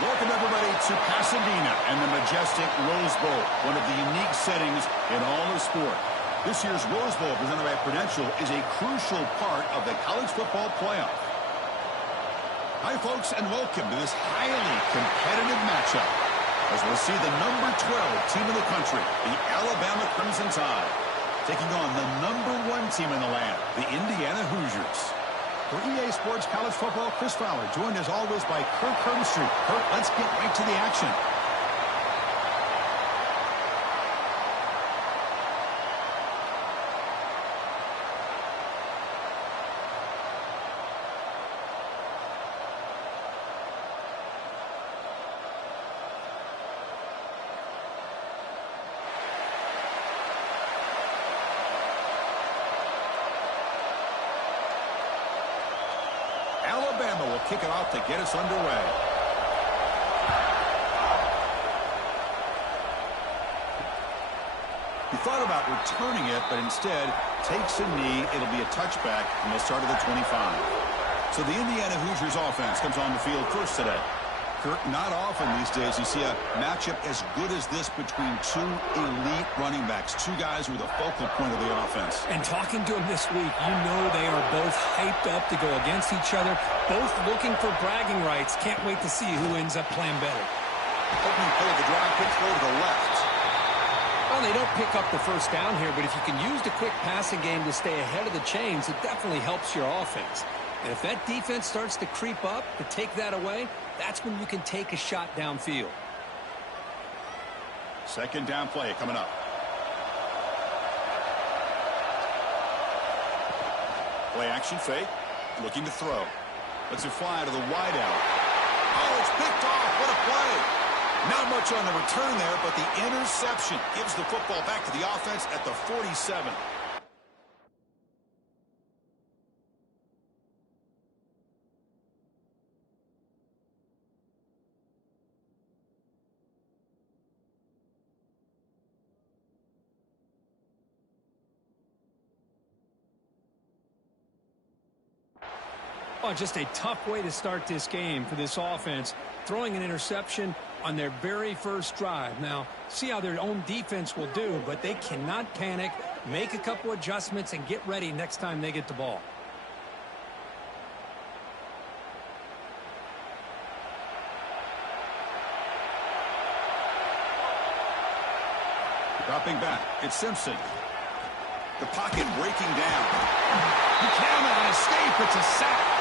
Welcome, everybody, to Pasadena and the majestic Rose Bowl, one of the unique settings in all of sport. This year's Rose Bowl, presented by Prudential, is a crucial part of the college football playoff. Hi, folks, and welcome to this highly competitive matchup, as we'll see the number 12 team in the country, the Alabama Crimson Tide, taking on the number 1 team in the land, the Indiana Hoosiers. For EA Sports College Football, Chris Fowler, joined as always by Kirk Herbstreit. Kirk, let's get right to the action. Alabama will kick it off to get us underway. He thought about returning it, but instead takes a knee. It'll be a touchback, and they'll start at the 25. So the Indiana Hoosiers offense comes on the field first today. Kirk, not often these days you see a matchup as good as this between two elite running backs, two guys who are the focal point of the offense. And talking to them this week, you know they are both hyped up to go against each other, both looking for bragging rights. Can't wait to see who ends up playing better. Opening play of the drive, quick throw to the left. Well, they don't pick up the first down here, but if you can use the quick passing game to stay ahead of the chains, it definitely helps your offense. And if that defense starts to creep up to take that away, that's when you can take a shot downfield. Second down play coming up. Play action fake. Looking to throw. Lets it fly to the wideout. Oh, it's picked off. What a play. Not much on the return there, but the interception gives the football back to the offense at the 47. Oh, just a tough way to start this game for this offense, throwing an interception on their very first drive. Now, see how their own defense will do, but they cannot panic, make a couple adjustments, and get ready next time they get the ball. Dropping back, it's Simpson. The pocket breaking down. He cannot escape, it's a sack.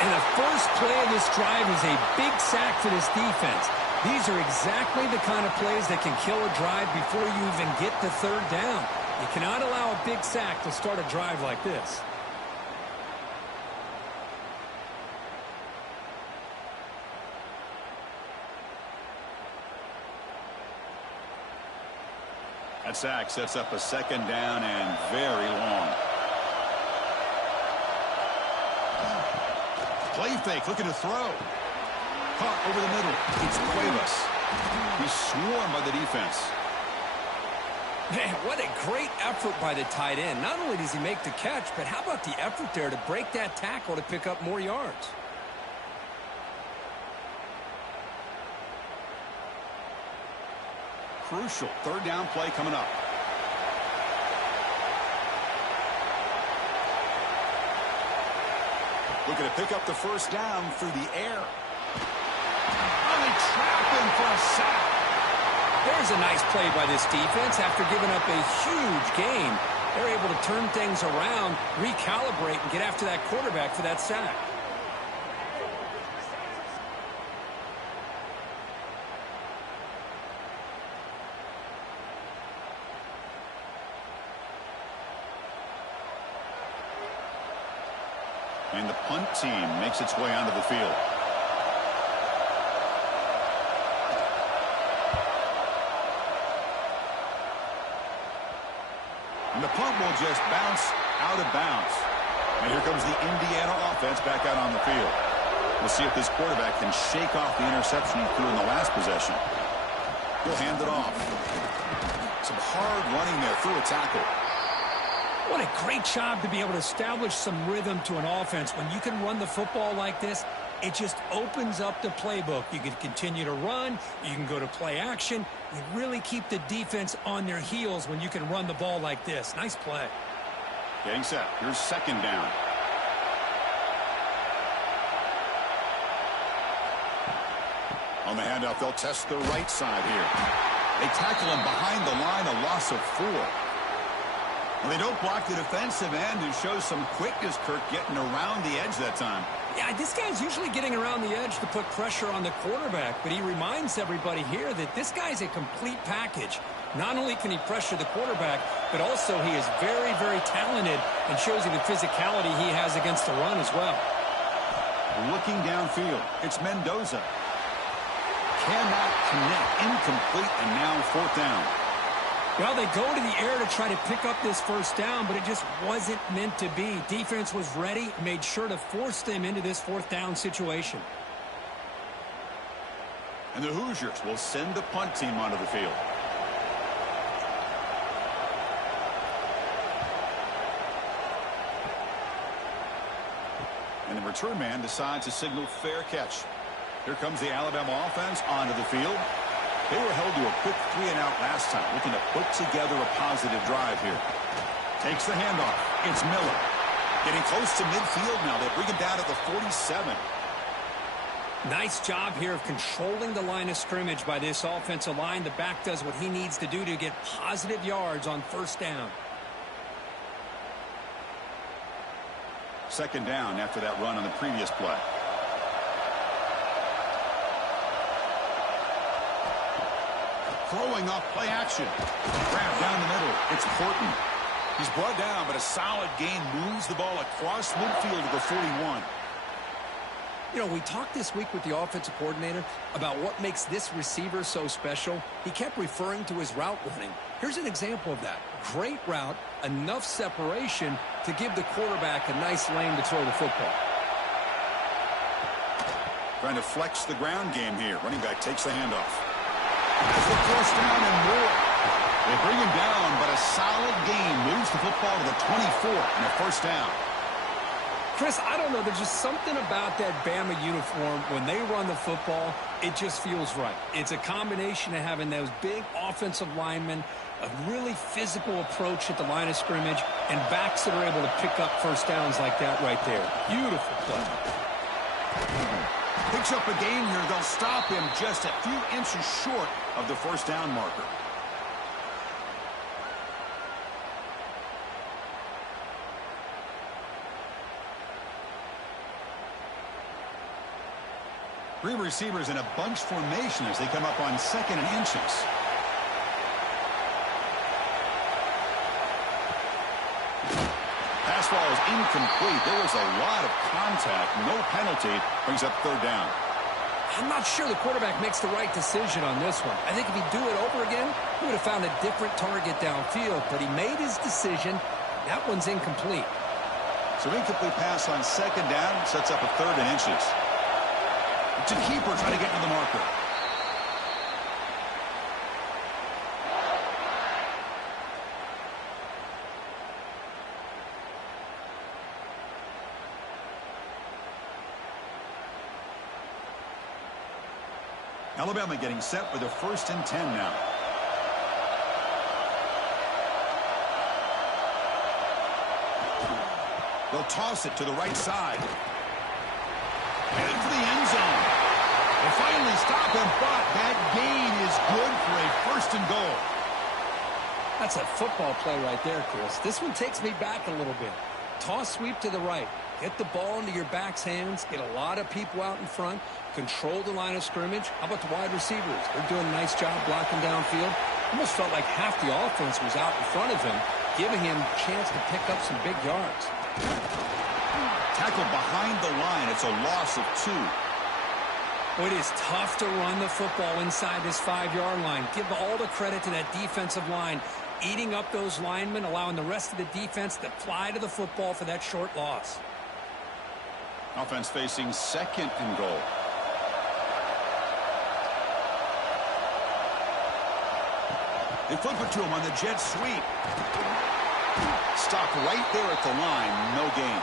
And the first play of this drive is a big sack for this defense. These are exactly the kind of plays that can kill a drive before you even get to third down. You cannot allow a big sack to start a drive like this. That sack sets up a second down and very long. Play fake, looking to throw. Caught over the middle. It's Cuevas. He's swarmed by the defense. Man, what a great effort by the tight end. Not only does he make the catch, but how about the effort there to break that tackle to pick up more yards? Crucial third down play coming up. Looking to pick up the first down through the air. Oh, they trap him for a sack. There's a nice play by this defense. After giving up a huge gain, they're able to turn things around, recalibrate, and get after that quarterback for that sack. And the punt team makes its way onto the field. And the punt will just bounce out of bounds. And here comes the Indiana offense back out on the field. We'll see if this quarterback can shake off the interception he threw in the last possession. He'll hand it off. Some hard running there through a tackle. What a great job to be able to establish some rhythm to an offense. When you can run the football like this, It just opens up the playbook. You can continue to run. You can go to play action. You really keep the defense on their heels when you can run the ball like this. Nice play. Getting set. Here's second down. On the handoff, they'll test the right side here. They tackle him behind the line, a loss of 4. Well, they don't block the defensive end and show some quickness, Kirk, getting around the edge that time. Yeah, this guy's usually getting around the edge to put pressure on the quarterback, but he reminds everybody here that this guy's a complete package. Not only can he pressure the quarterback, but also he is very, very talented and shows you the physicality he has against the run as well. Looking downfield, it's Mendoza. Cannot connect, incomplete, and now 4th down. Well, they go to the air to try to pick up this first down, but it just wasn't meant to be. Defense was ready, made sure to force them into this 4th down situation. And the Hoosiers will send the punt team onto the field. And the return man decides to signal fair catch. Here comes the Alabama offense onto the field. They were held to a quick 3-and-out last time, looking to put together a positive drive here. Takes the handoff. It's Miller. Getting close to midfield now. They bring him down to the 47. Nice job here of controlling the line of scrimmage by this offensive line. The back does what he needs to do to get positive yards on first down. Second down after that run on the previous play. Throwing off play action. Grab down the middle. It's Porton. He's brought down, but a solid gain moves the ball across midfield to the 41. You know, we talked this week with the offensive coordinator about what makes this receiver so special. He kept referring to his route running. Here's an example of that. Great route, enough separation to give the quarterback a nice lane to throw the football. Trying to flex the ground game here. Running back takes the handoff. Has the first down and more. They bring him down, but a solid gain moves the football to the 24 and a first down. Chris, I don't know. There's just something about that Bama uniform. When they run the football, it just feels right. It's a combination of having those big offensive linemen, a really physical approach at the line of scrimmage, and backs that are able to pick up first downs like that right there. Beautiful play. Picks up a gain here. They'll stop him just a few inches short of the first down marker. Three receivers in a bunch formation as they come up on 2nd and inches. Pass ball is incomplete. There was a lot of contact. No penalty. Brings up 3rd down. I'm not sure the quarterback makes the right decision on this one. I think if he'd do it over again, he would have found a different target downfield. But he made his decision. That one's incomplete. So incomplete pass on 2nd down sets up a 3rd and inches. It's a keeper trying to get to the marker. Alabama getting set with a 1st and 10 now. They'll toss it to the right side. Headed for the end zone. They finally stop him, but that gain is good for a 1st and goal. That's a football play right there, Chris. This one takes me back a little bit. Toss sweep to the right. Get the ball into your back's hands. Get a lot of people out in front. Control the line of scrimmage. How about the wide receivers? They're doing a nice job blocking downfield. Almost felt like half the offense was out in front of him, giving him a chance to pick up some big yards. Tackled behind the line. It's a loss of 2. Well, it is tough to run the football inside this 5-yard line. Give all the credit to that defensive line, eating up those linemen, allowing the rest of the defense to fly to the football for that short loss. Offense facing 2nd and goal. They flip it to him on the jet sweep. Stopped right there at the line. No gain.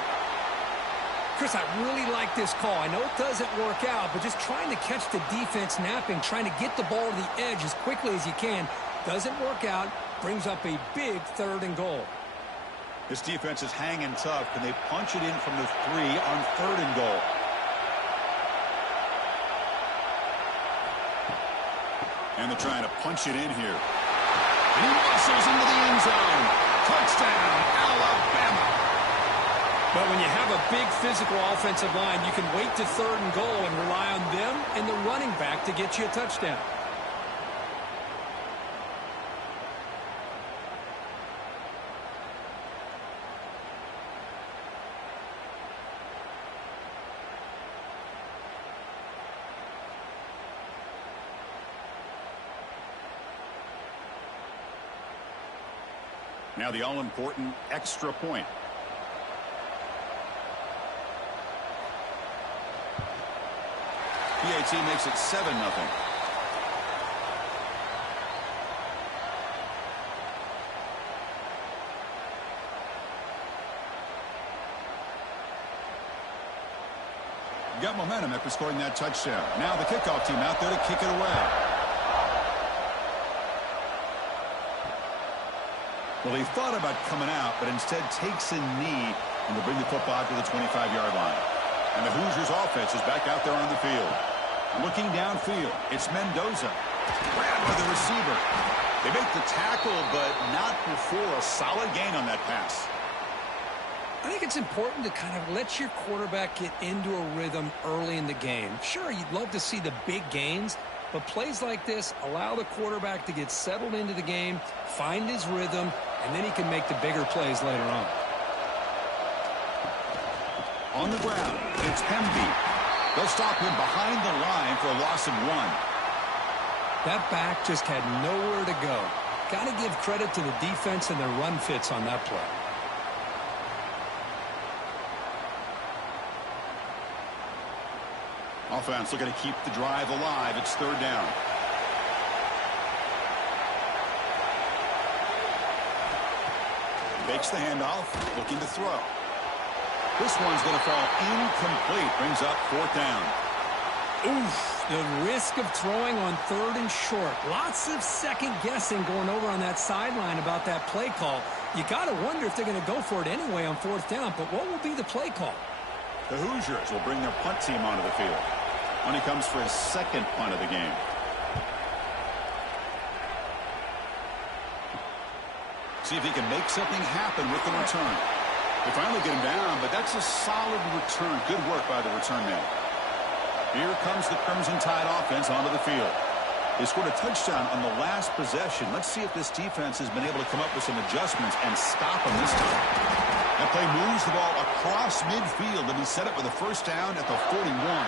Chris, I really like this call. I know it doesn't work out, but just trying to catch the defense napping, trying to get the ball to the edge as quickly as you can, doesn't work out, brings up a big 3rd and goal. This defense is hanging tough. Can they punch it in from the 3 on 3rd and goal? And they're trying to punch it in here. And he muscles into the end zone. Touchdown, Alabama. But when you have a big physical offensive line, you can wait to 3rd and goal and rely on them and the running back to get you a touchdown. Now the all-important extra point. PAT makes it 7-0. Got momentum after scoring that touchdown. Now the kickoff team out there to kick it away. Well, he thought about coming out, but instead takes a knee and will bring the football to the 25-yard line. And the Hoosiers offense is back out there on the field. Looking downfield, it's Mendoza. Grabbed by the receiver. They make the tackle, but not before a solid gain on that pass. I think it's important to kind of let your quarterback get into a rhythm early in the game. Sure, you'd love to see the big gains, but plays like this allow the quarterback to get settled into the game, find his rhythm, and then he can make the bigger plays later on. On the ground, it's Hemby. They'll stop him behind the line for a loss of 1. That back just had nowhere to go. Got to give credit to the defense and their run fits on that play. Offense looking to keep the drive alive. It's 3rd down. Fakes the handoff, looking to throw. This one's going to fall incomplete. Brings up 4th down. Oof, the risk of throwing on 3rd and short. Lots of second guessing going over on that sideline about that play call. You got to wonder if they're going to go for it anyway on 4th down, but what will be the play call? The Hoosiers will bring their punt team onto the field. When he comes for his 2nd punt of the game. See if he can make something happen with the return. They finally get him down, but that's a solid return. Good work by the return man. Here comes the Crimson Tide offense onto the field. They scored a touchdown on the last possession. Let's see if this defense has been able to come up with some adjustments and stop them this time. That play moves the ball across midfield and he set up with a 1st down at the 41.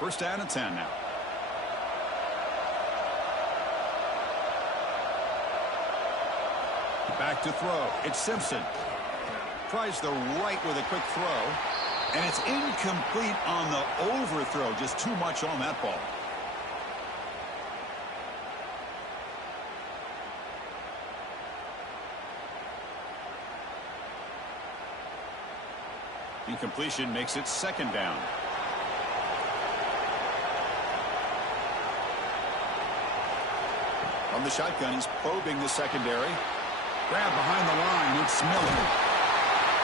First down and 10 now. Back to throw. It's Simpson. Tries the right with a quick throw. And it's incomplete on the overthrow. Just too much on that ball. Incompletion makes it 2nd down. On the shotgun, he's probing the secondary. Grab behind the line. It's Miller.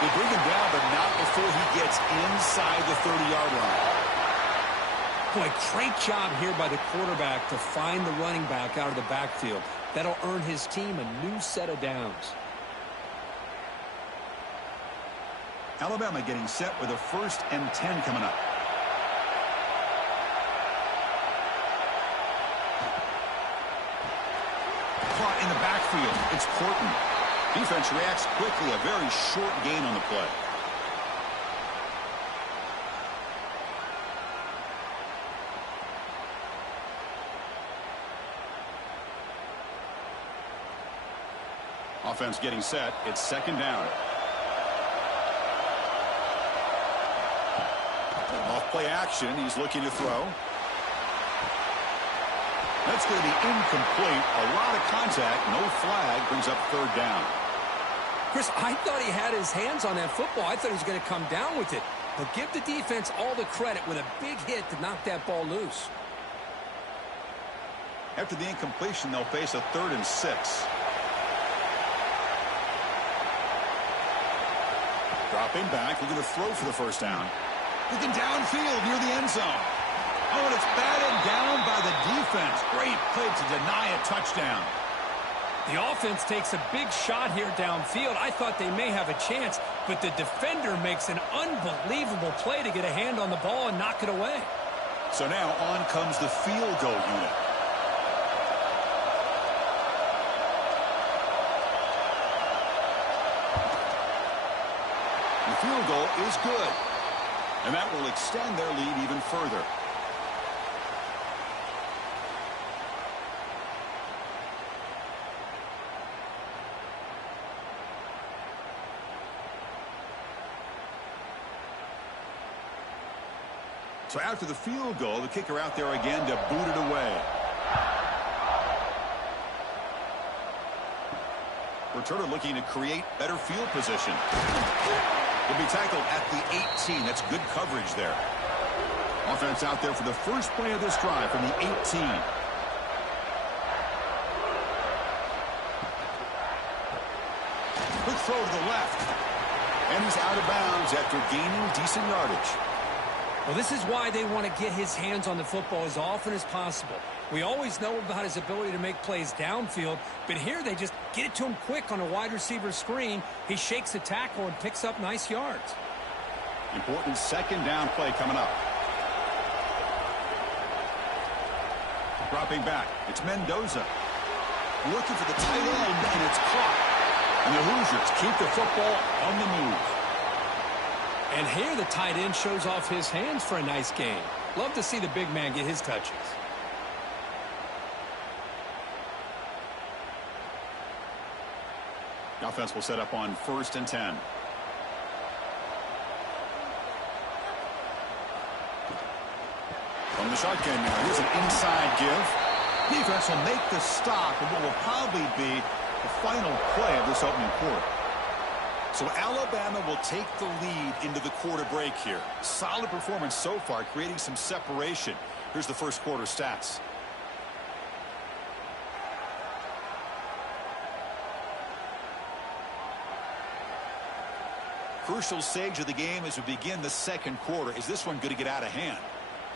They bring him down, but not before he gets inside the 30-yard line. Boy, great job here by the quarterback to find the running back out of the backfield. That'll earn his team a new set of downs. Alabama getting set with a 1st and 10 coming up. Caught in the backfield. It's Horton. Defense reacts quickly. A very short gain on the play. Offense getting set. It's 2nd down. Off play action. He's looking to throw. That's going to be incomplete. A lot of contact. No flag. Brings up third down. Chris, I thought he had his hands on that football. I thought he was going to come down with it. But give the defense all the credit with a big hit to knock that ball loose. After the incompletion, they'll face a 3rd and 6. Dropping back, looking to throw for the first down. Looking downfield near the end zone. Oh, and it's batted down by the defense. Great play to deny a touchdown. The offense takes a big shot here downfield. I thought they may have a chance, but the defender makes an unbelievable play to get a hand on the ball and knock it away. So now on comes the field goal unit. The field goal is good. And that will extend their lead even further. So after the field goal, the kicker out there again to boot it away. Returner looking to create better field position. Will be tackled at the 18. That's good coverage there. Offense out there for the first play of this drive from the 18. Quick throw to the left. And he's out of bounds after gaining decent yardage. Well, this is why they want to get his hands on the football as often as possible. We always know about his ability to make plays downfield, but here they just get it to him quick on a wide receiver screen. He shakes the tackle and picks up nice yards. Important second down play coming up. Dropping back. It's Mendoza. Looking for the tight end, and it's caught. And the Hoosiers keep the football on the move. And here the tight end shows off his hands for a nice gain. Love to see the big man get his touches. The offense will set up on 1st and 10. From the shotgun now, here's an inside give. Defense will make the stop and what will probably be the final play of this opening quarter. So Alabama will take the lead into the quarter break here. Solid performance so far, creating some separation. Here's the first quarter stats. Crucial stage of the game as we begin the second quarter. Is this one going to get out of hand?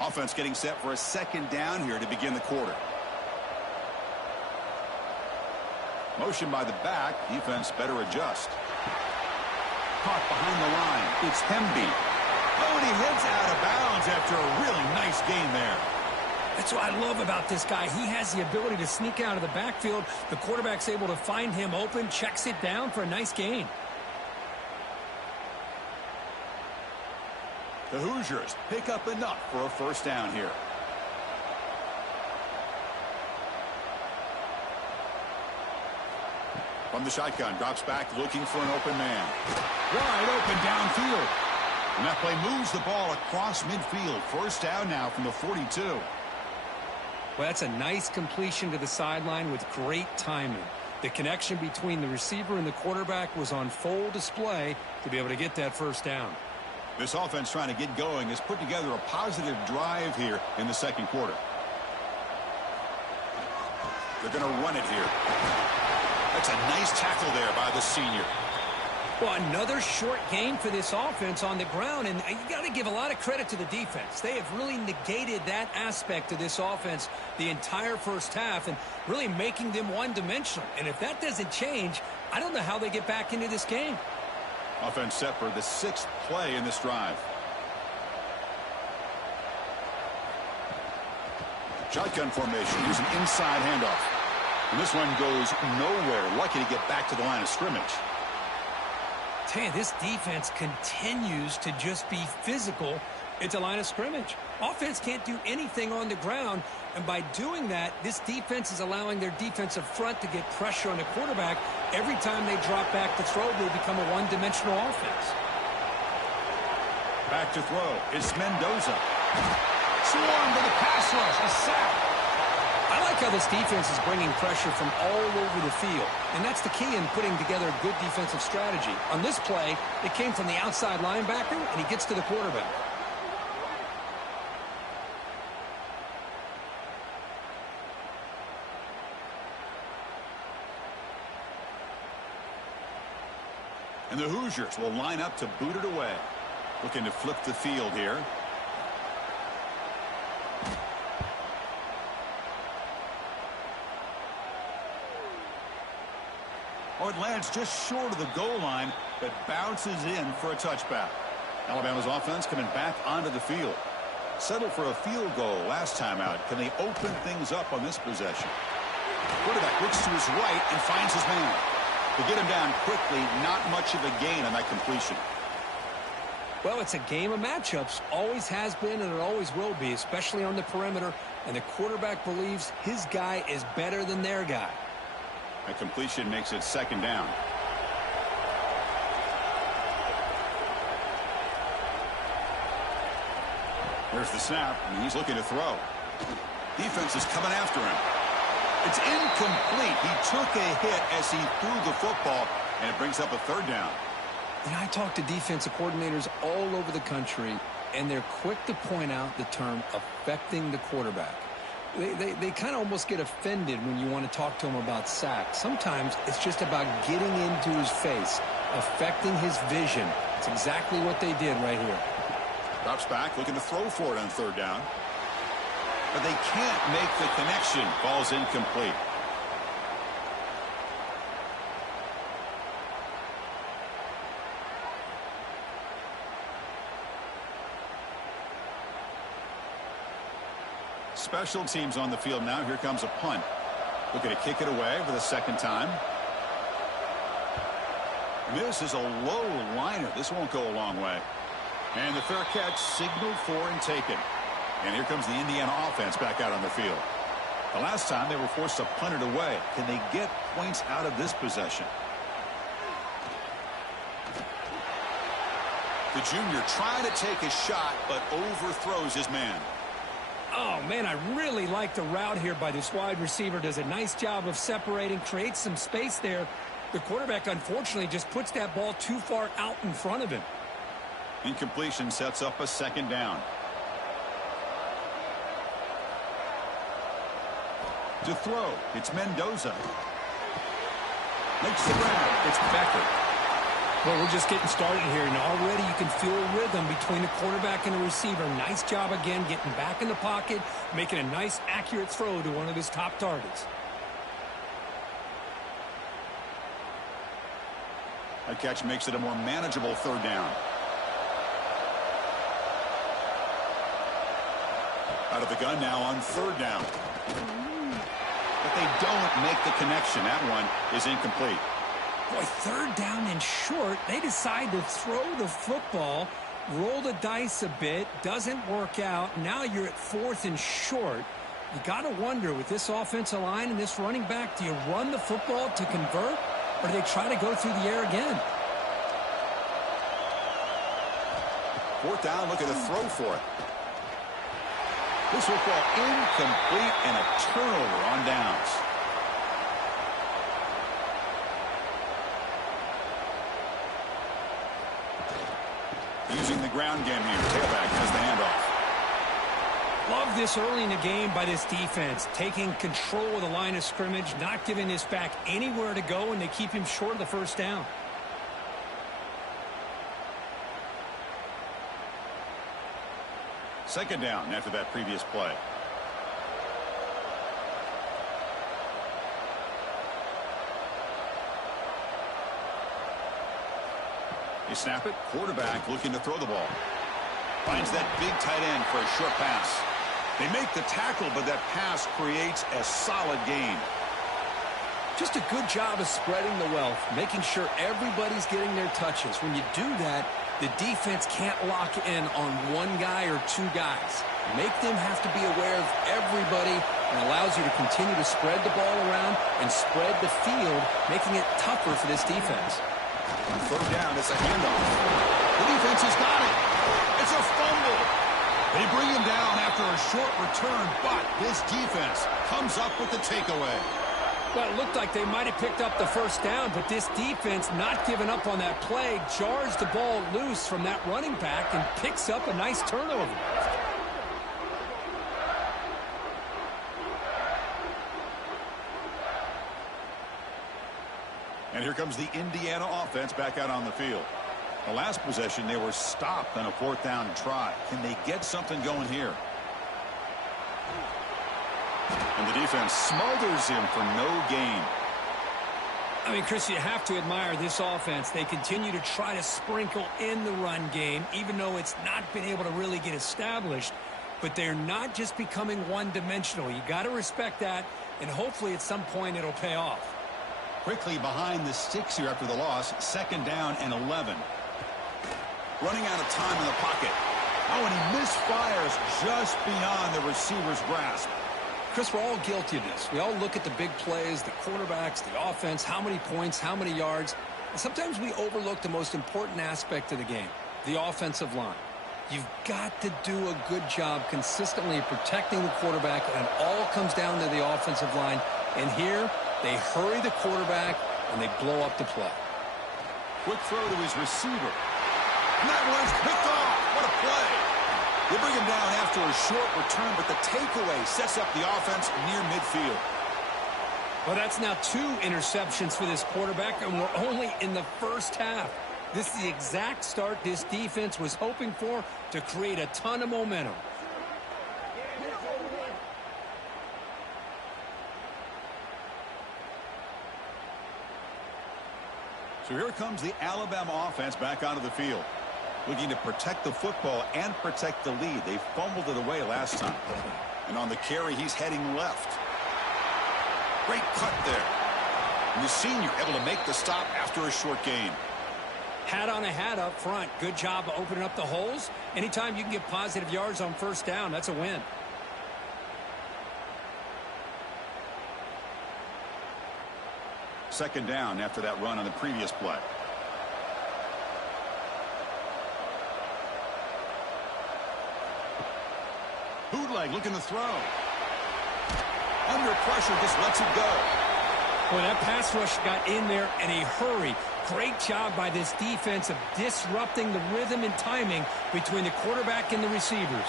Offense getting set for a second down here to begin the quarter. Motion by the back. Defense better adjust. Caught behind the line. It's Hemby. Oh, and he heads out of bounds after a really nice gain there. That's what I love about this guy. He has the ability to sneak out of the backfield. The quarterback's able to find him open, checks it down for a nice gain. The Hoosiers pick up enough for a first down here. From the shotgun, drops back looking for an open man. Wide open downfield. And that play moves the ball across midfield. First down now from the 42. Well, that's a nice completion to the sideline with great timing. The connection between the receiver and the quarterback was on full display to be able to get that first down. This offense trying to get going has put together a positive drive here in the second quarter. They're going to run it here. That's a nice tackle there by the senior. Well, another short gain for this offense on the ground, and you got to give a lot of credit to the defense. They have really negated that aspect of this offense the entire first half and really making them one-dimensional. And if that doesn't change, I don't know how they get back into this game. Offense set for the 6th play in this drive. Shotgun formation. Here's an inside handoff. And this one goes nowhere. Lucky to get back to the line of scrimmage. Tell you, this defense continues to just be physical at the line of scrimmage. Offense can't do anything on the ground, and by doing that, this defense is allowing their defensive front to get pressure on the quarterback. Every time they drop back to throw, they become a one-dimensional offense. Back to throw. It's Mendoza. Swarm to the pass rush. A sack. I like how this defense is bringing pressure from all over the field. And that's the key in putting together a good defensive strategy. On this play, it came from the outside linebacker, and he gets to the quarterback. And the Hoosiers will line up to boot it away. Looking to flip the field here. Oh, it lands just short of the goal line, but bounces in for a touchback. Alabama's offense coming back onto the field. Settled for a field goal last time out. Can they open things up on this possession? Quarterback looks to his right and finds his man. To get him down quickly, not much of a gain on that completion. Well, it's a game of matchups. Always has been, and it always will be, especially on the perimeter. And the quarterback believes his guy is better than their guy. That completion makes it second down. There's the snap, and he's looking to throw. Defense is coming after him. It's incomplete. He took a hit as he threw the football, and it brings up a third down. You know, I talk to defensive coordinators all over the country, and they're quick to point out the term affecting the quarterback. They kind of almost get offended when you want to talk to them about sacks. Sometimes it's just about getting into his face, affecting his vision. It's exactly what they did right here. Drops back, looking to throw for it on third down. But they can't make the connection. Ball's incomplete. Special teams on the field now. Here comes a punt. Looking to kick it away for the second time. This is a low liner. This won't go a long way. And the fair catch signaled for and taken. And here comes the Indiana offense back out on the field. The last time they were forced to punt it away. Can they get points out of this possession? The junior trying to take a shot, but overthrows his man. Oh, man, I really like the route here by this wide receiver. Does a nice job of separating, creates some space there. The quarterback, unfortunately, just puts that ball too far out in front of him. Incompletion sets up a second down. To throw, it's Mendoza. Makes the grab. It's Becker. Well, we're just getting started here, and already you can feel a rhythm between the quarterback and the receiver. Nice job again getting back in the pocket, making a nice, accurate throw to one of his top targets. That catch makes it a more manageable third down. Out of the gun now on third down. But they don't make the connection. That one is incomplete. Boy, third down and short. They decide to throw the football, roll the dice a bit, doesn't work out. Now you're at fourth and short. You got to wonder, with this offensive line and this running back, do you run the football to convert, or do they try to go through the air again? Fourth down, looking to throw for it. This will fall incomplete and a turnover on downs. Using the ground game here. Tailback has the handoff. Love this early in the game by this defense. Taking control of the line of scrimmage, not giving this back anywhere to go, and they keep him short of the first down. Second down after that previous play. They snap it. Quarterback looking to throw the ball. Finds that big tight end for a short pass. They make the tackle, but that pass creates a solid gain. Just a good job of spreading the wealth, making sure everybody's getting their touches. When you do that, the defense can't lock in on one guy or two guys. Make them have to be aware of everybody, and allows you to continue to spread the ball around and spread the field, making it tougher for this defense. On third down, it's a handoff. The defense has got it. It's a fumble. They bring him down after a short return, but this defense comes up with the takeaway. Well, it looked like they might have picked up the first down, but this defense, not giving up on that play, jars the ball loose from that running back and picks up a nice turnover. And here comes the Indiana offense back out on the field. The last possession, they were stopped on a 4th down try. Can they get something going here? And the defense smothers him for no gain. I mean, Chris, you have to admire this offense. They continue to try to sprinkle in the run game, even though it's not been able to really get established. But they're not just becoming one-dimensional. You got to respect that, and hopefully at some point it'll pay off. Quickly behind the sticks here after the loss. 2nd down and 11. Running out of time in the pocket. Oh, and he misfires just beyond the receiver's grasp. Chris, we're all guilty of this. We all look at the big plays, the quarterbacks, the offense, how many points, how many yards. And sometimes we overlook the most important aspect of the game, the offensive line. You've got to do a good job consistently protecting the quarterback, and it all comes down to the offensive line. And here, they hurry the quarterback, and they blow up the play. Quick throw to his receiver. And that one's picked off. What a play. They bring him down after a short return, but the takeaway sets up the offense near midfield. Well, that's now 2 interceptions for this quarterback, and we're only in the first half. This is the exact start this defense was hoping for to create a ton of momentum. So here comes the Alabama offense back onto the field, looking to protect the football and protect the lead. They fumbled it away last time. And on the carry, he's heading left. Great cut there. And the senior able to make the stop after a short gain. Hat on a hat up front. Good job of opening up the holes. Anytime you can get positive yards on 1st down, that's a win. Second down after that run on the previous play. Bootleg looking to throw. Under pressure, just lets it go. Boy, that pass rush got in there in a hurry. Great job by this defense of disrupting the rhythm and timing between the quarterback and the receivers.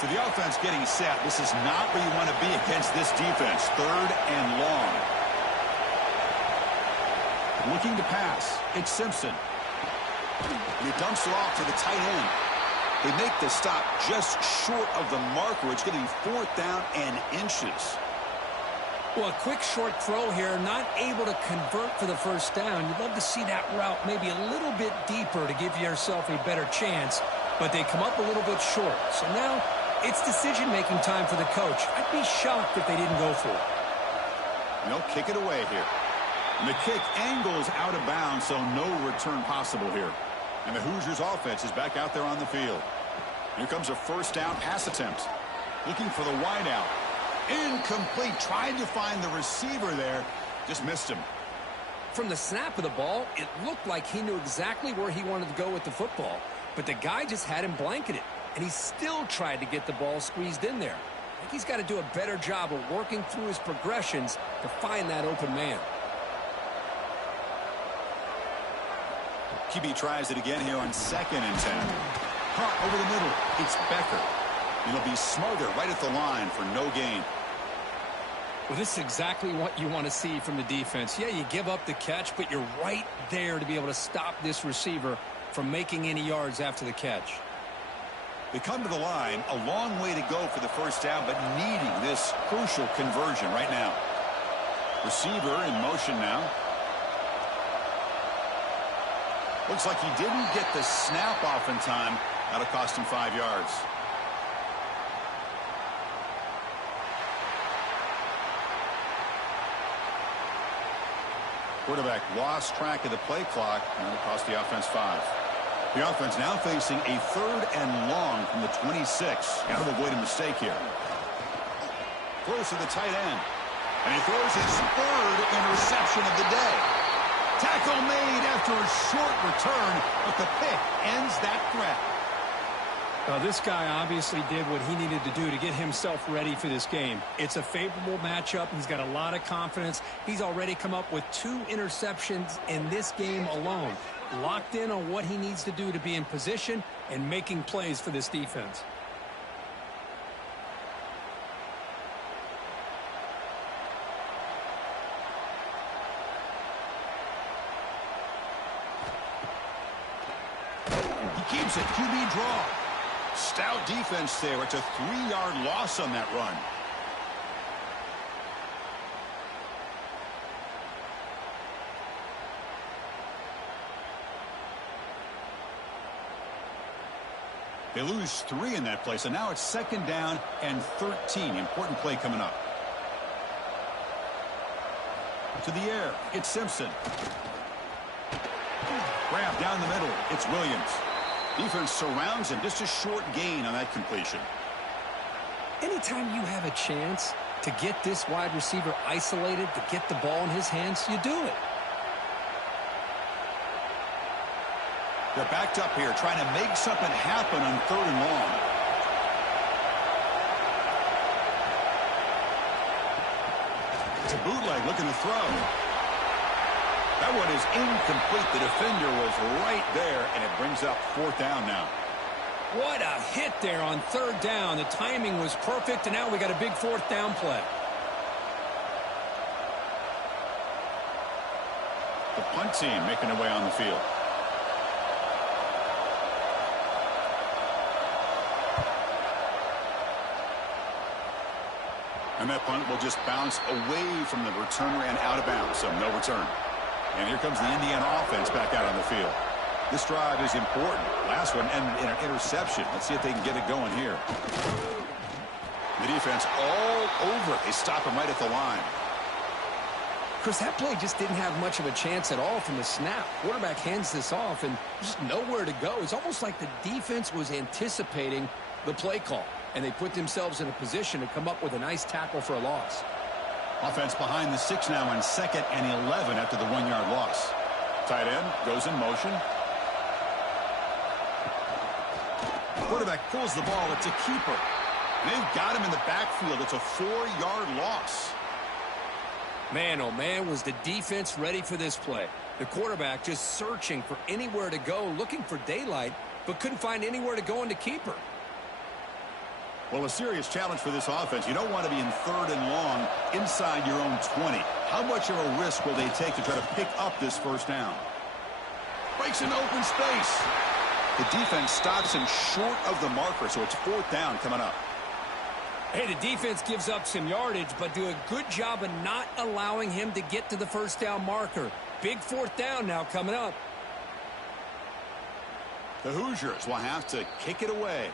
So the offense getting set. This is not where you want to be against this defense. 3rd and long. Looking to pass. It's Simpson. And he dumps it off to the tight end. They make the stop just short of the marker. It's going to be 4th down and inches. Well, a quick short throw here, not able to convert for the 1st down. You'd love to see that route maybe a little bit deeper to give yourself a better chance, but they come up a little bit short. So now it's decision-making time for the coach. I'd be shocked if they didn't go for it. And they'll kick it away here. And the kick angles out of bounds, so no return possible here. And the Hoosiers offense is back out there on the field. Here comes a 1st down pass attempt. Looking for the wideout. Incomplete. Trying to find the receiver there. Just missed him. From the snap of the ball, it looked like he knew exactly where he wanted to go with the football. But the guy just had him blanketed. And he still tried to get the ball squeezed in there. I think he's got to do a better job of working through his progressions to find that open man. QB tries it again here on 2nd and 10. Caught over the middle. It's Becker. It'll be smothered right at the line for no gain. Well, this is exactly what you want to see from the defense. Yeah, you give up the catch, but you're right there to be able to stop this receiver from making any yards after the catch. They come to the line, a long way to go for the 1st down, but needing this crucial conversion right now. Receiver in motion now. Looks like he didn't get the snap off in time. That'll cost him 5 yards. Quarterback lost track of the play clock, and it'll cost the offense 5. The offense now facing a 3rd and long from the 26. Got to avoid a mistake here. Throws to the tight end. And he throws his 3rd interception of the day. Tackle made after a short return, but the pick ends that threat. This guy obviously did what he needed to do to get himself ready for this game. It's a favorable matchup. He's got a lot of confidence. He's already come up with 2 interceptions in this game alone. Locked in on what he needs to do to be in position and making plays for this defense. He keeps it. QB draw. Stout defense there. It's a 3-yard loss on that run. They lose 3 in that play, so now it's 2nd down and 13. Important play coming up. To the air. It's Simpson. Grab down the middle. It's Williams. Defense surrounds him. Just a short gain on that completion. Anytime you have a chance to get this wide receiver isolated, to get the ball in his hands, you do it. They're backed up here, trying to make something happen on 3rd and long. It's a bootleg looking to throw. That one is incomplete. The defender was right there, and it brings up 4th down now. What a hit there on 3rd down. The timing was perfect, and now we got a big 4th down play. The punt team making their way on the field. And that punt will just bounce away from the returner and out of bounds, so no return. And here comes the Indiana offense back out on the field. This drive is important. Last one ended in an interception. Let's see if they can get it going here. The defense all over it. They stop him right at the line. Chris, that play just didn't have much of a chance at all from the snap. Quarterback hands this off and just nowhere to go. It's almost like the defense was anticipating the play call, and they put themselves in a position to come up with a nice tackle for a loss. Offense behind the 6 now on 2nd and 11 after the 1-yard loss. Tight end goes in motion. Quarterback pulls the ball. It's a keeper. They've got him in the backfield. It's a 4-yard loss. Man, oh man, was the defense ready for this play. The quarterback just searching for anywhere to go, looking for daylight, but couldn't find anywhere to go into keeper. Well, a serious challenge for this offense. You don't want to be in 3rd and long inside your own 20. How much of a risk will they take to try to pick up this 1st down? Breaks into open space. The defense stops him short of the marker, so it's 4th down coming up. Hey, the defense gives up some yardage, but do a good job of not allowing him to get to the 1st down marker. Big 4th down now coming up. The Hoosiers will have to kick it away.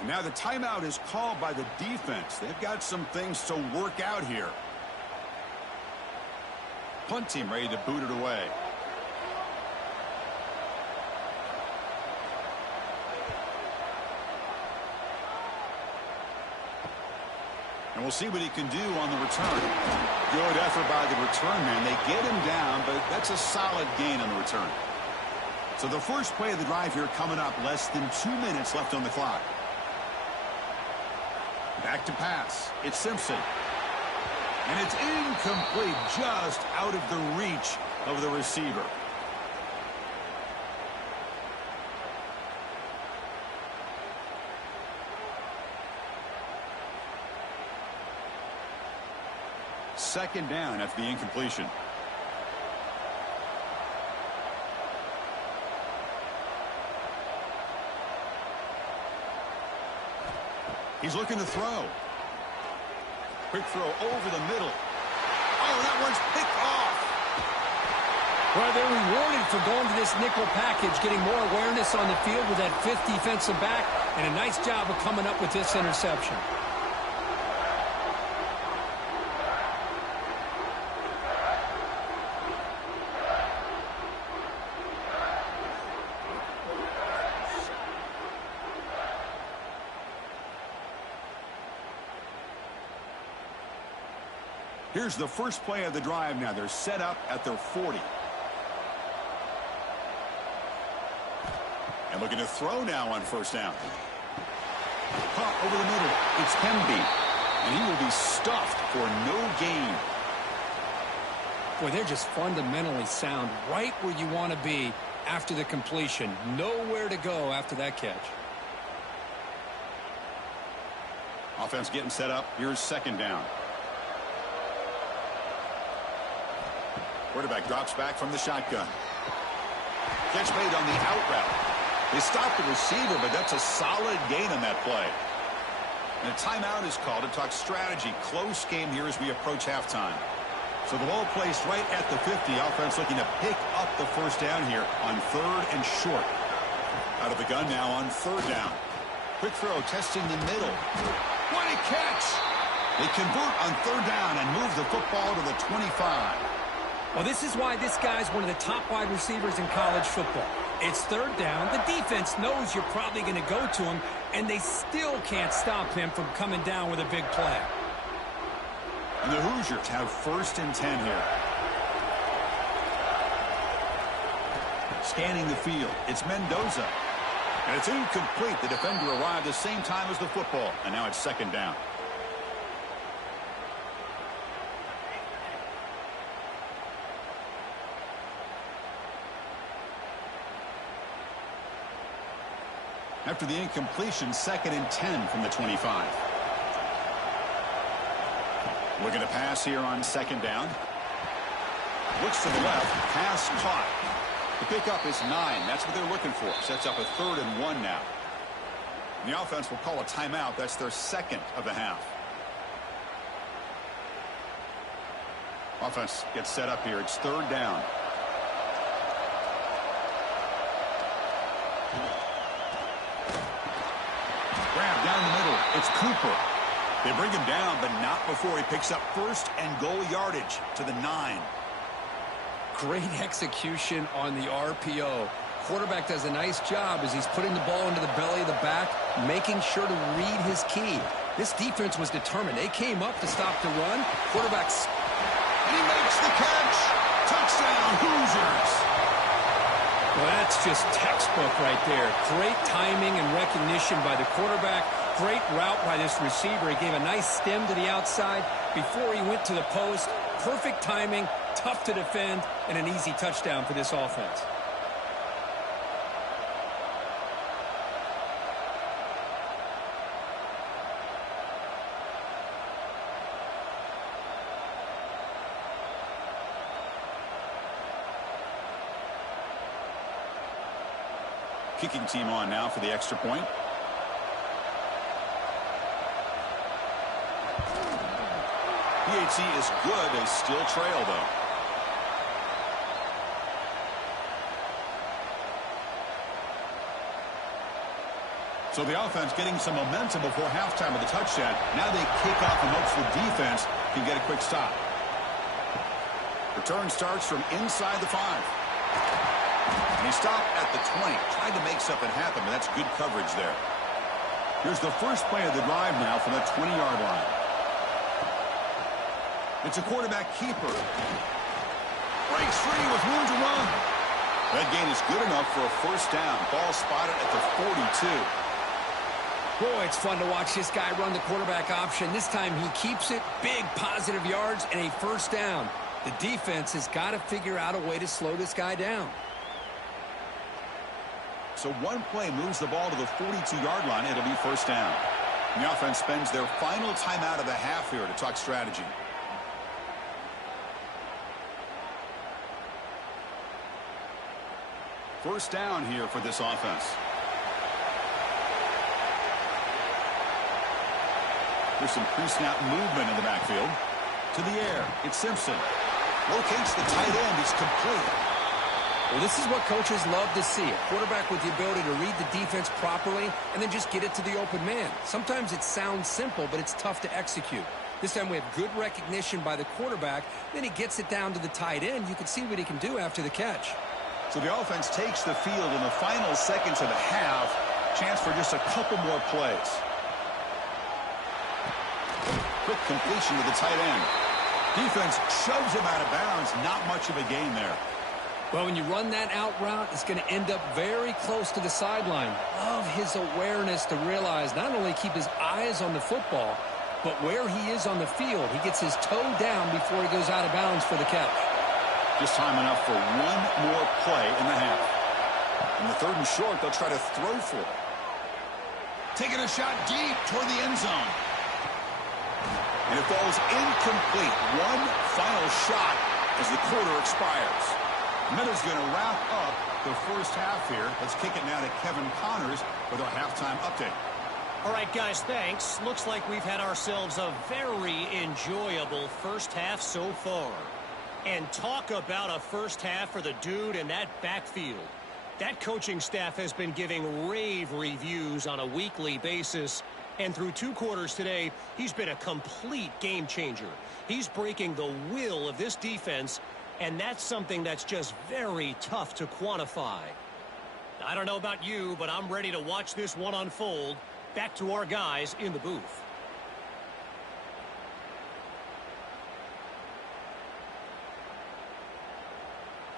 And now the timeout is called by the defense. They've got some things to work out here. Punt team ready to boot it away. And we'll see what he can do on the return. Good effort by the return man. They get him down, but that's a solid gain on the return. So the first play of the drive here coming up, less than 2 minutes left on the clock. Back to pass. It's Simpson. And it's incomplete, just out of the reach of the receiver. Second down after the incompletion. He's looking to throw. Quick throw over the middle. Oh, that one's picked off. Well, they're rewarded for going to this nickel package, getting more awareness on the field with that 5th defensive back, and a nice job of coming up with this interception. Here's the first play of the drive now. They're set up at their 40. And looking to throw now on first down. Caught over the middle. It's Hemby. And he will be stuffed for no gain. Boy, they're just fundamentally sound right where you want to be after the completion. Nowhere to go after that catch. Offense getting set up. Here's second down. Quarterback drops back from the shotgun. Catch made on the out route. They stopped the receiver, but that's a solid gain on that play. And a timeout is called to talk strategy. Close game here as we approach halftime. So the ball placed right at the 50. Offense looking to pick up the first down here on third and short. Out of the gun now on third down. Quick throw testing the middle. What a catch! They convert on third down and move the football to the 25. Well, this is why this guy's one of the top wide receivers in college football. It's third down. The defense knows you're probably going to go to him, and they still can't stop him from coming down with a big play. And the Hoosiers have first and 10 here. Scanning the field. It's Mendoza. And it's incomplete. The defender arrived the same time as the football. And now it's second down. After the incompletion, second and 10 from the 25. Looking to pass here on second down. Looks to the left. Pass caught. The pickup is 9. That's what they're looking for. Sets up a third and 1 now. And the offense will call a timeout. That's their second of the half. Offense gets set up here. It's third down. Grab down the middle. It's Cooper. They bring him down, but not before he picks up first and goal yardage to the 9. Great execution on the RPO. Quarterback does a nice job as he's putting the ball into the belly of the back, making sure to read his key. This defense was determined. They came up to stop the run. Quarterback's... And he makes the catch. Touchdown, Hoosiers. Well, that's just textbook right there. Great timing and recognition by the quarterback. Great route by this receiver. He gave a nice stem to the outside before he went to the post. Perfect timing, tough to defend, and an easy touchdown for this offense. Kicking team on now for the extra point. PAT is good. They still trail, though. So the offense getting some momentum before halftime with the touchdown. Now they kick off and hopes the defense can get a quick stop. Return starts from inside the 5. And he stopped at the 20. Tried to make something happen, but that's good coverage there. Here's the first play of the drive now from the 20-yard line. It's a quarterback keeper. Breaks free with room to run. That gain is good enough for a first down. Ball spotted at the 42. Boy, it's fun to watch this guy run the quarterback option. This time he keeps it. Big positive yards and a first down. The defense has got to figure out a way to slow this guy down. So one play moves the ball to the 42-yard line. It'll be first down. And the offense spends their final timeout of the half here to talk strategy. First down here for this offense. There's some pre-snap movement in the backfield. To the air, it's Simpson. Locates the tight end. It's complete. Well, this is what coaches love to see. A quarterback with the ability to read the defense properly and then just get it to the open man. Sometimes it sounds simple, but it's tough to execute. This time we have good recognition by the quarterback. Then he gets it down to the tight end. You can see what he can do after the catch. So the offense takes the field in the final seconds of the half. Chance for just a couple more plays. Quick completion to the tight end. Defense shoves him out of bounds. Not much of a gain there. Well, when you run that out route, it's going to end up very close to the sideline. Love his awareness to realize not only keep his eyes on the football, but where he is on the field. He gets his toe down before he goes out of bounds for the catch. Just time enough for one more play in the half. In the 3rd and short, they'll try to throw for it. Taking a shot deep toward the end zone. And it falls incomplete. One final shot as the quarter expires. Minuta's going to wrap up the first half here. Let's kick it now to Kevin Connors with our halftime update. All right, guys, thanks. Looks like we've had ourselves a very enjoyable first half so far. And talk about a first half for the dude in that backfield. That coaching staff has been giving rave reviews on a weekly basis. And through 2 quarters today, he's been a complete game changer. He's breaking the will of this defense, and that's something that's just very tough to quantify. I don't know about you, but I'm ready to watch this one unfold. Back to our guys in the booth.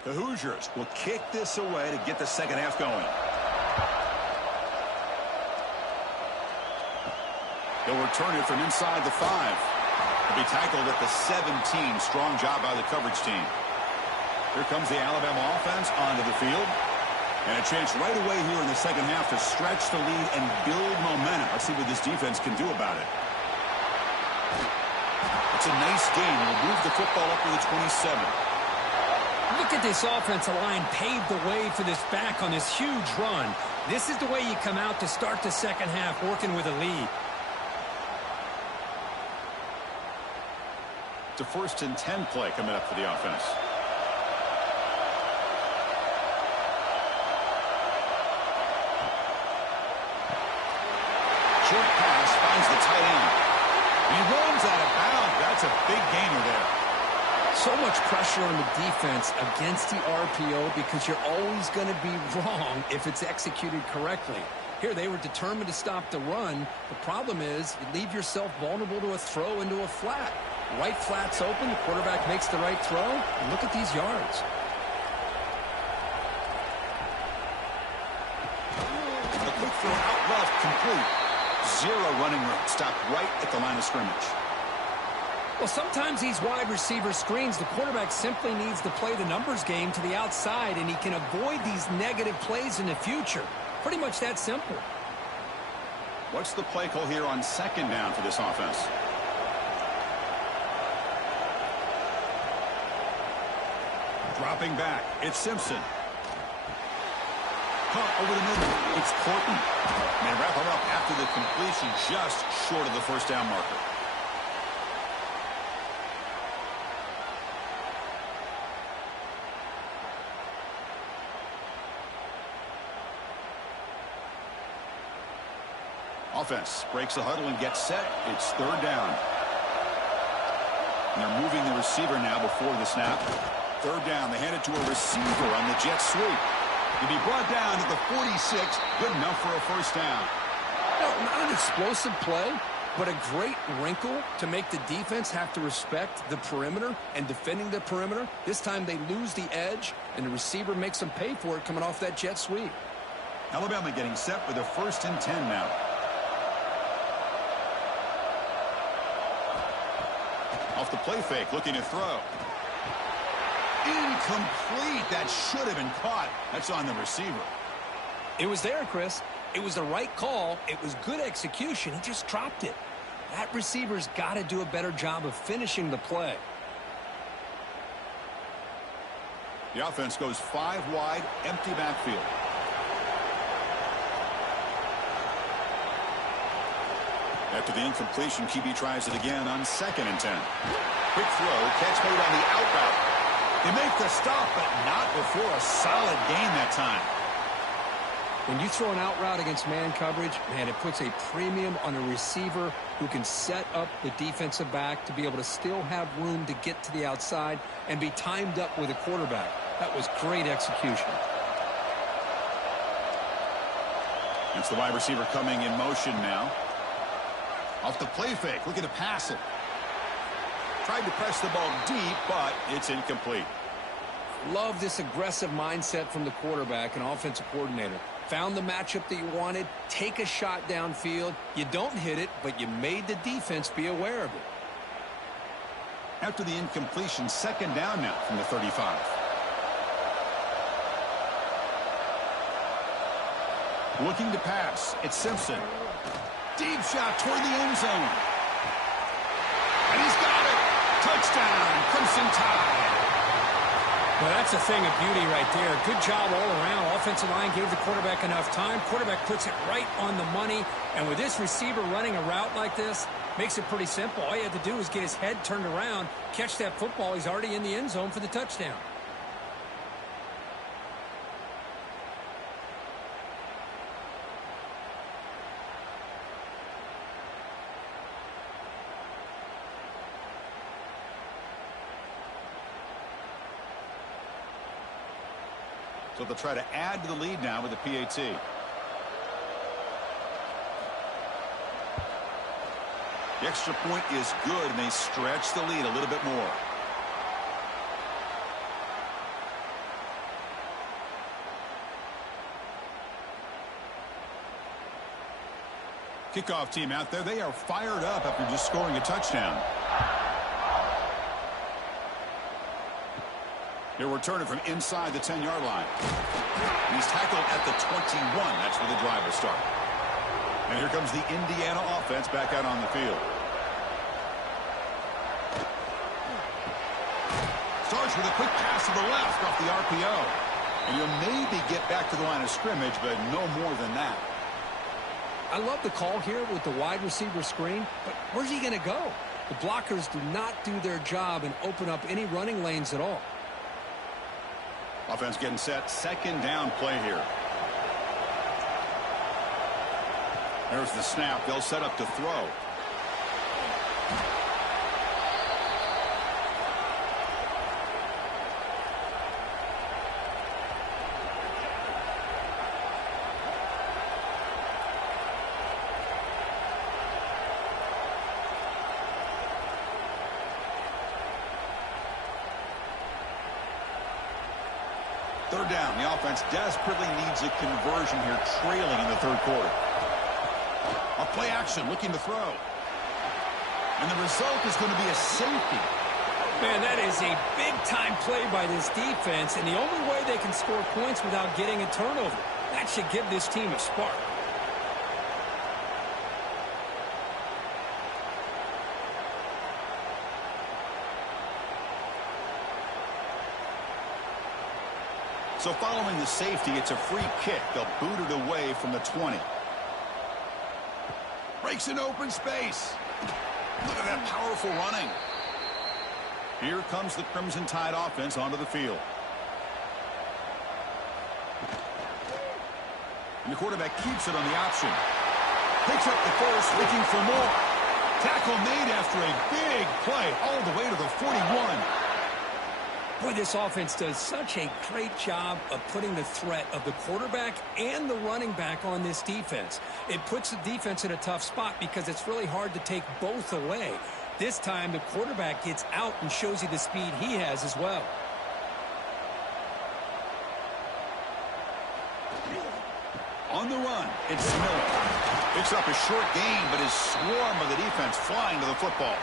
The Hoosiers will kick this away to get the second half going. They'll return it from inside the 5. They'll be tackled at the 17. Strong job by the coverage team. Here comes the Alabama offense onto the field. And a chance right away here in the second half to stretch the lead and build momentum. Let's see what this defense can do about it. It's a nice game. We'll move the football up to the 27. Look at this offensive line paved the way for this back on this huge run. This is the way you come out to start the second half, working with a lead. It's a 1st and 10 play coming up for the offense. Short pass finds the tight end. And he runs out of bounds. That's a big gainer there. So much pressure on the defense against the RPO because you're always going to be wrong if it's executed correctly. Here, they were determined to stop the run. The problem is you leave yourself vulnerable to a throw into a flat. Right flat's open. The quarterback makes the right throw. And look at these yards. A quick throw out left, complete. 0 running room. Stopped right at the line of scrimmage. Well, sometimes these wide receiver screens, the quarterback simply needs to play the numbers game to the outside, and he can avoid these negative plays in the future. Pretty much that simple. What's the play call here on 2nd down for this offense? Dropping back, it's Simpson. Caught over the middle, it's Corton. And they wrap it up after the completion just short of the first down marker. Offense breaks the huddle and gets set. It's 3rd down. And they're moving the receiver now before the snap. 3rd down. They hand it to a receiver on the jet sweep. He'll be brought down at the 46. Good enough for a first down. No, not an explosive play, but a great wrinkle to make the defense have to respect the perimeter and defending the perimeter. This time they lose the edge, and the receiver makes them pay for it coming off that jet sweep. Alabama getting set with a 1st and 10 now. Off the play fake, looking to throw. Incomplete. That should have been caught. That's on the receiver. It was there, Chris. It was the right call. It was good execution. He just dropped it. That receiver's got to do a better job of finishing the play. The offense goes 5 wide, empty backfield. After the incompletion, QB tries it again on 2nd and 10. Quick throw, catch made on the out route. They make the stop, but not before a solid gain that time. When you throw an out route against man coverage, man, it puts a premium on a receiver who can set up the defensive back to be able to still have room to get to the outside and be timed up with a quarterback. That was great execution. It's the wide receiver coming in motion now. Off the play fake, looking to pass it. Tried to press the ball deep, but it's incomplete. Love this aggressive mindset from the quarterback and offensive coordinator. Found the matchup that you wanted, take a shot downfield. You don't hit it, but you made the defense be aware of it. After the incompletion, second down now from the 35. Looking to pass. It's Simpson. Deep shot toward the end zone. And he's got it. Touchdown, Crimson Tide. Well, that's a thing of beauty right there. Good job all around. Offensive line gave the quarterback enough time. Quarterback puts it right on the money. And with this receiver running a route like this, makes it pretty simple. All you have to do is get his head turned around, catch that football. He's already in the end zone for the touchdown. So they'll try to add to the lead now with the PAT. The extra point is good, and they stretch the lead a little bit more. Kickoff team out there. They are fired up after just scoring a touchdown. He'll return it from inside the 10-yard line. And he's tackled at the 21. That's where the drive will start. And here comes the Indiana offense back out on the field. Starts with a quick pass to the left off the RPO. And you'll maybe get back to the line of scrimmage, but no more than that. I love the call here with the wide receiver screen, but where's he going to go? The blockers do not do their job and open up any running lanes at all. Offense getting set. Second down play here. There's the snap. They'll set up to throw. Third down. The offense desperately needs a conversion here, trailing in the third quarter. A play action, looking to throw. And the result is going to be a safety. Man, that is a big-time play by this defense, and the only way they can score points without getting a turnover. That should give this team a spark. So following the safety, it's a free kick. They'll boot it away from the 20. Breaks in open space. Look at that powerful running. Here comes the Crimson Tide offense onto the field. And the quarterback keeps it on the option. Picks up the first, looking for more. Tackle made after a big play all the way to the 41. Boy, this offense does such a great job of putting the threat of the quarterback and the running back on this defense. It puts the defense in a tough spot because it's really hard to take both away. This time, the quarterback gets out and shows you the speed he has as well. On the run, it's Miller. Picks up a short gain, but his swarm of the defense flying to the football.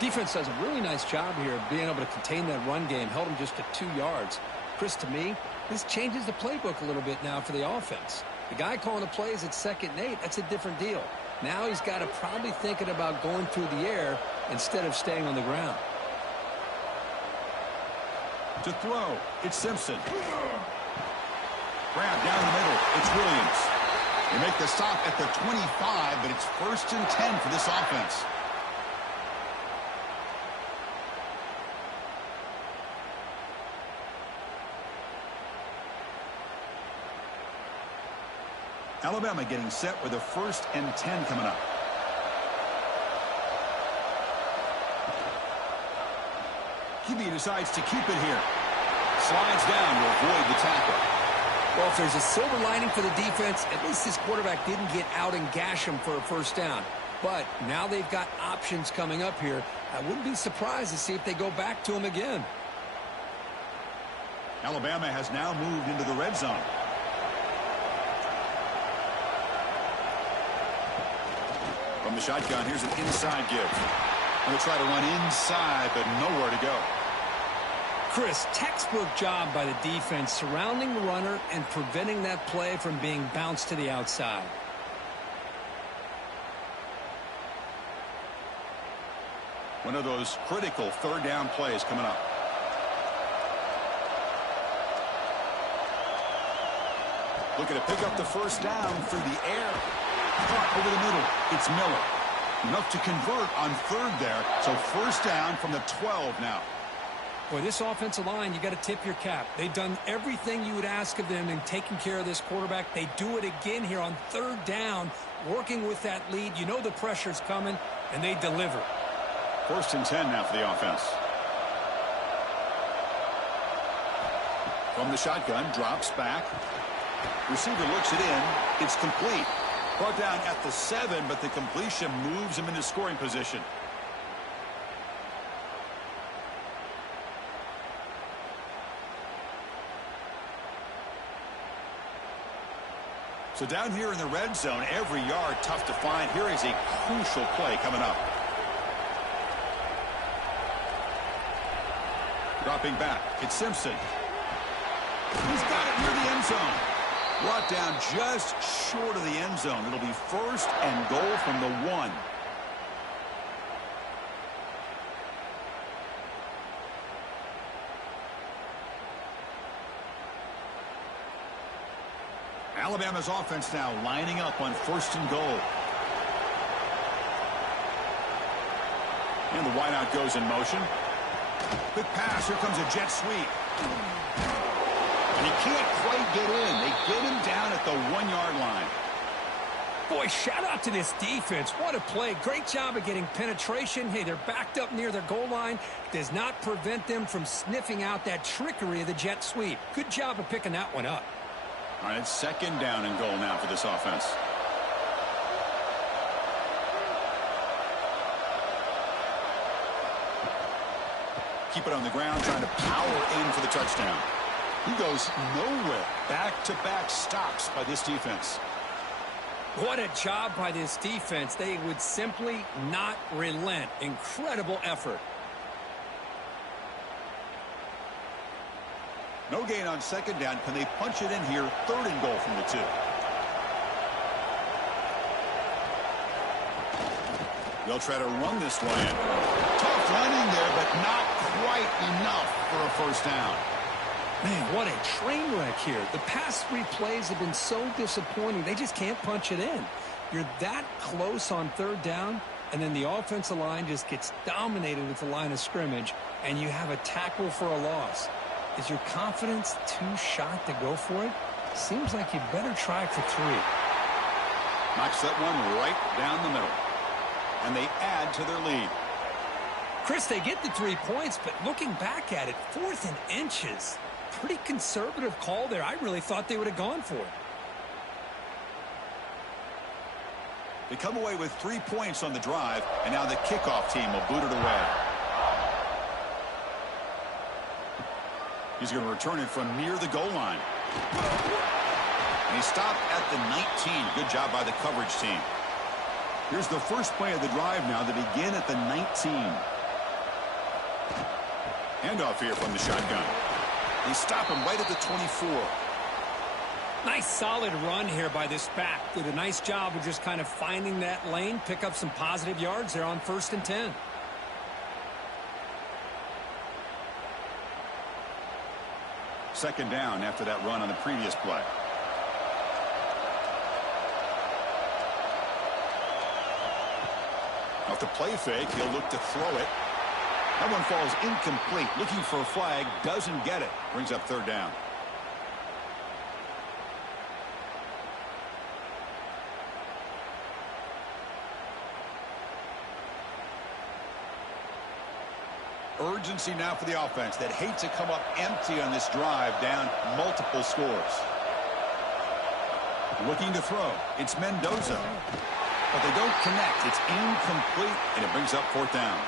Defense does a really nice job here of being able to contain that run game. Held him just to 2 yards. Chris, to me, this changes the playbook a little bit now for the offense. The guy calling the plays at 2nd and 8, that's a different deal. Now he's got to probably thinking about going through the air instead of staying on the ground. To throw, it's Simpson. Grab down the middle, it's Williams. They make the stop at the 25, but it's 1st and 10 for this offense. Alabama getting set with a 1st and 10 coming up. QB decides to keep it here. Slides down to avoid the tackle. Well, if there's a silver lining for the defense, at least this quarterback didn't get out and gash him for a 1st down. But now they've got options coming up here. I wouldn't be surprised to see if they go back to him again. Alabama has now moved into the red zone. From the shotgun, here's an inside give. And they'll try to run inside, but nowhere to go. Chris, textbook job by the defense surrounding the runner and preventing that play from being bounced to the outside. One of those critical third down plays coming up. Looking to pick up the first down through the air. Caught over the middle. It's Miller. Enough to convert on third there. So first down from the 12 now. Boy, this offensive line, you got to tip your cap. They've done everything you would ask of them in taking care of this quarterback. They do it again here on third down, working with that lead. You know the pressure's coming, and they deliver. First and 10 now for the offense. From the shotgun, drops back. Receiver looks it in. It's complete. Brought down at the 7, but the completion moves him into scoring position. So down here in the red zone, every yard tough to find. Here is a crucial play coming up. Dropping back, it's Simpson. He's got it near the end zone. Brought down just short of the end zone. It'll be first and goal from the 1. Alabama's offense now lining up on first and goal. And the wideout goes in motion. Quick pass. Here comes a jet sweep. And he can't quite get in. They get him down at the 1-yard line. Boy, shout out to this defense. What a play. Great job of getting penetration. Hey, they're backed up near their goal line. Does not prevent them from sniffing out that trickery of the jet sweep. Good job of picking that one up. All right, it's second down and goal now for this offense. Keep it on the ground, trying to power in for the touchdown. He goes nowhere. Back-to-back stops by this defense. What a job by this defense. They would simply not relent. Incredible effort. No gain on second down. Can they punch it in here? Third and goal from the 2. They'll try to run this one in. Tough running there, but not quite enough for a first down. Man, what a train wreck here. The past 3 plays have been so disappointing. They just can't punch it in. You're that close on third down, and then the offensive line just gets dominated at the line of scrimmage, and you have a tackle for a loss. Is your confidence too shot to go for it? Seems like you better try for 3. Knocks that one right down the middle. And they add to their lead. Chris, they get the 3 points, but looking back at it, 4th and inches. Pretty conservative call there. I really thought they would have gone for it. They come away with 3 points on the drive, and now the kickoff team will boot it away. He's going to return it from near the goal line. And he stopped at the 19. Good job by the coverage team. Here's the first play of the drive now. They begin at the 19. Handoff here from the shotgun. They stop him right at the 24. Nice solid run here by this back. Did a nice job of just kind of finding that lane, pick up some positive yards there on first and 10. Second down after that run on the previous play. Off the play fake, he'll look to throw it. That one falls incomplete. Looking for a flag, doesn't get it. Brings up third down. Urgency now for the offense that hates to come up empty on this drive, down multiple scores. Looking to throw. It's Mendoza. But they don't connect. It's incomplete, and it brings up fourth down.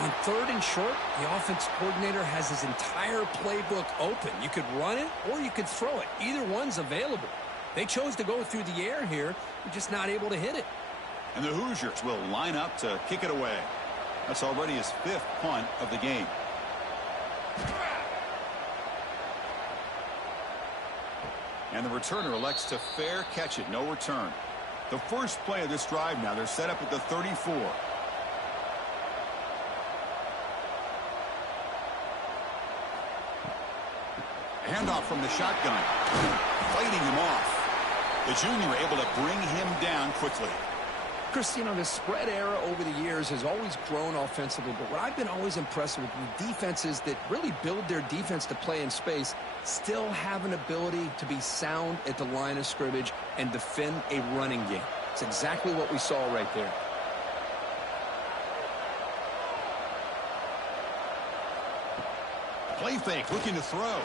On third and short, the offense coordinator has his entire playbook open. You could run it or you could throw it. Either one's available. They chose to go through the air here. They're just not able to hit it. And the Hoosiers will line up to kick it away. That's already his 5th punt of the game. And the returner elects to fair catch it. No return. The first play of this drive now. They're set up at the 34. Handoff from the shotgun. Fighting him off. The junior able to bring him down quickly. Chris, you know, the spread era over the years has always grown offensively, but what I've been always impressed with defenses that really build their defense to play in space still have an ability to be sound at the line of scrimmage and defend a running game. It's exactly what we saw right there. Play fake, looking to throw.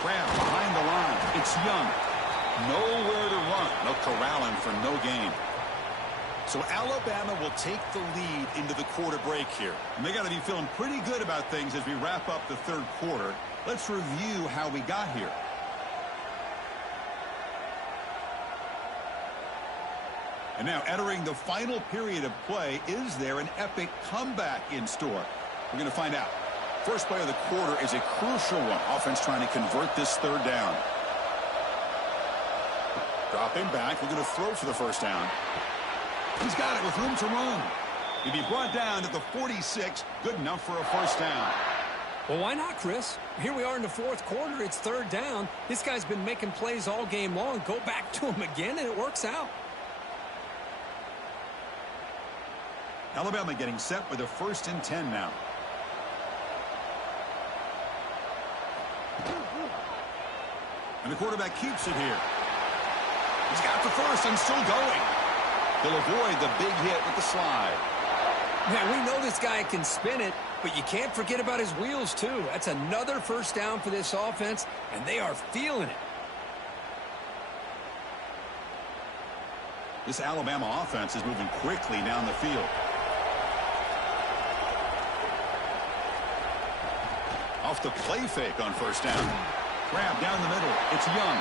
Grab behind the line. It's Young. Nowhere to run. They'll corral him for no gain. So Alabama will take the lead into the quarter break here. And they got to be feeling pretty good about things as we wrap up the third quarter. Let's review how we got here. And now entering the final period of play, is there an epic comeback in store? We're going to find out. First play of the quarter is a crucial one. Offense trying to convert this third down. Dropping back, looking to throw for the first down. He's got it with room to run. He'll be brought down to the 46, good enough for a first down. Well, why not, Chris? Here we are in the fourth quarter. It's third down. This guy's been making plays all game long. Go back to him again, and it works out. Alabama getting set with a 1st and 10 now. And the quarterback keeps it here. He's got the first and still going. He'll avoid the big hit with the slide. Man, we know this guy can spin it, but you can't forget about his wheels, too. That's another first down for this offense, and they are feeling it. This Alabama offense is moving quickly down the field. Off the play fake on first down. Grab down the middle. It's Young.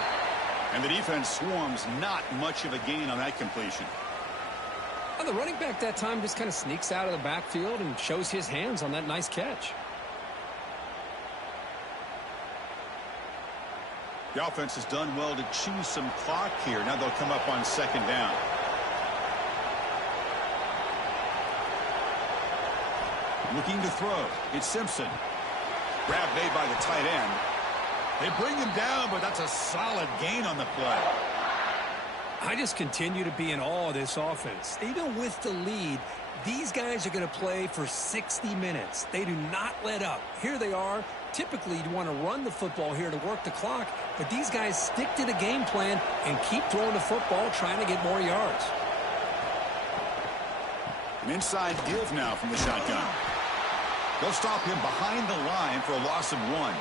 And the defense swarms, not much of a gain on that completion. And the running back that time just kind of sneaks out of the backfield and shows his hands on that nice catch. The offense has done well to chew some clock here. Now they'll come up on second down. Looking to throw. It's Simpson. Grab made by the tight end. They bring him down, but that's a solid gain on the play. I just continue to be in awe of this offense. Even with the lead, these guys are going to play for 60 minutes. They do not let up. Here they are. Typically, you want to run the football here to work the clock, but these guys stick to the game plan and keep throwing the football, trying to get more yards. An inside give now from the shotgun. They'll stop him behind the line for a loss of 1.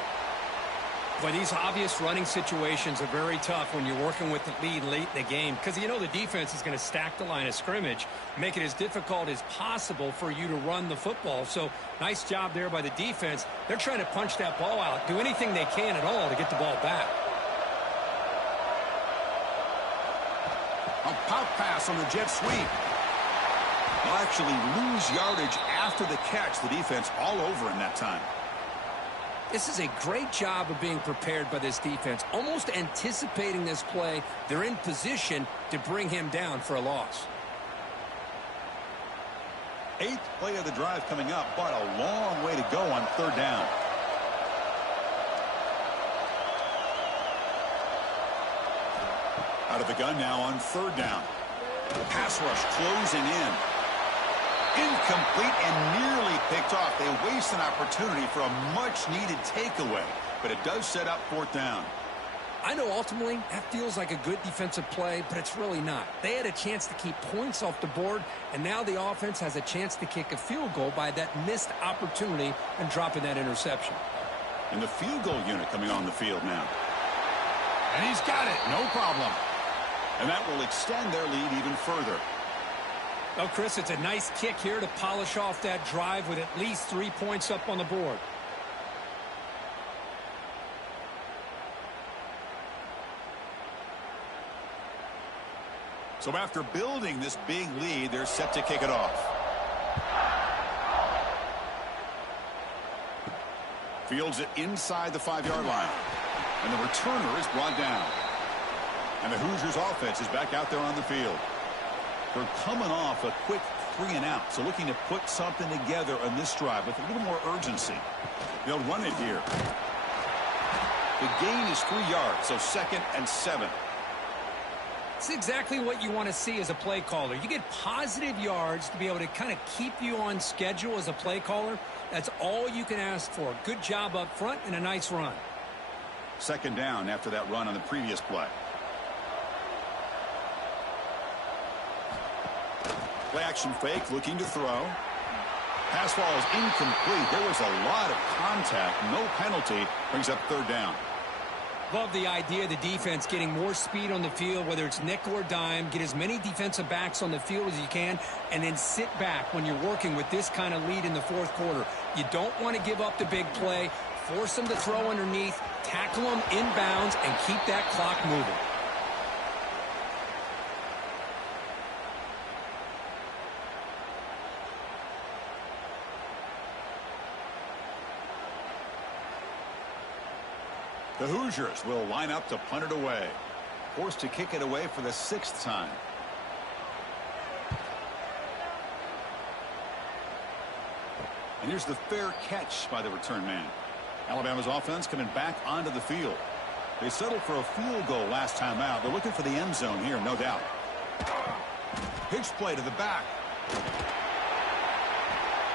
Boy, these obvious running situations are very tough when you're working with the lead late in the game because you know the defense is going to stack the line of scrimmage, make it as difficult as possible for you to run the football. So nice job there by the defense. They're trying to punch that ball out, do anything they can at all to get the ball back. A pop pass on the jet sweep. They'll actually lose yardage after the catch. The defense all over in that time. This is a great job of being prepared by this defense. Almost anticipating this play, they're in position to bring him down for a loss. 8th play of the drive coming up, but a long way to go on third down. Out of the gun now on third down. Pass rush closing in. Incomplete and nearly picked off. They waste an opportunity for a much-needed takeaway, but it does set up fourth down. I know ultimately that feels like a good defensive play, but it's really not. They had a chance to keep points off the board, and now the offense has a chance to kick a field goal by that missed opportunity and dropping that interception. And the field goal unit coming on the field now. And he's got it, no problem. And that will extend their lead even further. Well, Chris, it's a nice kick here to polish off that drive with at least 3 points up on the board. So after building this big lead, they're set to kick it off. Fields it inside the 5-yard line. And the returner is brought down. And the Hoosiers offense is back out there on the field. They're coming off a quick 3-and-out, so looking to put something together on this drive with a little more urgency. They'll run it here. The gain is 3 yards, so 2nd and 7. It's exactly what you want to see as a play caller. You get positive yards to be able to kind of keep you on schedule as a play caller. That's all you can ask for. Good job up front and a nice run. 2nd down after that run on the previous play. Play action fake, looking to throw. Pass ball is incomplete. There was a lot of contact. No penalty. Brings up 3rd down. Love the idea of the defense getting more speed on the field, whether it's nickel or dime. Get as many defensive backs on the field as you can, and then sit back when you're working with this kind of lead in the 4th quarter. You don't want to give up the big play. Force them to throw underneath, tackle them inbounds, and keep that clock moving. The Hoosiers will line up to punt it away. Forced to kick it away for the 6th time. And here's the fair catch by the return man. Alabama's offense coming back onto the field. They settled for a field goal last time out. They're looking for the end zone here, no doubt. Pitch play to the back.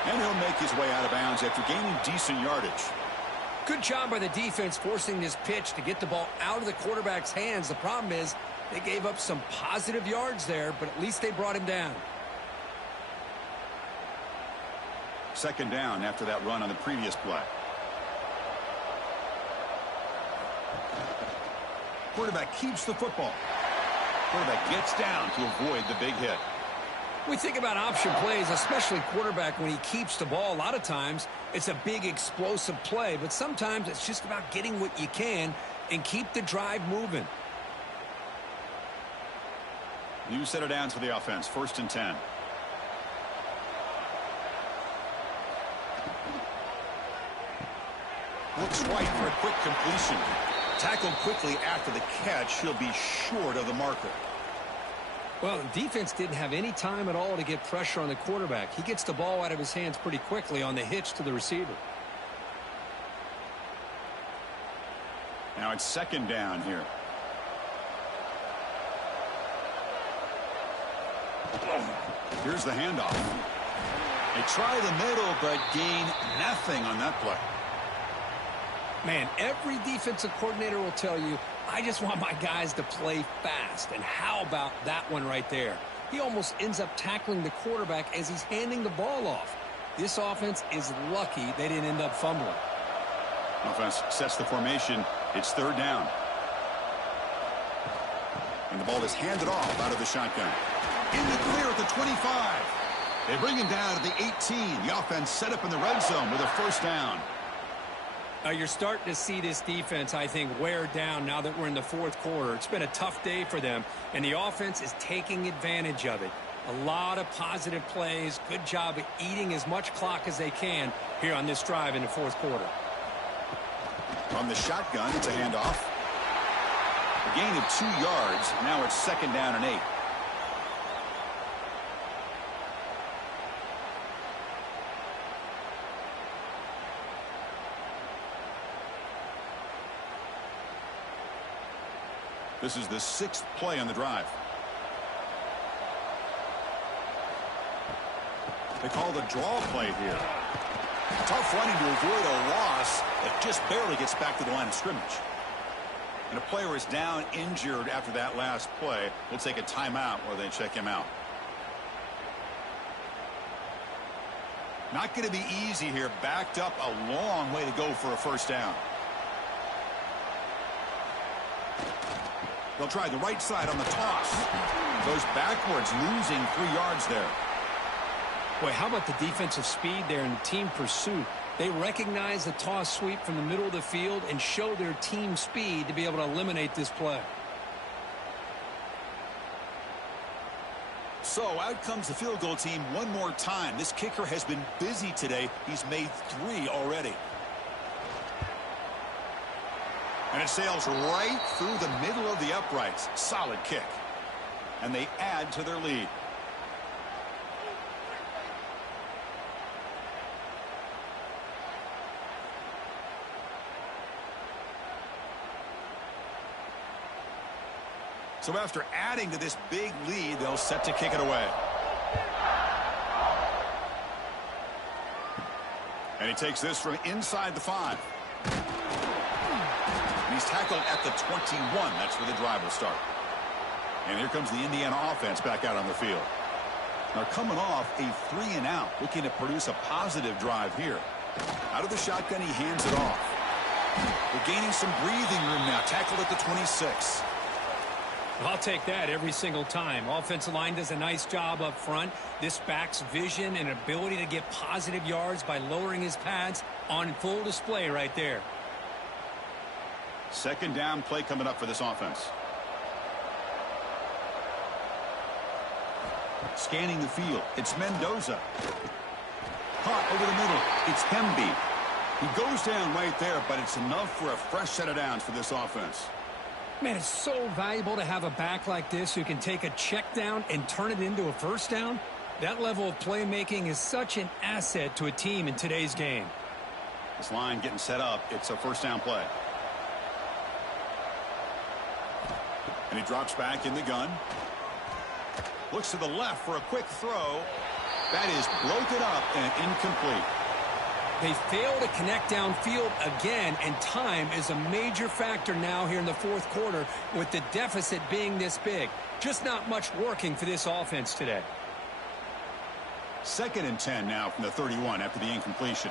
And he'll make his way out of bounds after gaining decent yardage. Good job by the defense forcing this pitch to get the ball out of the quarterback's hands. The problem is they gave up some positive yards there, but at least they brought him down. 2nd down after that run on the previous play. Quarterback keeps the football. Quarterback gets down to avoid the big hit. We think about option plays, especially quarterback, when he keeps the ball. A lot of times it's a big explosive play, but sometimes it's just about getting what you can and keep the drive moving. New set of downs for the offense. 1st and 10. Looks right for a quick completion. Tackled quickly after the catch. He'll be short of the marker. Well, the defense didn't have any time at all to get pressure on the quarterback. He gets the ball out of his hands pretty quickly on the hitch to the receiver. Now it's 2nd down here. Here's the handoff. They try the middle, but gain nothing on that play. Man, every defensive coordinator will tell you, I just want my guys to play fast. And how about that one right there? He almost ends up tackling the quarterback as he's handing the ball off. This offense is lucky they didn't end up fumbling. Offense sets the formation. It's 3rd down. And the ball is handed off out of the shotgun. In the clear at the 25. They bring him down to the 18. The offense set up in the red zone with a 1st down. Now you're starting to see this defense, I think, wear down now that we're in the 4th quarter. It's been a tough day for them, and the offense is taking advantage of it. A lot of positive plays. Good job of eating as much clock as they can here on this drive in the 4th quarter. From the shotgun, it's a handoff. A gain of 2 yards. Now it's 2nd down and 8. This is the 6th play on the drive. They call the draw play here. Tough running to avoid a loss that just barely gets back to the line of scrimmage. And a player is down injured after that last play. We'll take a timeout while they check him out. Not going to be easy here. Backed up a long way to go for a 1st down. They'll try the right side on the toss. Goes backwards, losing 3 yards there. Boy, how about the defensive speed there and team pursuit? They recognize the toss sweep from the middle of the field and show their team speed to be able to eliminate this play. So out comes the field goal team one more time. This kicker has been busy today. He's made 3 already. And it sails right through the middle of the uprights. Solid kick. And they add to their lead. So after adding to this big lead, they'll set to kick it away. And he takes this from inside the 5. And he's tackled at the 21. That's where the drive will start. And here comes the Indiana offense back out on the field. Now coming off a 3-and-out, looking to produce a positive drive here. Out of the shotgun, he hands it off. They're gaining some breathing room now. Tackled at the 26. I'll take that every single time. Offensive line does a nice job up front. This back's vision and ability to get positive yards by lowering his pads on full display right there. Second down play coming up for this offense. Scanning the field. It's Mendoza. Caught over the middle. It's Hemby. He goes down right there, but it's enough for a fresh set of downs for this offense. Man, it's so valuable to have a back like this who can take a check down and turn it into a first down. That level of playmaking is such an asset to a team in today's game. This line getting set up. It's a first down play. And he drops back in the gun. Looks to the left for a quick throw. That is broken up and incomplete. They fail to connect downfield again, and time is a major factor now here in the fourth quarter with the deficit being this big. Just not much working for this offense today. 2nd and 10 now from the 31 after the incompletion.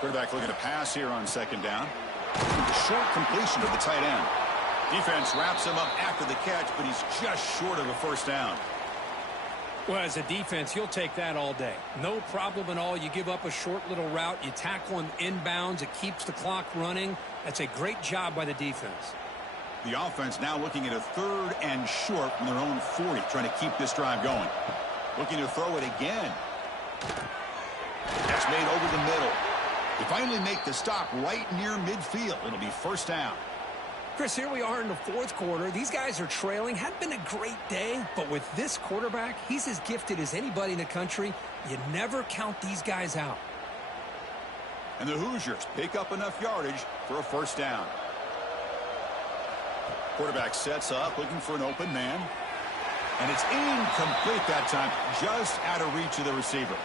Quarterback looking to pass here on 2nd down. Short completion to the tight end. Defense wraps him up after the catch, but he's just short of a first down. Well, as a defense, you'll take that all day. No problem at all. You give up a short little route. You tackle him inbounds. It keeps the clock running. That's a great job by the defense. The offense now looking at a 3rd and short from their own 40, trying to keep this drive going. Looking to throw it again. That's made over the middle. They finally make the stop right near midfield. It'll be first down. Chris, here we are in the fourth quarter. These guys are trailing. Hadn't been a great day, but with this quarterback, he's as gifted as anybody in the country. You never count these guys out. And the Hoosiers pick up enough yardage for a first down. Quarterback sets up, looking for an open man. And it's incomplete that time, just out of reach of the receiver.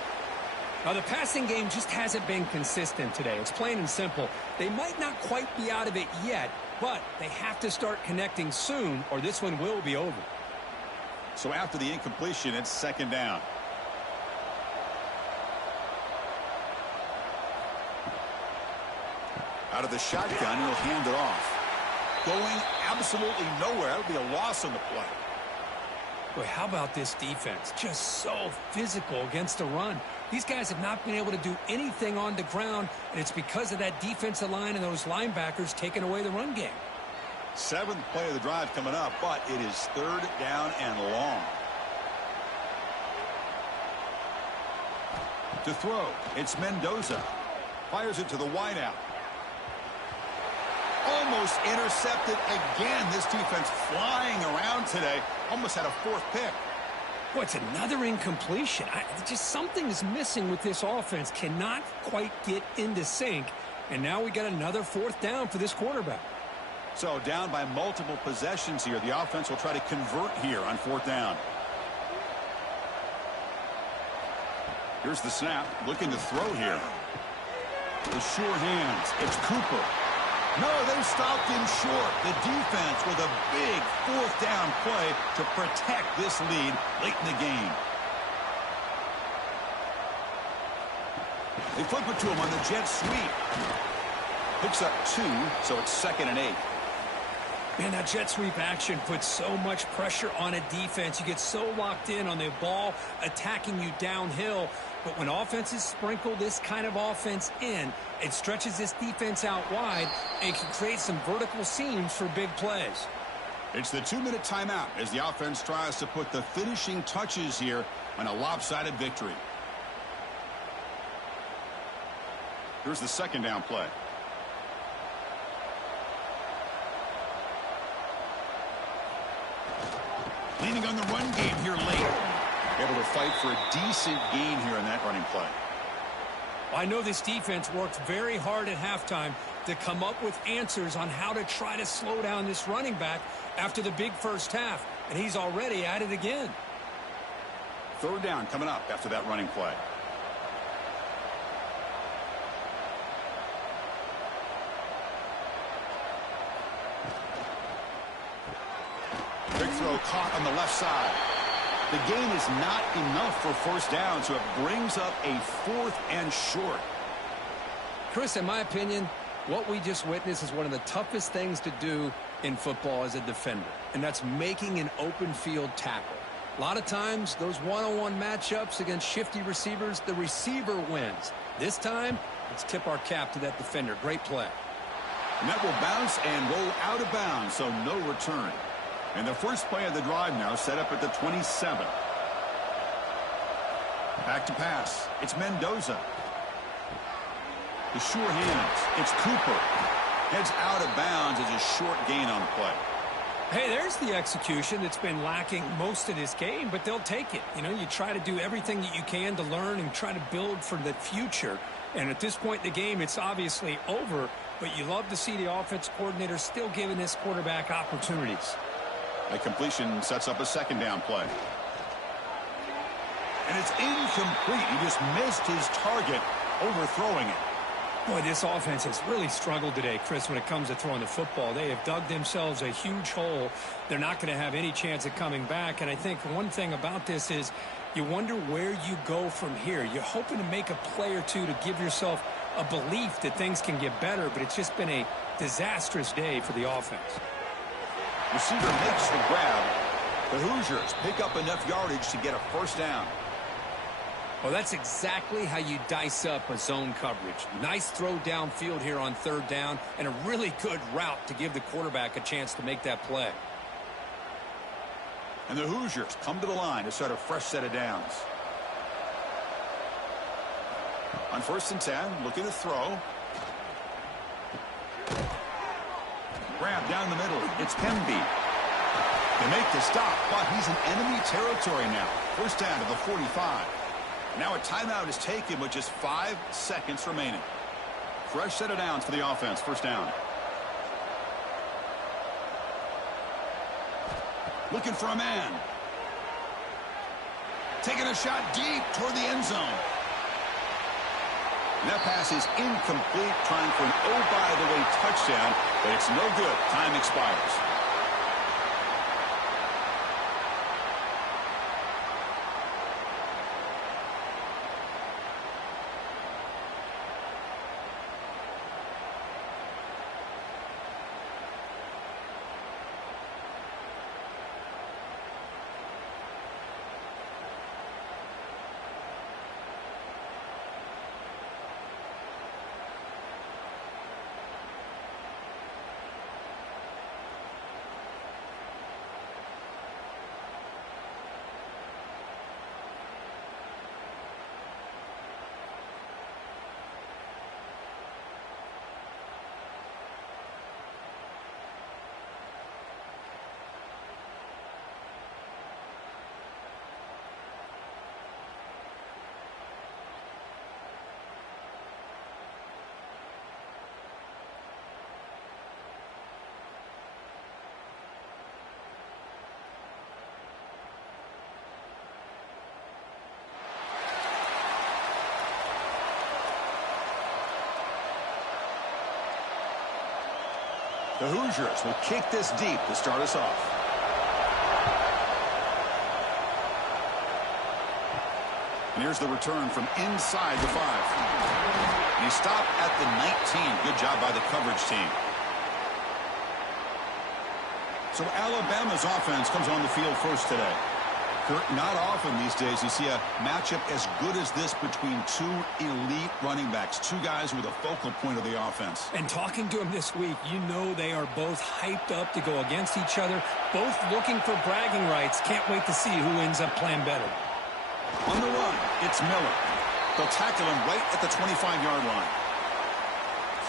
Now, the passing game just hasn't been consistent today. It's plain and simple. They might not quite be out of it yet, but they have to start connecting soon, or this one will be over. So after the incompletion, it's 2nd down. Out of the shotgun, he'll hand it off. Going absolutely nowhere. That would be a loss on the play. Boy, how about this defense? Just so physical against the run. These guys have not been able to do anything on the ground, and it's because of that defensive line and those linebackers taking away the run game. 7th play of the drive coming up, but it is 3rd down and long. To throw, it's Mendoza. Fires it to the wideout. Almost intercepted again. This defense flying around today. Almost had a 4th pick. Boy, it's another incompletion. Just something is missing with this offense. Cannot quite get into sync. And now we got another 4th down for this quarterback. So down by multiple possessions here. The offense will try to convert here on 4th down. Here's the snap. Looking to throw here. The sure hands. It's Cooper. No, they stopped him short. The defense with a big 4th down play to protect this lead late in the game. They flip it to him on the jet sweep. Picks up 2, so it's 2nd and 8. Man, that jet sweep action puts so much pressure on a defense. You get so locked in on the ball attacking you downhill. But when offenses sprinkle this kind of offense in, it stretches this defense out wide and can create some vertical seams for big plays. It's the 2-minute timeout as the offense tries to put the finishing touches here on a lopsided victory. Here's the second down play. Leaning on the run game here late. Able to fight for a decent gain here in that running play. I know this defense worked very hard at halftime to come up with answers on how to try to slow down this running back after the big first half, and he's already at it again. Third down coming up after that running play. Big throw caught on the left side. The gain is not enough for first down, so it brings up a 4th and short. Chris, in my opinion, what we just witnessed is one of the toughest things to do in football as a defender, and that's making an open field tackle. A lot of times, those one-on-one matchups against shifty receivers, the receiver wins. This time, let's tip our cap to that defender. Great play. And that will bounce and roll out of bounds, so no return. And the first play of the drive now set up at the 27. Back to pass. It's Mendoza. The sure hands. It's Cooper. Heads out of bounds as a short gain on the play. Hey, there's the execution that's been lacking most of this game, but they'll take it. You know, you try to do everything that you can to learn and try to build for the future. And at this point in the game, it's obviously over, but you love to see the offense coordinator still giving this quarterback opportunities. A completion sets up a second down play. And it's incomplete. He just missed his target, overthrowing it. Boy, this offense has really struggled today, Chris, when it comes to throwing the football. They have dug themselves a huge hole. They're not going to have any chance of coming back. And I think one thing about this is you wonder where you go from here. You're hoping to make a play or two to give yourself a belief that things can get better, but it's just been a disastrous day for the offense. Receiver makes the grab. The Hoosiers pick up enough yardage to get a first down. Well, that's exactly how you dice up a zone coverage. Nice throw downfield here on third down, and a really good route to give the quarterback a chance to make that play. And the Hoosiers come to the line to start a fresh set of downs. On 1st and 10, looking to throw. Grab down the middle. It's Pemby. They make the stop, but he's in enemy territory now. First down to the 45. Now a timeout is taken with just 5 seconds remaining. Fresh set of downs for the offense. First down. Looking for a man. Taking a shot deep toward the end zone. And that pass is incomplete, trying for an oh-by-the-way touchdown, but it's no good. Time expires. The Hoosiers will kick this deep to start us off. And here's the return from inside the 5. And he stopped at the 19. Good job by the coverage team. So Alabama's offense comes on the field first today. Kurt, not often these days you see a matchup as good as this between two elite running backs, two guys who are the focal point of the offense. And talking to them this week, you know they are both hyped up to go against each other, both looking for bragging rights. Can't wait to see who ends up playing better. On the run, it's Miller. They'll tackle him right at the 25-yard line.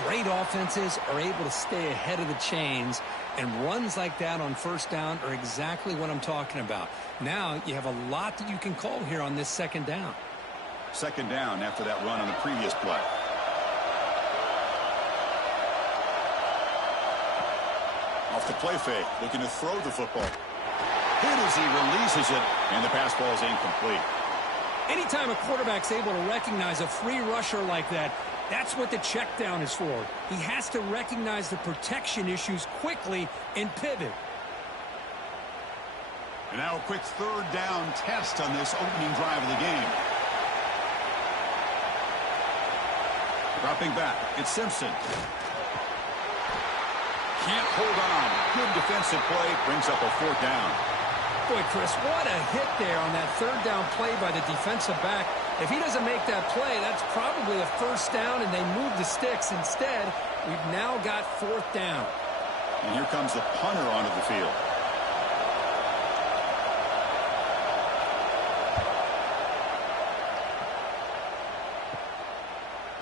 Great offenses are able to stay ahead of the chains, and runs like that on first down are exactly what I'm talking about. Now you have a lot that you can call here on this second down. Second down after that run on the previous play. Off the play fake, looking to throw the football. Hit as he releases it, and the pass ball is incomplete. Anytime a quarterback's able to recognize a free rusher like that, that's what the check down is for. He has to recognize the protection issues quickly and pivot. And now a quick third down test on this opening drive of the game. Dropping back, it's Simpson. Can't hold on. Good defensive play, brings up a fourth down. Boy, Chris, what a hit there on that third down play by the defensive back. If he doesn't make that play, that's probably a first down, and they move the sticks. Instead, we've now got fourth down. And here comes the punter onto the field.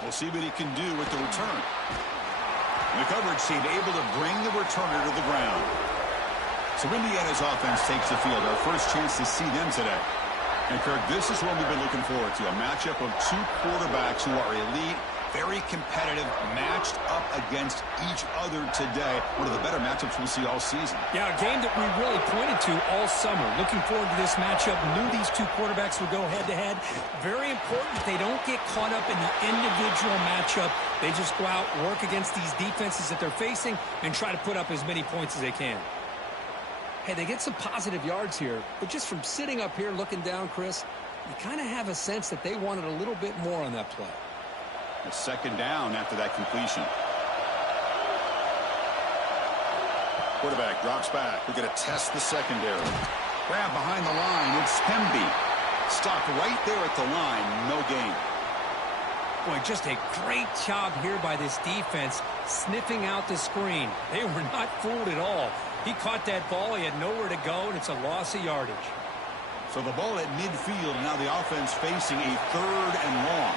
We'll see what he can do with the return. And the coverage team able to bring the returner to the ground. So Indiana's offense takes the field. Our first chance to see them today. And Kirk, this is what we've been looking forward to. A matchup of two quarterbacks who are elite, very competitive, matched up against each other today. One of the better matchups we'll see all season. Yeah, a game that we really pointed to all summer. Looking forward to this matchup. Knew these two quarterbacks would go head-to-head. Very important they don't get caught up in the individual matchup. They just go out, work against these defenses that they're facing, and try to put up as many points as they can. Hey, they get some positive yards here, but just from sitting up here looking down, Chris, you kind of have a sense that they wanted a little bit more on that play. A second down after that completion. Quarterback drops back. We're going to test the secondary. Grab behind the line. It's Hemby. Stopped right there at the line. No gain. Boy, just a great job here by this defense, sniffing out the screen. They were not fooled at all. He caught that ball. He had nowhere to go, and it's a loss of yardage. So the ball at midfield, and now the offense facing a third and long.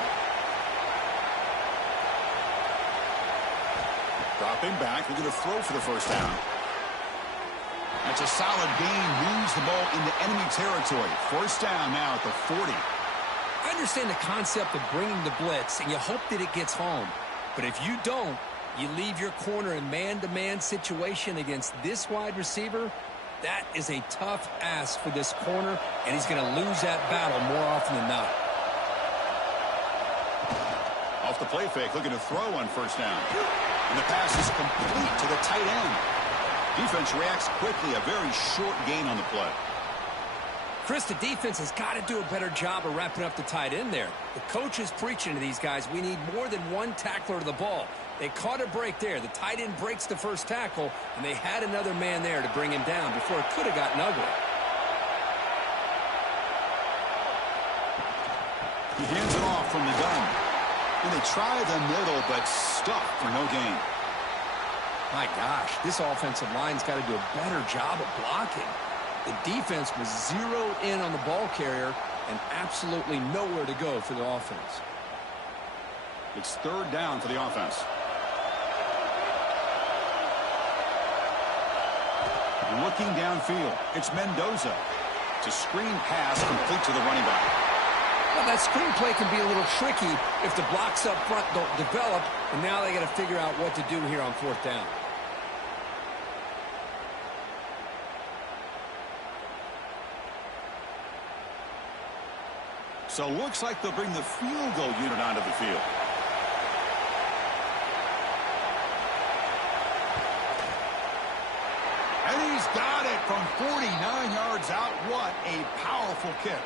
Dropping back. We're going to throw for the first down. That's a solid gain. Moves the ball into enemy territory. First down now at the 40. I understand the concept of bringing the blitz, and you hope that it gets home. But if you don't, you leave your corner in man-to-man situation against this wide receiver. That is a tough ask for this corner, and he's going to lose that battle more often than not. Off the play fake, looking to throw on first down. And the pass is complete to the tight end. Defense reacts quickly. A very short gain on the play. Chris, the defense has got to do a better job of wrapping up the tight end there. The coach is preaching to these guys, we need more than one tackler to the ball. They caught a break there. The tight end breaks the first tackle, and they had another man there to bring him down before it could have gotten ugly. He hands it off from the gun. And they try the middle, but stuck for no gain. My gosh, this offensive line's got to do a better job of blocking. The defense was zeroed in on the ball carrier and absolutely nowhere to go for the offense. It's third down for the offense. Looking downfield, it's Mendoza. It's a screen pass complete to the running back. Well, that screen play can be a little tricky if the blocks up front don't develop, and now they got to figure out what to do here on fourth down. So looks like they'll bring the field goal unit onto the field. And he's got it from 49 yards out. What a powerful kick.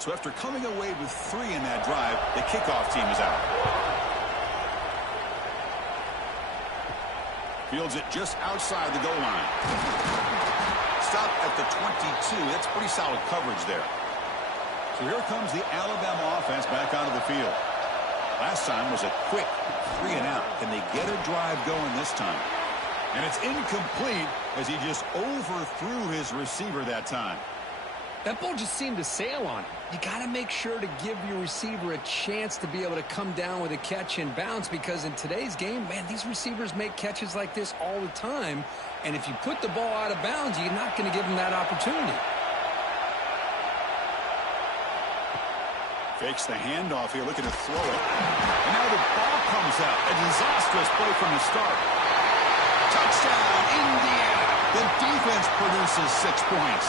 So after coming away with 3 in that drive, the kickoff team is out. Fields it just outside the goal line. Stop at the 22. That's pretty solid coverage there. So here comes the Alabama offense back onto the field. Last time was a quick 3 and out. Can they get a drive going this time? And it's incomplete as he just overthrew his receiver that time. That ball just seemed to sail on him. You got to make sure to give your receiver a chance to be able to come down with a catch and bounce, because in today's game, man, these receivers make catches like this all the time. And if you put the ball out of bounds, you're not going to give them that opportunity. Fakes the handoff here, looking to throw it. And now the ball comes out. A disastrous play from the start. Touchdown, Indiana. The defense produces 6 points.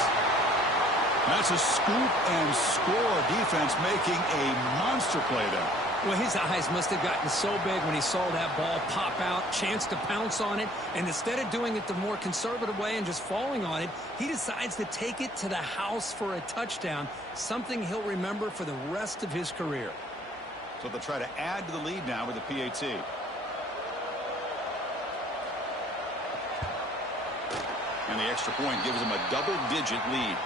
That's a scoop and score. Defense making a monster play there. Well, his eyes must have gotten so big when he saw that ball pop out, chance to pounce on it, and instead of doing it the more conservative way and just falling on it, he decides to take it to the house for a touchdown, something he'll remember for the rest of his career. So they'll try to add to the lead now with the PAT. And the extra point gives them a double-digit lead.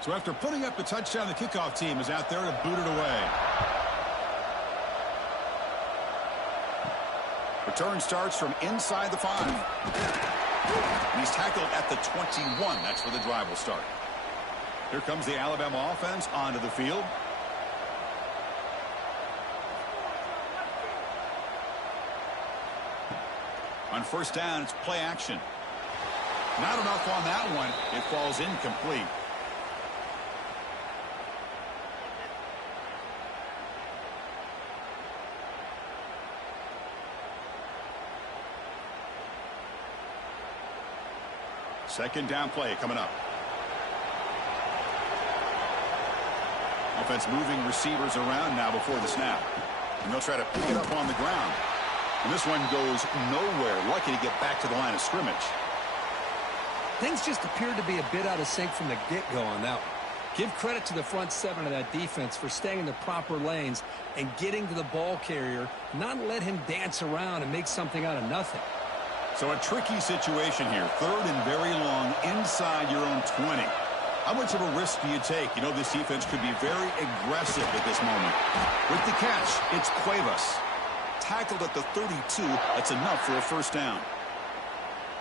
So after putting up the touchdown, the kickoff team is out there to boot it away. Return starts from inside the 5. And he's tackled at the 21. That's where the drive will start. Here comes the Alabama offense onto the field. On first down, it's play action. Not enough on that one. It falls incomplete. Second down play coming up. Offense moving receivers around now before the snap. And they'll try to pick it up on the ground. And this one goes nowhere. Lucky to get back to the line of scrimmage. Things just appeared to be a bit out of sync from the get-go on that one. Give credit to the front 7 of that defense for staying in the proper lanes and getting to the ball carrier, not let him dance around and make something out of nothing. So a tricky situation here. 3rd and very long inside your own 20. How much of a risk do you take? You know, this defense could be very aggressive at this moment. With the catch, it's Cuevas. Tackled at the 32. That's enough for a first down.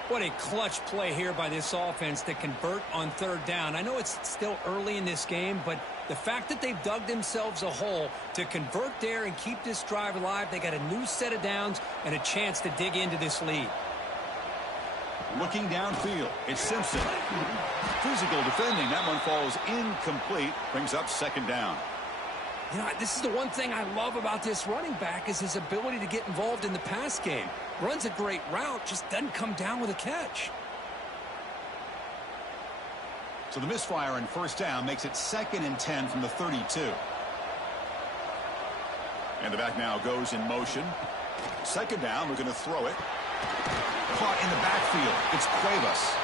What a clutch play here by this offense to convert on 3rd down. I know it's still early in this game, but the fact that they've dug themselves a hole to convert there and keep this drive alive, they got a new set of downs and a chance to dig into this lead. Looking downfield, it's Simpson. Physical defending. That one falls incomplete. Brings up 2nd down. You know, this is the one thing I love about this running back is his ability to get involved in the pass game. Runs a great route, just doesn't come down with a catch. So the misfire on first down makes it 2nd and 10 from the 32. And the back now goes in motion. 2nd down, we're going to throw it. Caught in the backfield. It's Cuevas.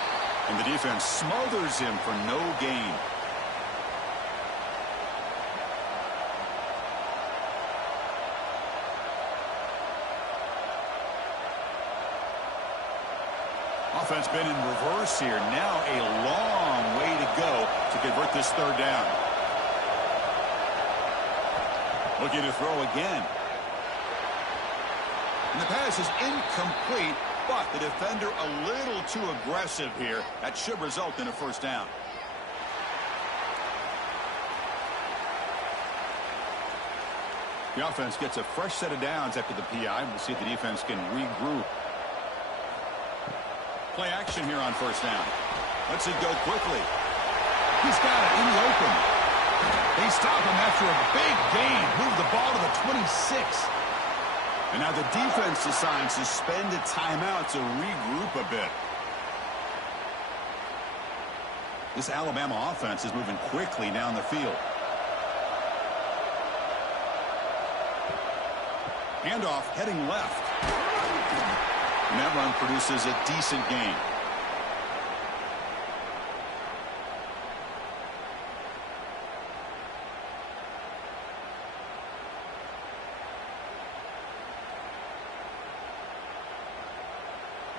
And the defense smothers him for no gain. Offense been in reverse here. Now a long way to go to convert this 3rd down. Looking to throw again. And the pass is incomplete, but the defender a little too aggressive here. That should result in a first down. The offense gets a fresh set of downs after the PI. We'll see if the defense can regroup. Play action here on first down. Lets it go quickly. He's got it in the open. They stop him after a big gain. Move the ball to the 26. And now the defense decides to spend a timeout to regroup a bit. This Alabama offense is moving quickly down the field. Handoff heading left. And that run produces a decent gain.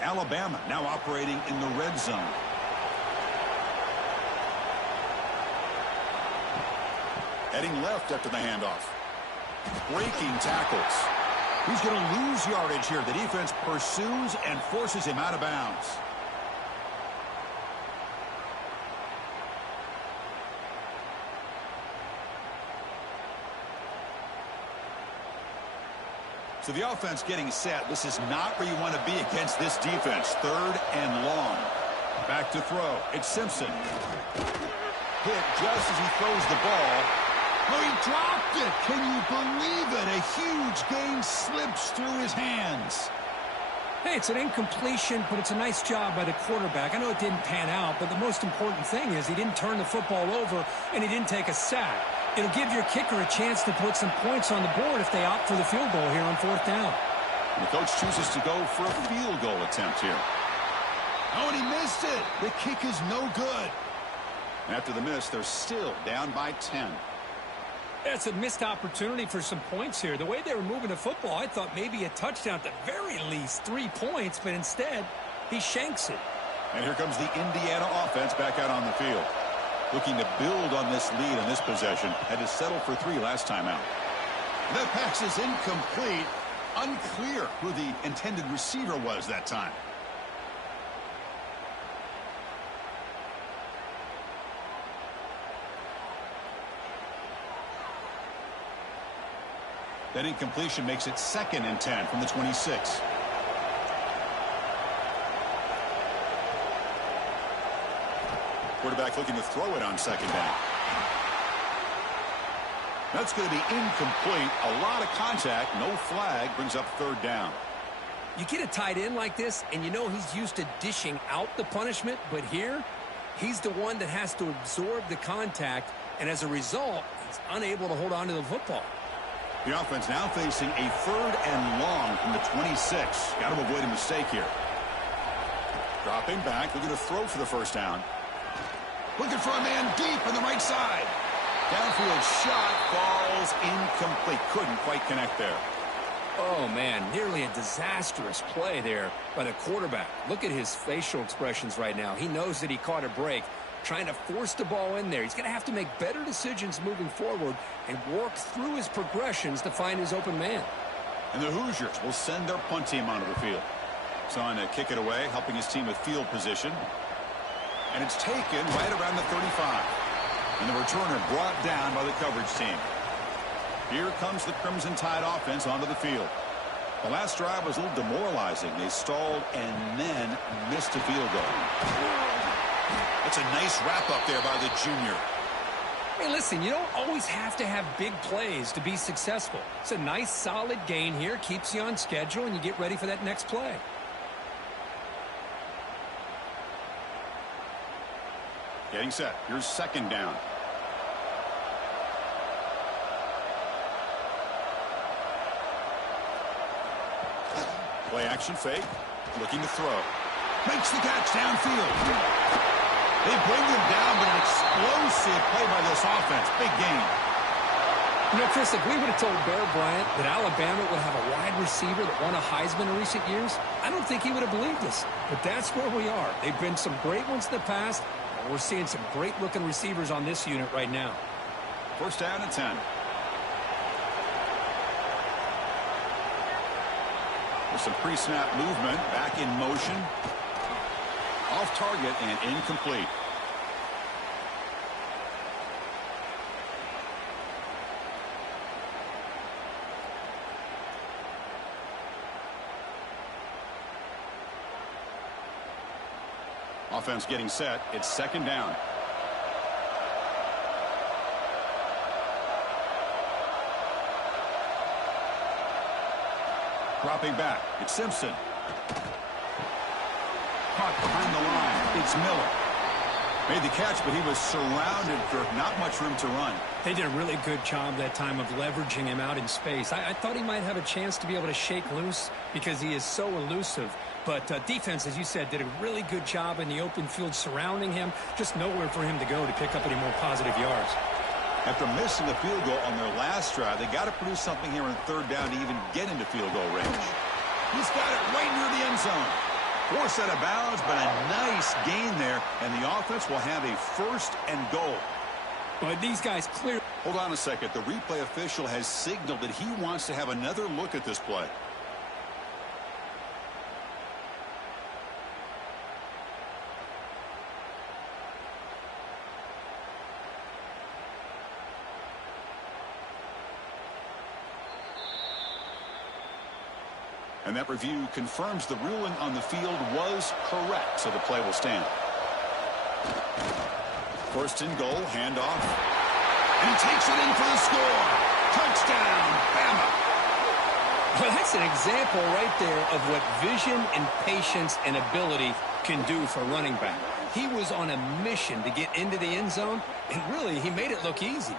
Alabama now operating in the red zone. Heading left after the handoff. Breaking tackles. He's going to lose yardage here. The defense pursues and forces him out of bounds. So the offense getting set. This is not where you want to be against this defense. 3rd and long. Back to throw. It's Simpson. Hit just as he throws the ball. Oh, he dropped it. Can you believe it? A huge gain slips through his hands. Hey, it's an incompletion, but it's a nice job by the quarterback. I know it didn't pan out, but the most important thing is he didn't turn the football over and he didn't take a sack. It'll give your kicker a chance to put some points on the board if they opt for the field goal here on 4th down. And the coach chooses to go for a field goal attempt here. Oh, and he missed it. The kick is no good. After the miss, they're still down by 10. That's a missed opportunity for some points here. The way they were moving the football, I thought maybe a touchdown, at the very least 3 points, but instead, he shanks it. And here comes the Indiana offense back out on the field. Looking to build on this lead in this possession. Had to settle for 3 last time out. That pass is incomplete. Unclear who the intended receiver was that time. That incompletion makes it 2nd and 10 from the 26. Quarterback looking to throw it on 2nd down. That's going to be incomplete. A lot of contact. No flag. Brings up 3rd down. You get a tight end like this, and you know he's used to dishing out the punishment, but here, he's the one that has to absorb the contact, and as a result, he's unable to hold on to the football. The offense now facing a 3rd and long from the 26. Got to avoid a mistake here. Dropping back, looking to throw for the 1st down. Looking for a man deep on the right side. Downfield shot falls incomplete. Couldn't quite connect there. Oh, man, nearly a disastrous play there by the quarterback. Look at his facial expressions right now. He knows that he caught a break, trying to force the ball in there. He's going to have to make better decisions moving forward and work through his progressions to find his open man. And the Hoosiers will send their punt team onto the field. Son to kick it away, helping his team with field position. And it's taken right around the 35. And the returner brought down by the coverage team. Here comes the Crimson Tide offense onto the field. The last drive was a little demoralizing. They stalled and then missed a field goal. That's a nice wrap-up there by the junior. Hey, listen, you don't always have to have big plays to be successful. It's a nice, solid gain here. Keeps you on schedule, and you get ready for that next play. Getting set. Here's 2nd down. Play action fake. Looking to throw. Makes the catch downfield. They bring him down, but an explosive play by this offense. Big gain. You know, Chris, if we would have told Bear Bryant that Alabama would have a wide receiver that won a Heisman in recent years, I don't think he would have believed us. But that's where we are. They've been some great ones in the past. We're seeing some great-looking receivers on this unit right now. 1st down and 10. With some pre-snap movement, back in motion. Off target and incomplete. Offense getting set. It's 2nd down. Dropping back. It's Simpson. Caught behind the line. It's Miller. Made the catch, but he was surrounded for not much room to run. They did a really good job that time of leveraging him out in space. I thought he might have a chance to be able to shake loose because he is so elusive. But defense, as you said, did a really good job in the open field surrounding him. Just nowhere for him to go to pick up any more positive yards. After missing the field goal on their last drive, they got to produce something here on third down to even get into field goal range. He's got it right near the end zone. Forced out of bounds, but a nice gain there, and the offense will have a first and goal. But these guys clear. Hold on a second. The replay official has signaled that he wants to have another look at this play. And that review confirms the ruling on the field was correct, so the play will stand. First and goal, handoff. And he takes it in for the score. Touchdown, Bama. Well, that's an example right there of what vision and patience and ability can do for a running back. He was on a mission to get into the end zone, and really, he made it look easy.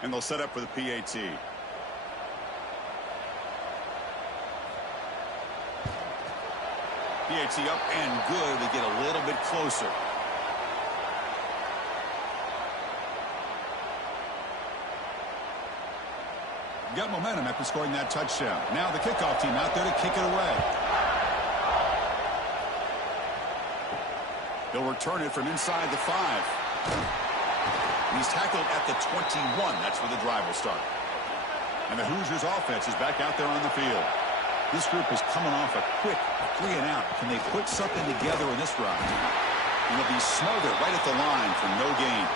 And they'll set up for the PAT. PAT up and good. They get a little bit closer. Got momentum after scoring that touchdown. Now the kickoff team out there to kick it away. They'll return it from inside the 5. He's tackled at the 21. That's where the drive will start. And the Hoosiers offense is back out there on the field. This group is coming off a quick 3 and out. Can they put something together in this drive? And they'll be smothered right at the line for no gain.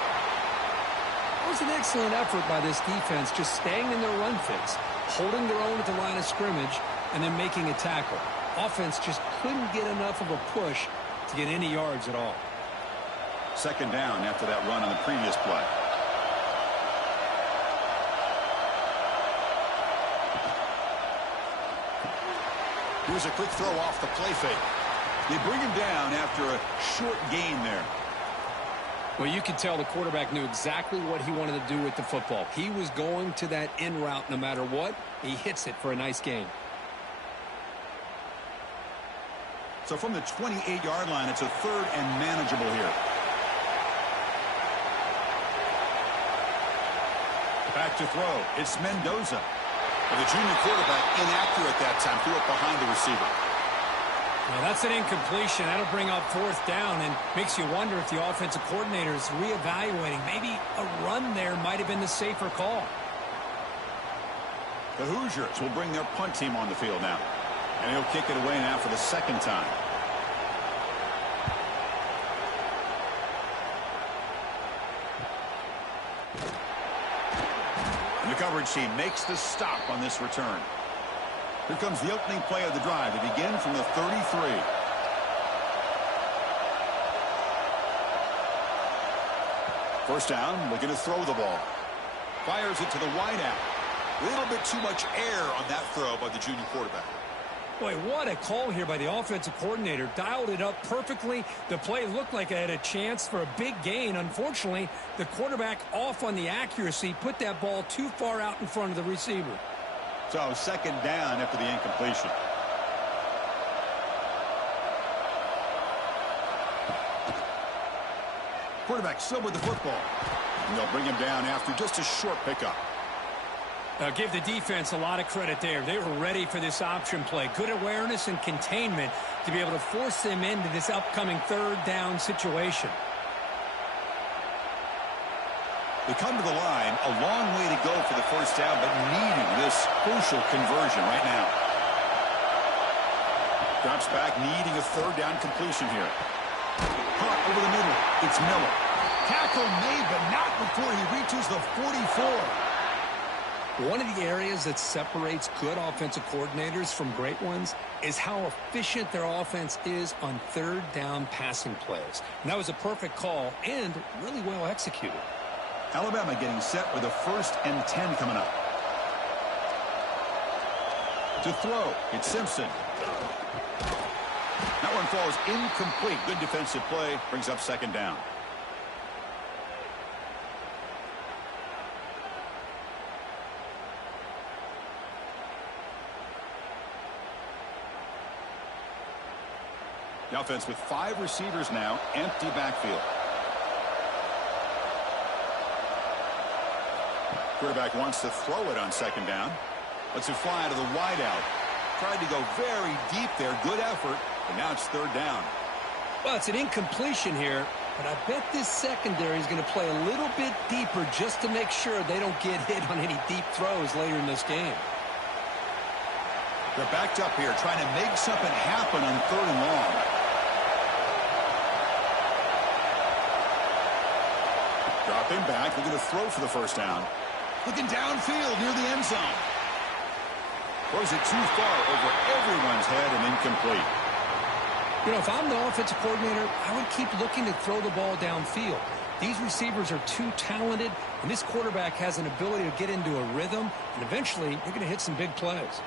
It was an excellent effort by this defense, just staying in their run fits, holding their own at the line of scrimmage, and then making a tackle. Offense just couldn't get enough of a push to get any yards at all. Second down after that run on the previous play. Here's a quick throw off the play fake. They bring him down after a short gain there. Well, you could tell the quarterback knew exactly what he wanted to do with the football. He was going to that in route no matter what. He hits it for a nice gain. So from the 28-yard line, it's a third and manageable here. Back to throw. It's Mendoza. And the junior quarterback inaccurate that time. Threw it behind the receiver. Well, that's an incompletion. That'll bring up fourth down and makes you wonder if the offensive coordinator is reevaluating. Maybe a run there might have been the safer call. The Hoosiers will bring their punt team on the field now. And he'll kick it away now for the second time. The coverage team makes the stop on this return. Here comes the opening play of the drive. They begin from the 33. First down, looking to throw the ball. Fires it to the wideout. A little bit too much air on that throw by the junior quarterback. Boy, what a call here by the offensive coordinator. Dialed it up perfectly. The play looked like it had a chance for a big gain. Unfortunately, the quarterback off on the accuracy, put that ball too far out in front of the receiver. So second down after the incompletion. Quarterback still with the football. And they'll bring him down after just a short pickup. Give the defense a lot of credit there. They were ready for this option play. Good awareness and containment to be able to force them into this upcoming third down situation. They come to the line, a long way to go for the first down, but needing this crucial conversion right now. Drops back, needing a third down completion here. Caught over the middle. It's Miller. Tackle made, but not before he reaches the 44. One of the areas that separates good offensive coordinators from great ones is how efficient their offense is on third down passing plays. And that was a perfect call and really well executed. Alabama getting set with a 1st and 10 coming up. To throw, it's Simpson. That one falls incomplete. Good defensive play, brings up 2nd down. The offense with 5 receivers now, empty backfield. Quarterback wants to throw it on 2nd down. Lets it fly to the wideout. Tried to go very deep there. Good effort, but now it's 3rd down. Well, it's an incompletion here, but I bet this secondary is going to play a little bit deeper just to make sure they don't get hit on any deep throws later in this game. They're backed up here trying to make something happen on 3rd and long. Dropping back, they're going to throw for the 1st down. Looking downfield near the end zone. Throws it too far over everyone's head and incomplete. You know, if I'm the offensive coordinator, I would keep looking to throw the ball downfield. These receivers are too talented, and this quarterback has an ability to get into a rhythm, and eventually they're going to hit some big plays.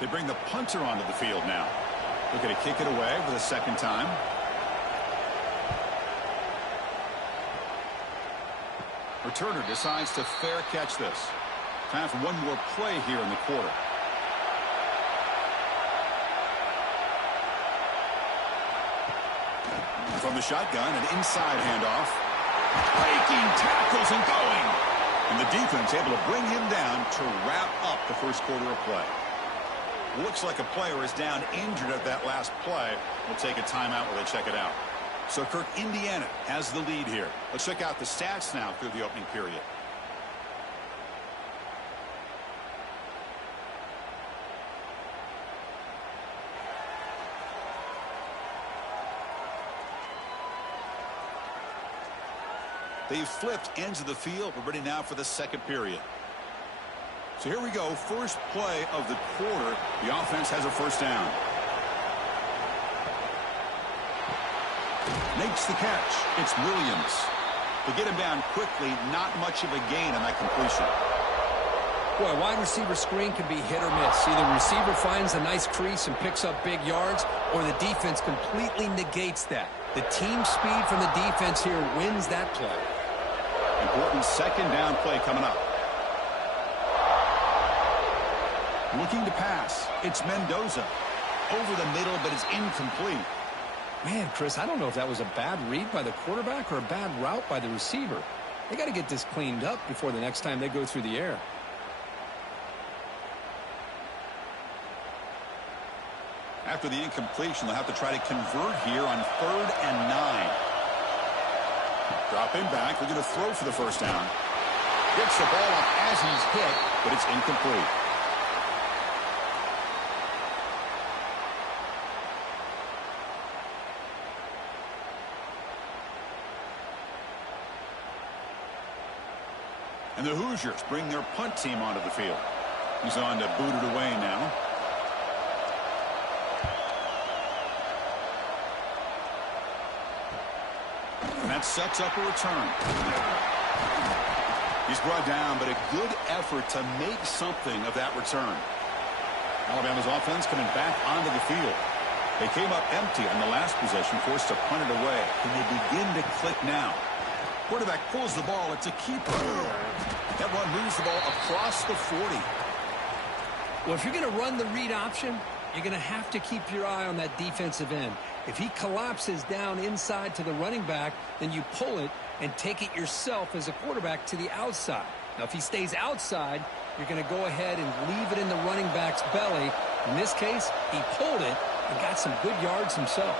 They bring the punter onto the field now. Looking to kick it away for the 2nd time. Returner decides to fair catch this. Time for one more play here in the quarter. From the shotgun, an inside handoff. Breaking tackles and going. And the defense able to bring him down to wrap up the 1st quarter of play. Looks like a player is down injured at that last play. We'll take a timeout while they check it out. So, Kirk, Indiana has the lead here. Let's check out the stats now through the opening period. They've flipped ends of the field. We're ready now for the 2nd period. So here we go. 1st play of the quarter. The offense has a 1st down. Makes the catch. It's Williams. To get him down quickly, not much of a gain on that completion. Boy, wide receiver screen can be hit or miss. Either the receiver finds a nice crease and picks up big yards, or the defense completely negates that. The team speed from the defense here wins that play. Important 2nd down play coming up. Looking to pass. It's Mendoza. Over the middle, but it's incomplete. Man, Chris, I don't know if that was a bad read by the quarterback or a bad route by the receiver. They got to get this cleaned up before the next time they go through the air. After the incompletion, they'll have to try to convert here on 3rd and 9. Dropping back, they're going to throw for the 1st down. Gets the ball up as he's hit, but it's incomplete. And the Hoosiers bring their punt team onto the field. He's on to boot it away now. And that sets up a return. He's brought down, but a good effort to make something of that return. Alabama's offense coming back onto the field. They came up empty on the last possession, forced to punt it away. Can they begin to click now? Quarterback pulls the ball. It's a keeper. That one moves the ball across the 40. Well, if you're going to run the read option, you're going to have to keep your eye on that defensive end. If he collapses down inside to the running back, then you pull it and take it yourself as a quarterback to the outside. Now, if he stays outside, you're going to go ahead and leave it in the running back's belly. In this case, he pulled it and got some good yards himself.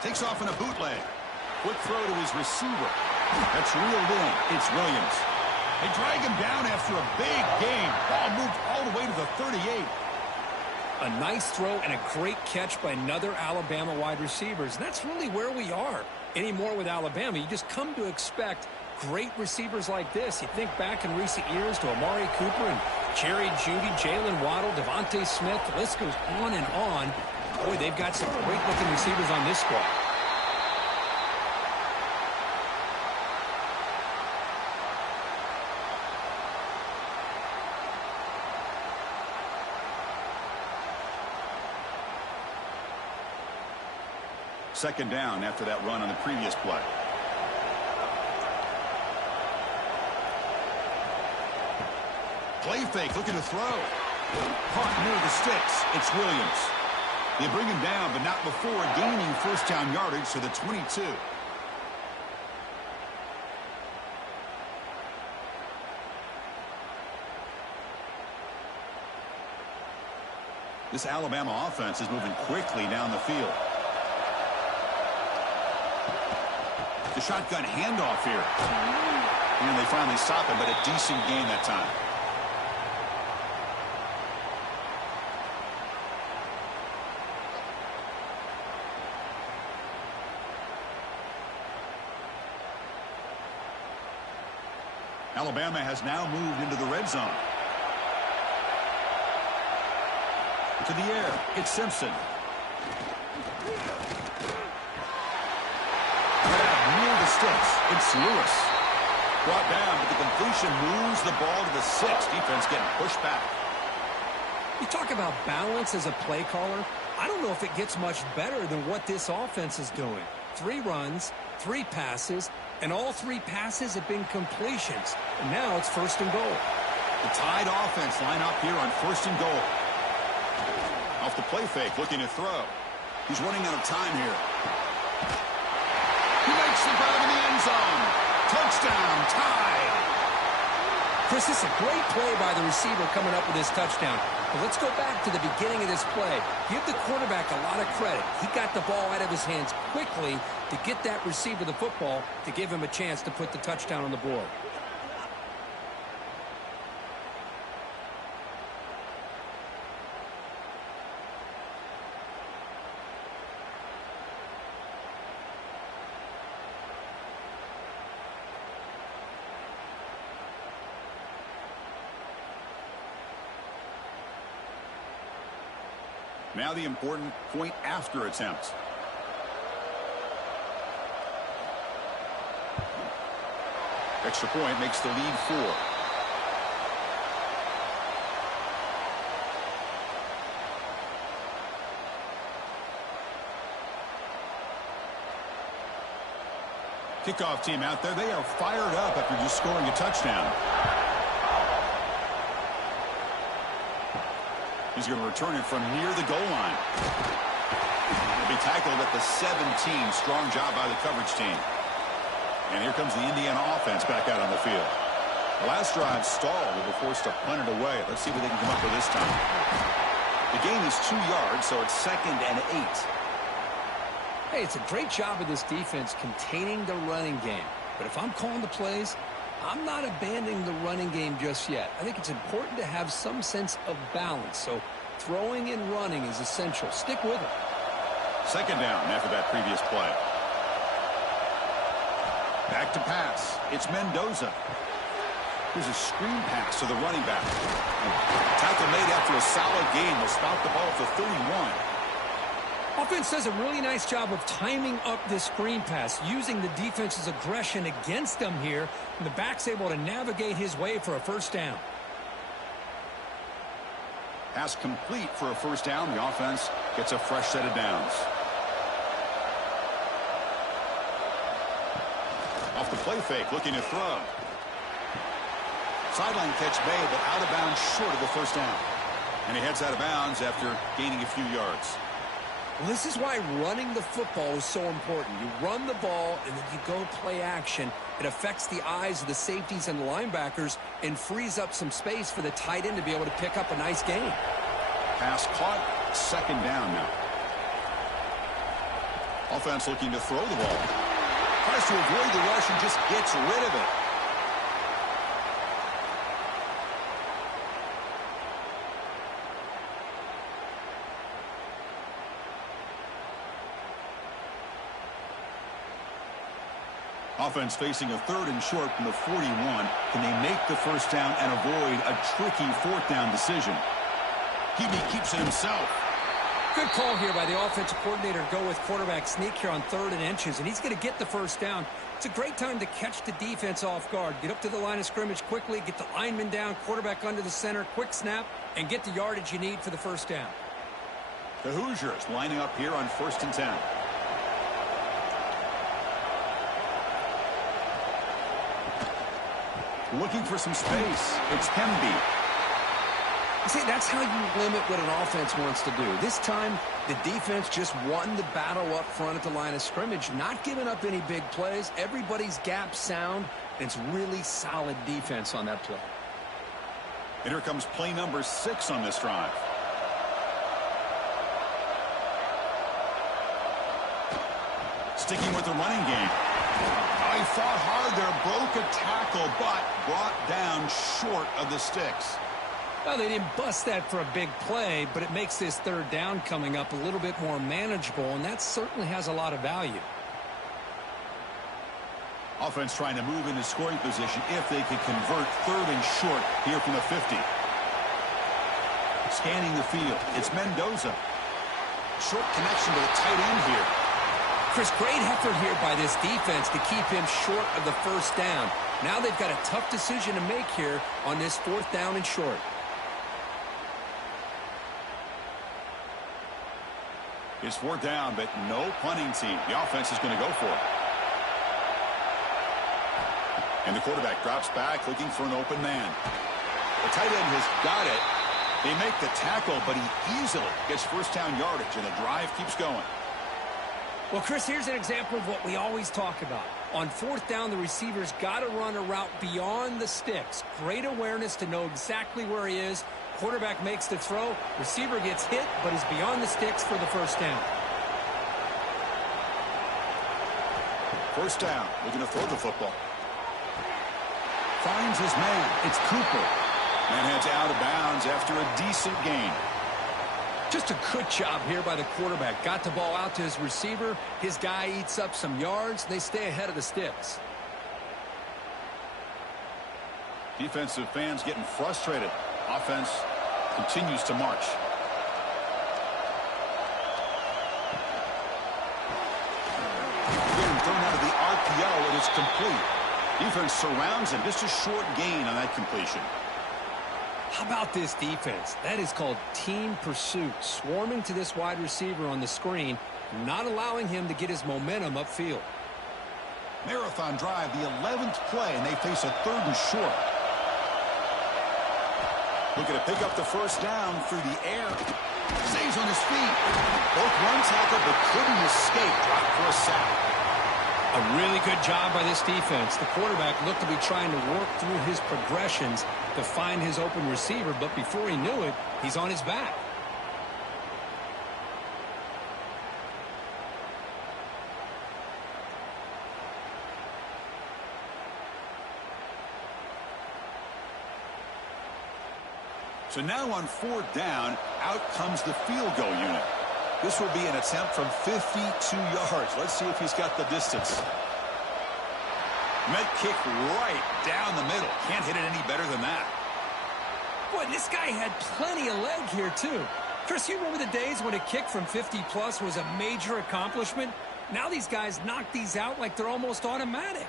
Takes off in a bootleg. Quick throw to his receiver. That's reeled in. It's Williams. They drag him down after a big gain. Ball moved all the way to the 38. A nice throw and a great catch by another Alabama wide receiver. And that's really where we are. anymore with Alabama. You just come to expect great receivers like this. You think back in recent years to Amari Cooper and Jerry Jeudy, Jalen Waddle, Devontae Smith. The list goes on and on. Boy, they've got some great-looking receivers on this squad. Second down after that run on the previous play. Play fake, looking to throw. Caught near the sticks. It's Williams. They bring him down, but not before gaining first down yardage to the 22. This Alabama offense is moving quickly down the field. The shotgun handoff here. And they finally stop him, but a decent gain that time. Alabama has now moved into the red zone. To the air, it's Simpson. Near the sticks, it's Lewis. Brought down, but the completion moves the ball to the 6. Defense getting pushed back. You talk about balance as a play caller. I don't know if it gets much better than what this offense is doing. 3 runs, 3 passes, and all 3 passes have been completions. And now it's first and goal. The Tide offense line up here on first and goal. Off the play fake, looking to throw. He's running out of time here. He makes the grab in the end zone. Touchdown, Tide. Chris, this is a great play by the receiver coming up with his touchdown. But let's go back to the beginning of this play. Give the quarterback a lot of credit. He got the ball out of his hands quickly to get that receiver the football to give him a chance to put the touchdown on the board. Now the important point after attempt. Extra point makes the lead 4. Kickoff team out there. They are fired up after just scoring a touchdown. He's going to return it from near the goal line. He'll be tackled at the 17. Strong job by the coverage team. And here comes the Indiana offense back out on the field. The last drive stalled. They were forced to punt it away. Let's see what they can come up with this time. The gain is 2 yards, so it's 2nd and 8. Hey, it's a great job of this defense containing the running game. But if I'm calling the plays, I'm not abandoning the running game just yet. I think it's important to have some sense of balance. So throwing and running is essential. Stick with it. Second down after that previous play. Back to pass. It's Mendoza. Here's a screen pass to the running back. Tackle made after a solid gain. Will stop the ball at the 31. Offense does a really nice job of timing up this screen pass, using the defense's aggression against them here, and the back's able to navigate his way for a first down. Pass complete for a first down. The offense gets a fresh set of downs. Off the play fake, looking to throw. Sideline catch made, but out of bounds short of the first down. And he heads out of bounds after gaining a few yards. Well, this is why running the football is so important. You run the ball, and then you go play action. It affects the eyes of the safeties and the linebackers and frees up some space for the tight end to be able to pick up a nice gain. Pass caught, second down now. Offense looking to throw the ball. Tries to avoid the rush and just gets rid of it. Offense facing a 3rd and short from the 41. Can they make the first down and avoid a tricky 4th down decision? He keeps it himself. Good call here by the offensive coordinator to go with quarterback sneak here on 3rd and inches, and he's going to get the first down. It's a great time to catch the defense off guard. Get up to the line of scrimmage quickly, get the lineman down, quarterback under the center, quick snap, and get the yardage you need for the first down. The Hoosiers lining up here on 1st and 10. Looking for some space. It's Hemby. See, that's how you limit what an offense wants to do. This time, the defense just won the battle up front at the line of scrimmage, not giving up any big plays. Everybody's gap sound. It's really solid defense on that play. And here comes play number 6 on this drive. Sticking with the running game. Oh, he fought hard there, broke a tackle, but brought down short of the sticks. Well, they didn't bust that for a big play, but it makes this 3rd down coming up a little bit more manageable, and that certainly has a lot of value. Offense trying to move into scoring position if they could convert 3rd and short here from the 50. Scanning the field, it's Mendoza. Short connection to the tight end here. Chris, great effort here by this defense to keep him short of the first down. Now they've got a tough decision to make here on this 4th down and short. It's 4th down, but no punting team. The offense is going to go for it. And the quarterback drops back looking for an open man. The tight end has got it. They make the tackle, but he easily gets first down yardage, and the drive keeps going. Well, Chris, here's an example of what we always talk about. On 4th down, the receiver's got to run a route beyond the sticks. Great awareness to know exactly where he is. Quarterback makes the throw. Receiver gets hit, but is beyond the sticks for the first down. First down. Looking to throw the football. Finds his man. It's Cooper. And heads out of bounds after a decent gain. Just a good job here by the quarterback. Got the ball out to his receiver. His guy eats up some yards. They stay ahead of the sticks. Defensive fans getting frustrated. Offense continues to march. Getting thrown out of the RPO, it is complete. Defense surrounds him. Just a short gain on that completion. How about this defense? That is called team pursuit. Swarming to this wide receiver on the screen, not allowing him to get his momentum upfield. Marathon drive, the 11th play, and they face a 3rd and short. Looking to pick up the first down through the air. Stays on his feet. Both run tackle, but couldn't escape. Dropped for a sack. A really good job by this defense. The quarterback looked to be trying to work through his progressions to find his open receiver, but before he knew it, he's on his back. So now on 4th down, out comes the field goal unit. This will be an attempt from 52 yards. Let's see if he's got the distance. Met kick right down the middle. Can't hit it any better than that. Boy, this guy had plenty of leg here, too. Chris, you remember the days when a kick from 50-plus was a major accomplishment? Now these guys knock these out like they're almost automatic.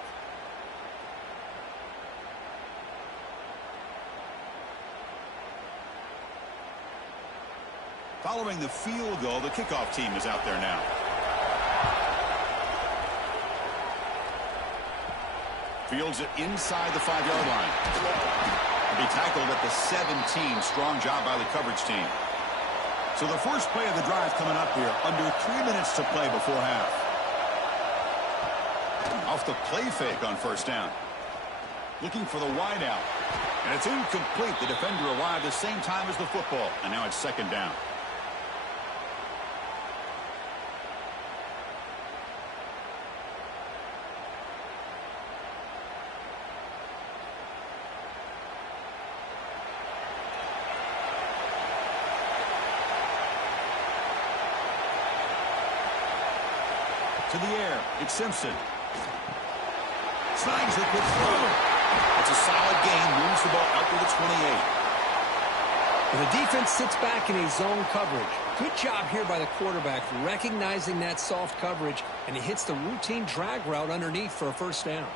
Following the field goal, the kickoff team is out there now. Fields it inside the 5-yard line. He tackled at the 17. Strong job by the coverage team. So the first play of the drive coming up here. Under 3 minutes to play before half. Off the play fake on first down. Looking for the wideout. And it's incomplete. The defender arrived the same time as the football. And now it's 2nd down. To the air, it's Simpson. Snags a good throw. It's a solid gain. Moves the ball out to the 28. The defense sits back in a zone coverage. Good job here by the quarterback recognizing that soft coverage, and he hits the routine drag route underneath for a first down.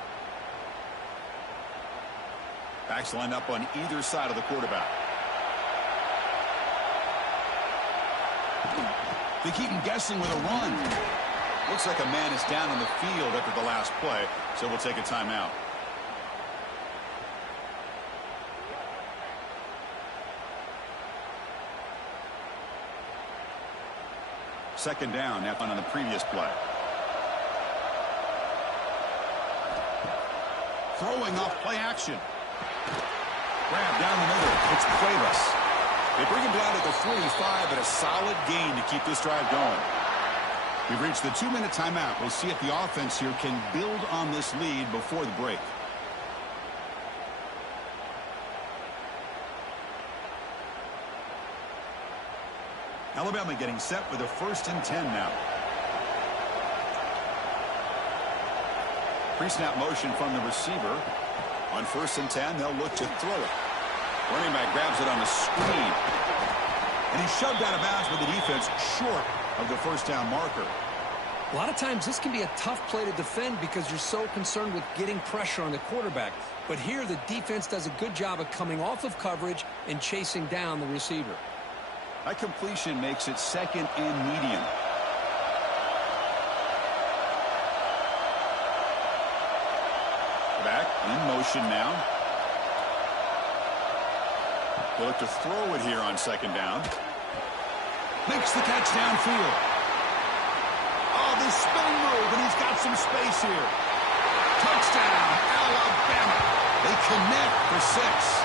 Backs lined up on either side of the quarterback. They keep him guessing with a run. Looks like a man is down on the field after the last play, so we'll take a timeout. Second down, that one on the previous play. Throwing off play action. Grab down the middle. It's Cuevas. They bring him down at the 45, but a solid gain to keep this drive going. We've reached the 2-minute timeout. We'll see if the offense here can build on this lead before the break. Alabama getting set with a 1st and 10 now. Pre-snap motion from the receiver. On 1st and 10, they'll look to throw it. Running back grabs it on the screen. And he's shoved out of bounds with the defense short of the first down marker. A lot of times this can be a tough play to defend because you're so concerned with getting pressure on the quarterback. But here the defense does a good job of coming off of coverage and chasing down the receiver. That completion makes it 2nd and medium. Back in motion now. They look to throw it here on 2nd down. Makes the catch downfield. Oh, the spin move, and he's got some space here. Touchdown, Alabama. They connect for 6.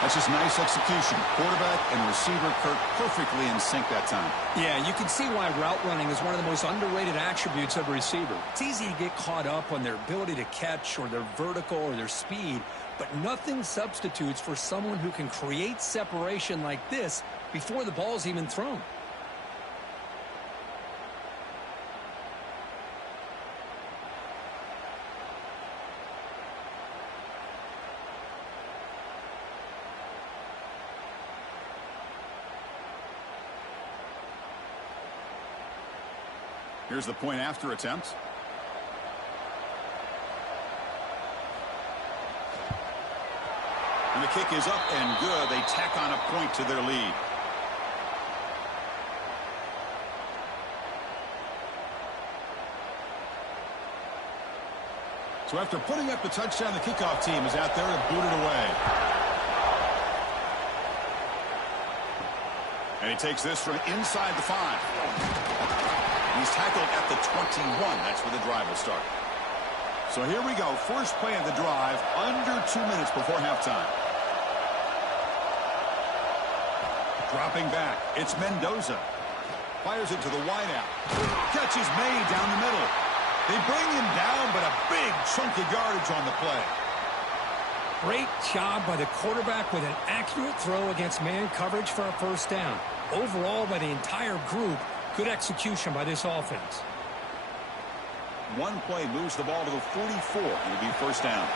That's just nice execution. Quarterback and receiver Kirk perfectly in sync that time. Yeah, you can see why route running is one of the most underrated attributes of a receiver. It's easy to get caught up on their ability to catch or their vertical or their speed, but nothing substitutes for someone who can create separation like this before the ball's even thrown. Here's the point after attempt. And the kick is up and good. They tack on a point to their lead. So after putting up the touchdown, the kickoff team is out there to boot it away. And he takes this from inside the 5. He's tackled at the 21. That's where the drive will start. So here we go. First play of the drive, under 2 minutes before halftime. Dropping back. It's Mendoza. Fires it to the wideout. Catch is made down the middle. They bring him down, but a big chunk of yardage on the play. Great job by the quarterback with an accurate throw against man coverage for a first down. Overall, by the entire group, good execution by this offense. One play moves the ball to the 44. It'll be first down.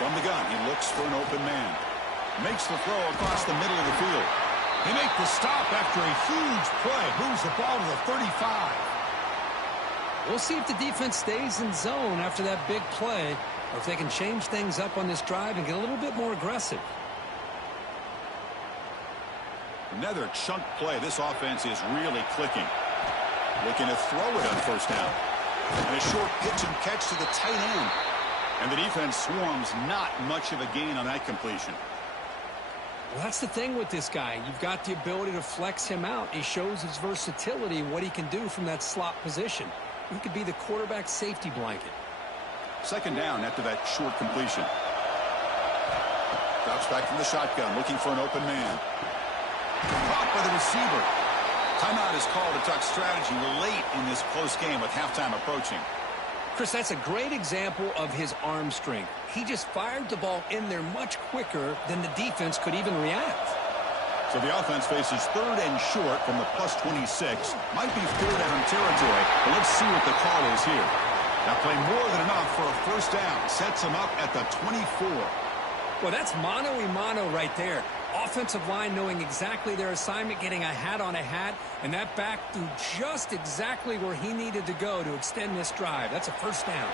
From the gun, he looks for an open man. Makes the throw across the middle of the field. They make the stop after a huge play. Moves the ball to the 35. We'll see if the defense stays in zone after that big play, or if they can change things up on this drive and get a little bit more aggressive. Another chunk play. This offense is really clicking. Looking to throw it on first down. And a short pitch and catch to the tight end. And the defense swarms. Not much of a gain on that completion. Well, that's the thing with this guy. You've got the ability to flex him out. He shows his versatility and what he can do from that slot position. He could be the quarterback safety blanket. Second down after that short completion. Drops back from the shotgun, looking for an open man. Caught by the receiver. Timeout is called to talk strategy. We're late in this close game with halftime approaching. Chris, that's a great example of his arm strength. He just fired the ball in there much quicker than the defense could even react. So the offense faces 3rd and short from the +26. Might be 4th down territory, but let's see what the call is here. That play more than enough for a first down. Sets him up at the 24. Well, that's mano-a-mano right there. Offensive line knowing exactly their assignment, getting a hat on a hat, and that back threw just exactly where he needed to go to extend this drive. That's a first down.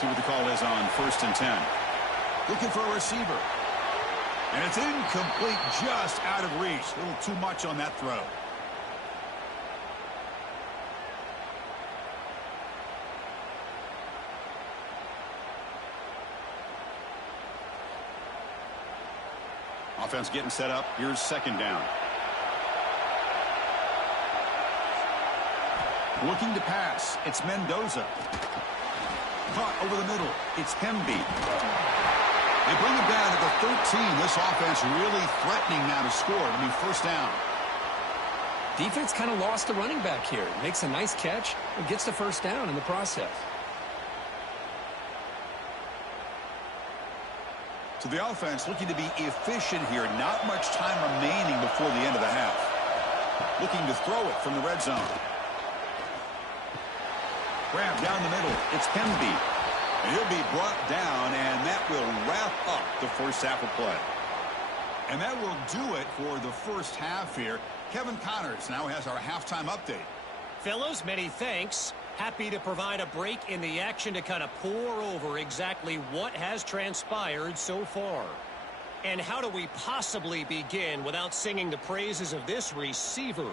See what the call is on 1st and 10. Looking for a receiver. And it's incomplete, just out of reach. A little too much on that throw. Offense getting set up. Here's 2nd down. Looking to pass. It's Mendoza. Caught over the middle. It's Hemby. They bring him down to the 13. This offense really threatening now to score. It'll be first down. Defense kind of lost the running back here. Makes a nice catch and gets the first down in the process. So the offense looking to be efficient here. Not much time remaining before the end of the half. Looking to throw it from the red zone. Grab down the middle. It's Hemby. And he'll be brought down, and that will wrap up the first half of play. And that will do it for the first half here. Kevin Connors now has our halftime update. Fellows, many thanks. Happy to provide a break in the action to kind of pour over exactly what has transpired so far. And how do we possibly begin without singing the praises of this receiver?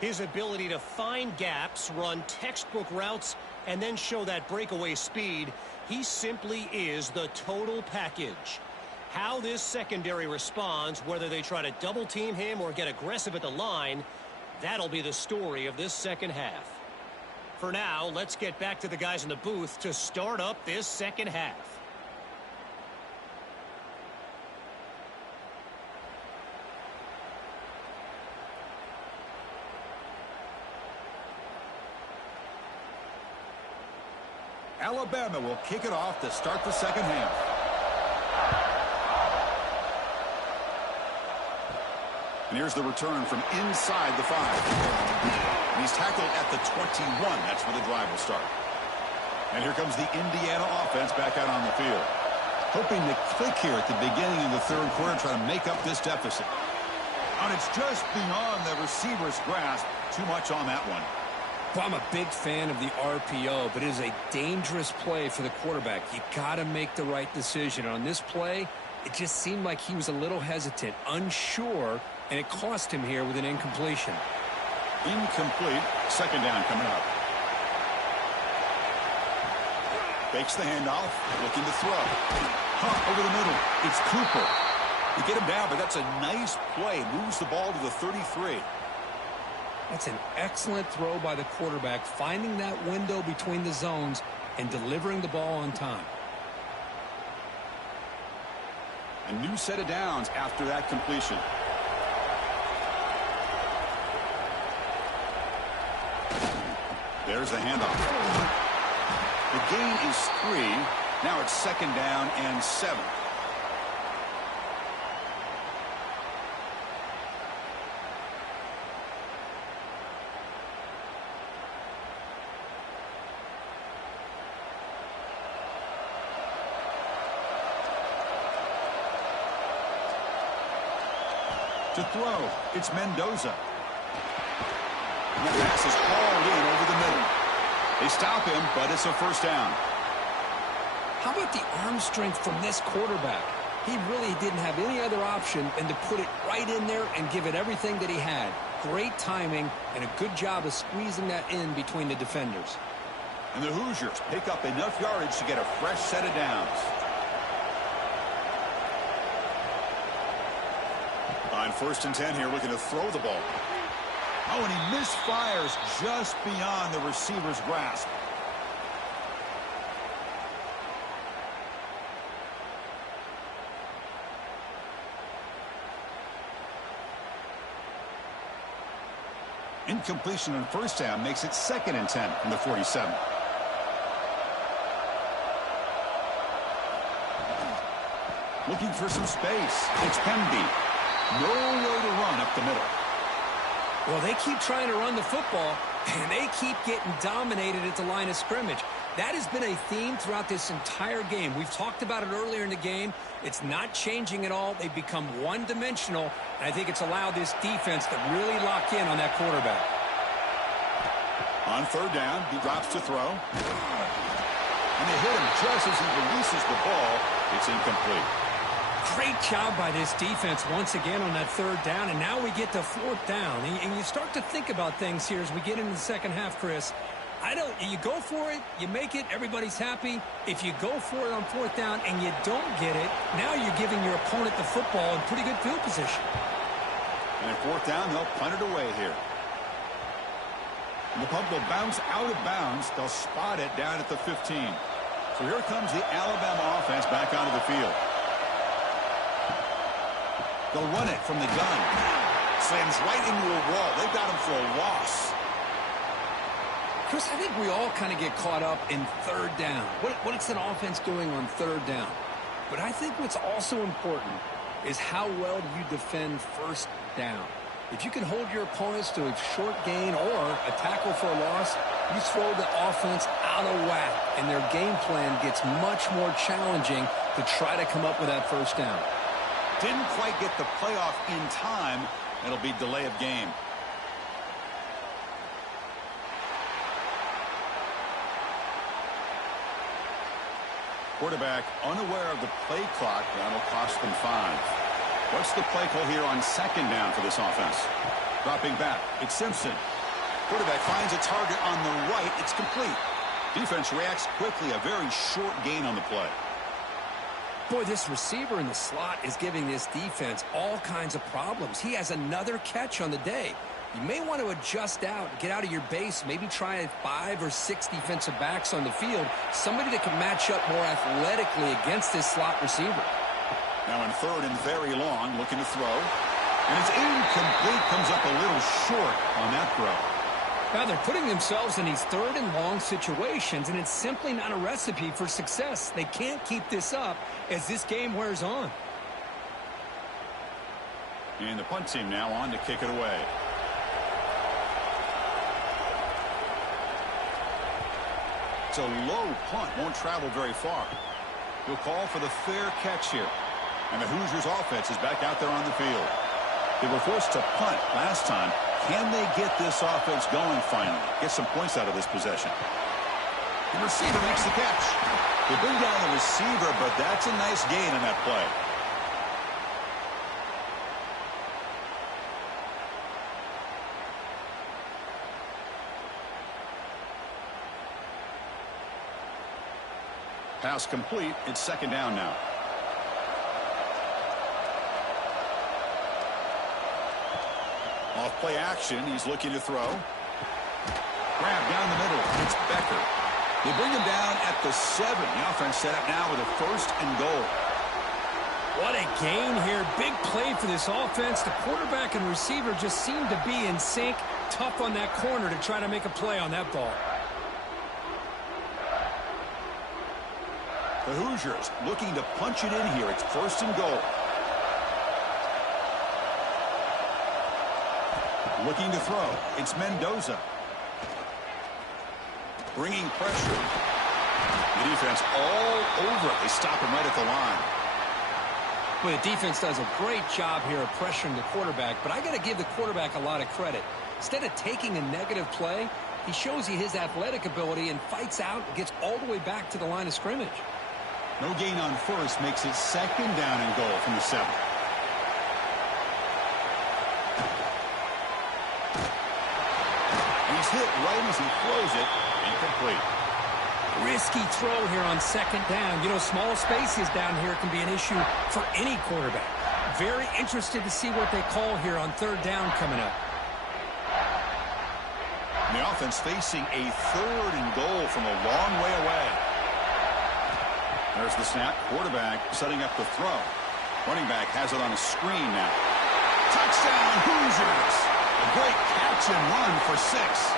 His ability to find gaps, run textbook routes, and then show that breakaway speed. He simply is the total package. How this secondary responds, whether they try to double team him or get aggressive at the line, that'll be the story of this second half. For now, let's get back to the guys in the booth to start up this second half. Alabama will kick it off to start the second half. And here's the return from inside the 5. And he's tackled at the 21. That's where the drive will start. And here comes the Indiana offense back out on the field. Hoping to click here at the beginning of the third quarter, try to make up this deficit. And it's just beyond the receiver's grasp. Too much on that one. Well, I'm a big fan of the RPO, but it is a dangerous play for the quarterback. You got to make the right decision. On this play, it just seemed like he was a little hesitant, unsure, and it cost him here with an incompletion. Incomplete. Second down coming up. Fakes the handoff. Looking to throw. Hunt over the middle. It's Cooper. You get him down, but that's a nice play. Moves the ball to the 33. That's an excellent throw by the quarterback, finding that window between the zones and delivering the ball on time. A new set of downs after that completion. There's the handoff. The gain is 3. Now it's second down and 7. To throw, it's Mendoza. And the pass is hauled in over the middle. They stop him, but it's a first down. How about the arm strength from this quarterback? He really didn't have any other option than to put it right in there and give it everything that he had. Great timing and a good job of squeezing that in between the defenders. And the Hoosiers pick up enough yardage to get a fresh set of downs. On 1st and 10 here, looking to throw the ball. Oh, and he misfires just beyond the receiver's grasp. Incompletion on first down makes it 2nd and 10 from the 47. Looking for some space. It's Hemby. Nowhere to run up the middle. Well, they keep trying to run the football, and they keep getting dominated at the line of scrimmage. That has been a theme throughout this entire game. We've talked about it earlier in the game. It's not changing at all. They've become one-dimensional, and I think it's allowed this defense to really lock in on that quarterback. On third down, he drops to throw. And they hit him just as he releases the ball. It's incomplete. Great job by this defense once again on that third down, and now we get to fourth down. And you start to think about things here as we get into the second half, Chris. You go for it, you make it, everybody's happy. If you go for it on fourth down and you don't get it, now you're giving your opponent the football in pretty good field position. And at fourth down, they'll punt it away here. And the punt will bounce out of bounds. They'll spot it down at the 15. So here comes the Alabama offense back onto the field. They'll run it from the gun. Slams right into a wall. They've got him for a loss. Chris, I think we all kind of get caught up in third down. What is an offense doing on third down? But I think what's also important is how well do you defend first down. If you can hold your opponents to a short gain or a tackle for a loss, you throw the offense out of whack, and their game plan gets much more challenging to try to come up with that first down. Didn't quite get the playoff in time. It'll be delay of game. Quarterback unaware of the play clock. That'll cost them 5. What's the play call here on second down for this offense? Dropping back. It's Simpson. Quarterback finds a target on the right. It's complete. Defense reacts quickly. A very short gain on the play. Boy, this receiver in the slot is giving this defense all kinds of problems. He has another catch on the day. You may want to adjust out, get out of your base, maybe try 5 or 6 defensive backs on the field, somebody that can match up more athletically against this slot receiver. Now in third and very long, looking to throw. And it's incomplete, comes up a little short on that throw. Now they're putting themselves in these third and long situations, and it's simply not a recipe for success. They can't keep this up as this game wears on. And the punt team now on to kick it away. It's a low punt, won't travel very far. He'll call for the fair catch here. And the Hoosiers offense is back out there on the field. They were forced to punt last time. Can they get this offense going finally? Get some points out of this possession. The receiver makes the catch. They bring down the receiver, but that's a nice gain on that play. Pass complete. It's second down now. Off play action. He's looking to throw. Grab down the middle. It's Becker. They bring him down at the 7. The offense set up now with a first and goal. What a gain here. Big play for this offense. The quarterback and receiver just seem to be in sync. Tough on that corner to try to make a play on that ball. The Hoosiers looking to punch it in here. It's first and goal. Looking to throw. It's Mendoza. Bringing pressure. The defense all over it. They stop him right at the line. Well, the defense does a great job here of pressuring the quarterback, but I got to give the quarterback a lot of credit. Instead of taking a negative play, he shows you his athletic ability and fights out and gets all the way back to the line of scrimmage. No gain on first makes it second down and goal from the 7. He's hit right as he throws it. Incomplete. Risky throw here on second down. You know, small spaces down here can be an issue for any quarterback. Very interested to see what they call here on third down coming up. And the offense facing a third and goal from a long way away. There's the snap. Quarterback setting up the throw. Running back has it on a screen now. Touchdown, Hoosiers! A great catch and run for 6.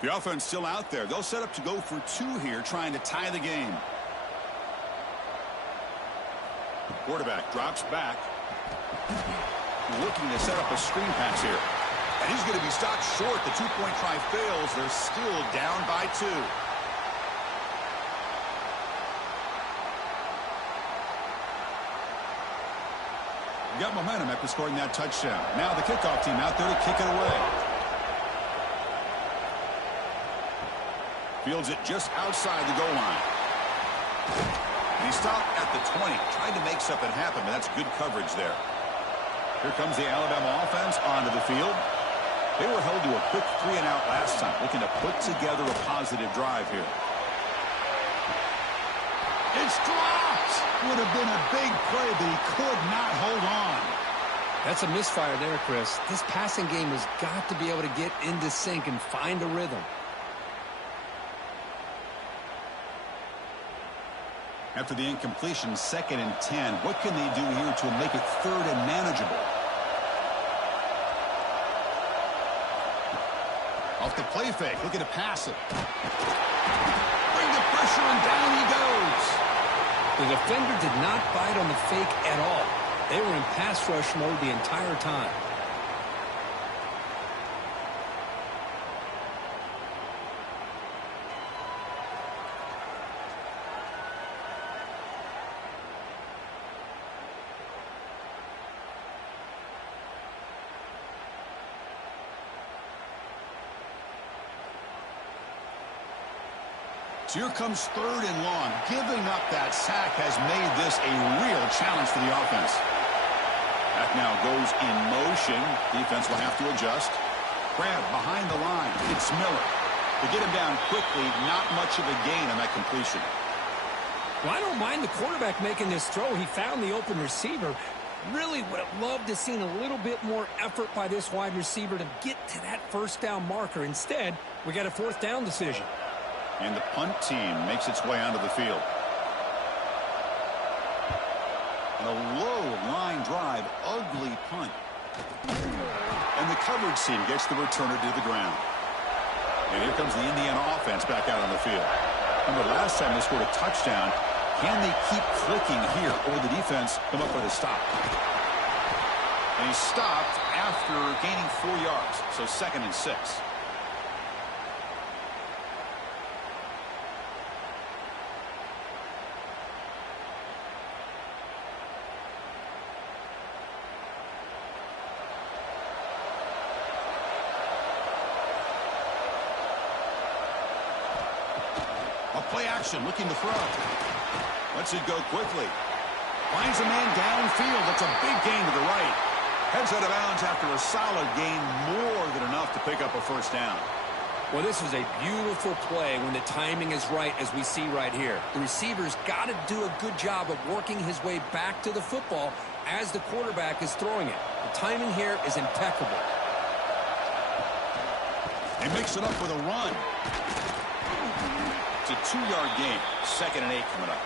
The offense still out there. They'll set up to go for 2 here, trying to tie the game. Quarterback drops back. Looking to set up a screen pass here. And he's going to be stopped short. The 2-point try fails. They're still down by 2. Got momentum after scoring that touchdown. Now the kickoff team out there to kick it away. Fields it just outside the goal line. He stopped at the 20. Tried to make something happen, but that's good coverage there. Here comes the Alabama offense onto the field. They were held to a quick 3-and-out last time, looking to put together a positive drive here. It's dropped! Would have been a big play, but he could not hold on. That's a misfire there, Chris. This passing game has got to be able to get into sync and find a rhythm. After the incompletion, 2nd and 10. What can they do here to make it 3rd and manageable? Off the play fake, looking to pass it. Bring the pressure, and down he goes. The defender did not bite on the fake at all. They were in pass rush mode the entire time. So here comes 3rd and long. Giving up that sack has made this a real challenge for the offense. That now goes in motion. Defense will have to adjust. Grab behind the line. It's Miller. To get him down quickly, not much of a gain on that completion. Well, I don't mind the quarterback making this throw. He found the open receiver. Really would have loved to have seen a little bit more effort by this wide receiver to get to that 1st down marker. Instead, we got a 4th down decision. And the punt team makes its way onto the field. And a low line drive, ugly punt. And the coverage team gets the returner to the ground. And here comes the Indiana offense back out on the field. Remember, last time they scored a touchdown. Can they keep clicking here, or will the defense come up with a stop? And he stopped after gaining 4 yards, so 2nd and 6. Play action, looking to throw. Lets it go quickly. Finds a man downfield. That's a big gain to the right. Heads out of bounds after a solid gain, more than enough to pick up a 1st down. Well, this was a beautiful play when the timing is right, as we see right here. The receiver's got to do a good job of working his way back to the football as the quarterback is throwing it. The timing here is impeccable. They mix it up with a run. It's a 2-yard gain. 2nd and 8 coming up.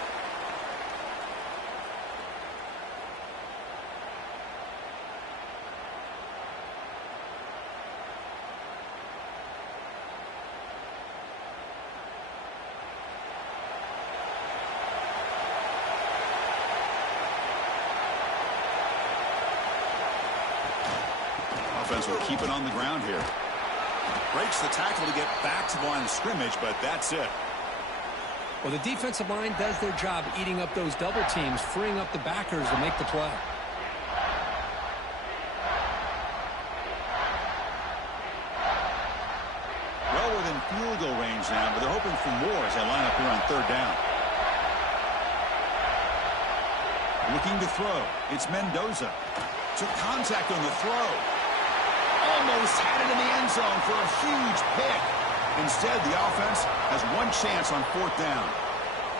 Offense will keep it on the ground here. Breaks the tackle to get back to the line of scrimmage, but that's it. Well, the defensive line does their job eating up those double teams, freeing up the backers to make the play. Well within field goal range now, but they're hoping for more as they line up here on 3rd down. Looking to throw. It's Mendoza. Took contact on the throw. Almost had it in the end zone for a huge pick. Instead, the offense has one chance on 4th down.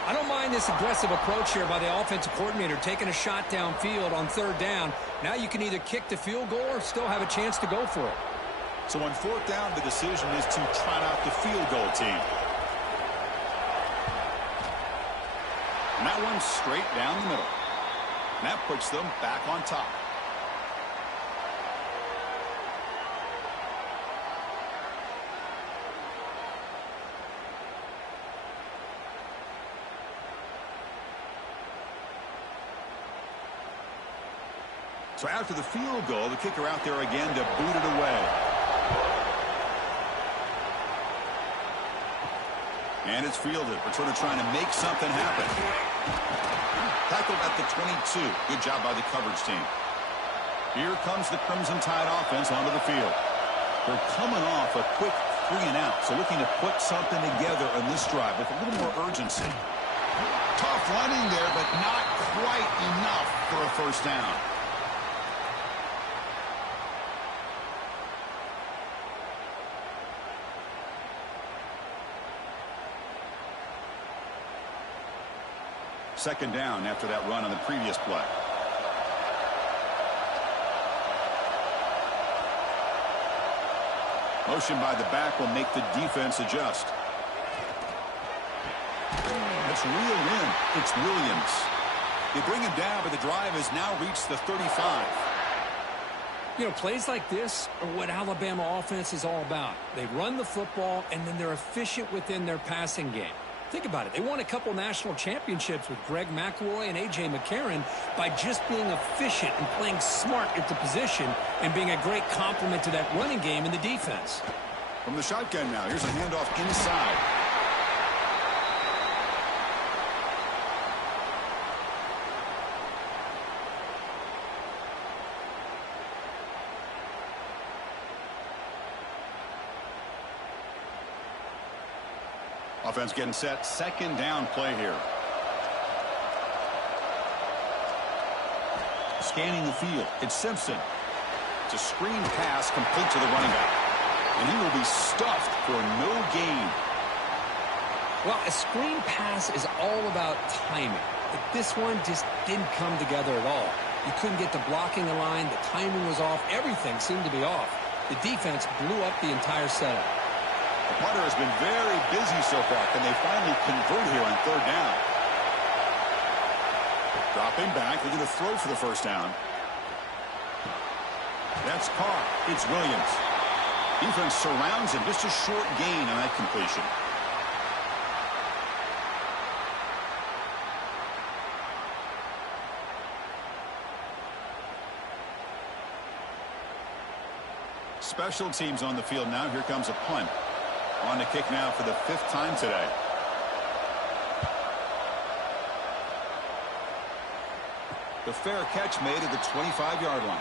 I don't mind this aggressive approach here by the offensive coordinator, taking a shot downfield on 3rd down. Now you can either kick the field goal or still have a chance to go for it. So on 4th down, the decision is to trot out the field goal team. And that one's straight down the middle. And that puts them back on top. So after the field goal, the kicker out there again to boot it away. And it's fielded. Returner trying to make something happen. Tackled at the 22. Good job by the coverage team. Here comes the Crimson Tide offense onto the field. They're coming off a quick 3-and-out, so looking to put something together on this drive with a little more urgency. Tough running there, but not quite enough for a first down. Second down after that run on the previous play. Motion by the back will make the defense adjust. That's reeled in. It's Williams. They bring him down, but the drive has now reached the 35. You know, plays like this are what Alabama offense is all about. They run the football, and then they're efficient within their passing game. Think about it. They won a couple national championships with Greg McElroy and A.J. McCarron by just being efficient and playing smart at the position and being a great complement to that running game in the defense. From the shotgun now, here's a handoff inside. Offense getting set. Second down play here. Scanning the field. It's Simpson. It's a screen pass complete to the running back. And he will be stuffed for no gain. Well, a screen pass is all about timing. But this one just didn't come together at all. You couldn't get the blocking line. The timing was off. Everything seemed to be off. The defense blew up the entire setup. The punter has been very busy so far. Can they finally convert here on third down? Dropping back. They're going to throw for the first down. That's caught. It's Williams. Defense surrounds him. Just a short gain on that completion. Special teams on the field now. Here comes a punt. On the kick now for the 5th time today. The fair catch made at the 25-yard line.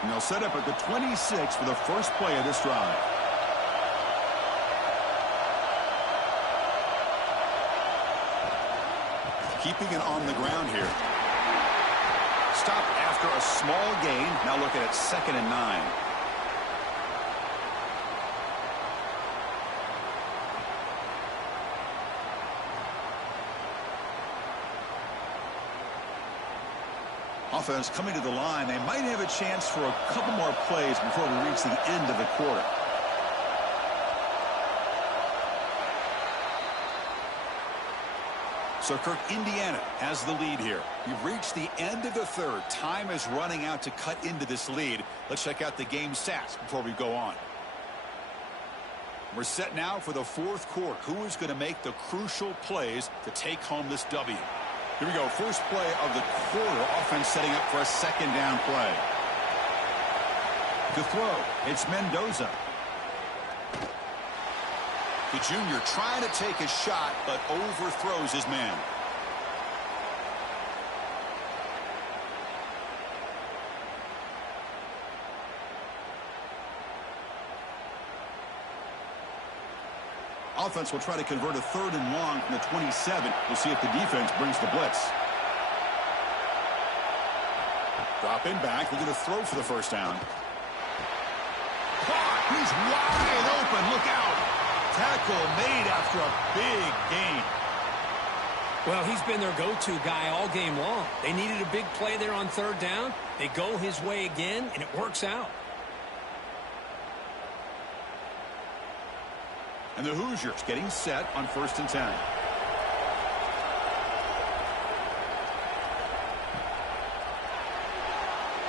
And they'll set up at the 26 for the first play of this drive. Keeping it on the ground here. Stop after a small gain. Now looking at 2nd and 9. Offense coming to the line. They might have a chance for a couple more plays before we reach the end of the quarter. So, Kirk, Indiana has the lead here. We've reached the end of the third. Time is running out to cut into this lead. Let's check out the game stats before we go on. We're set now for the 4th quarter. Who is going to make the crucial plays to take home this W? Here we go. First play of the quarter. Offense setting up for a 2nd down play. To throw, it's Mendoza. The junior trying to take a shot, but overthrows his man. Offense will try to convert a 3rd and long from the 27. We'll see if the defense brings the blitz. Dropping back. They're going to throw for the first down. Caught. He's wide open. Look out. Tackle made after a big gain. Well, he's been their go-to guy all game long. They needed a big play there on 3rd down. They go his way again, and it works out. And the Hoosiers getting set on 1st and 10.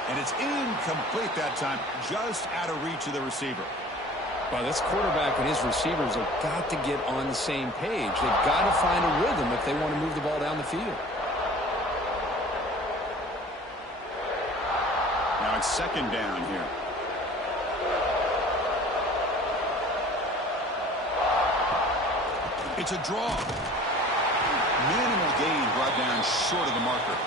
And it's incomplete that time, just out of reach of the receiver. Well, this quarterback and his receivers have got to get on the same page. They've got to find a rhythm if they want to move the ball down the field. Now second down here. It's a draw. Minimal gain brought down short of the marker.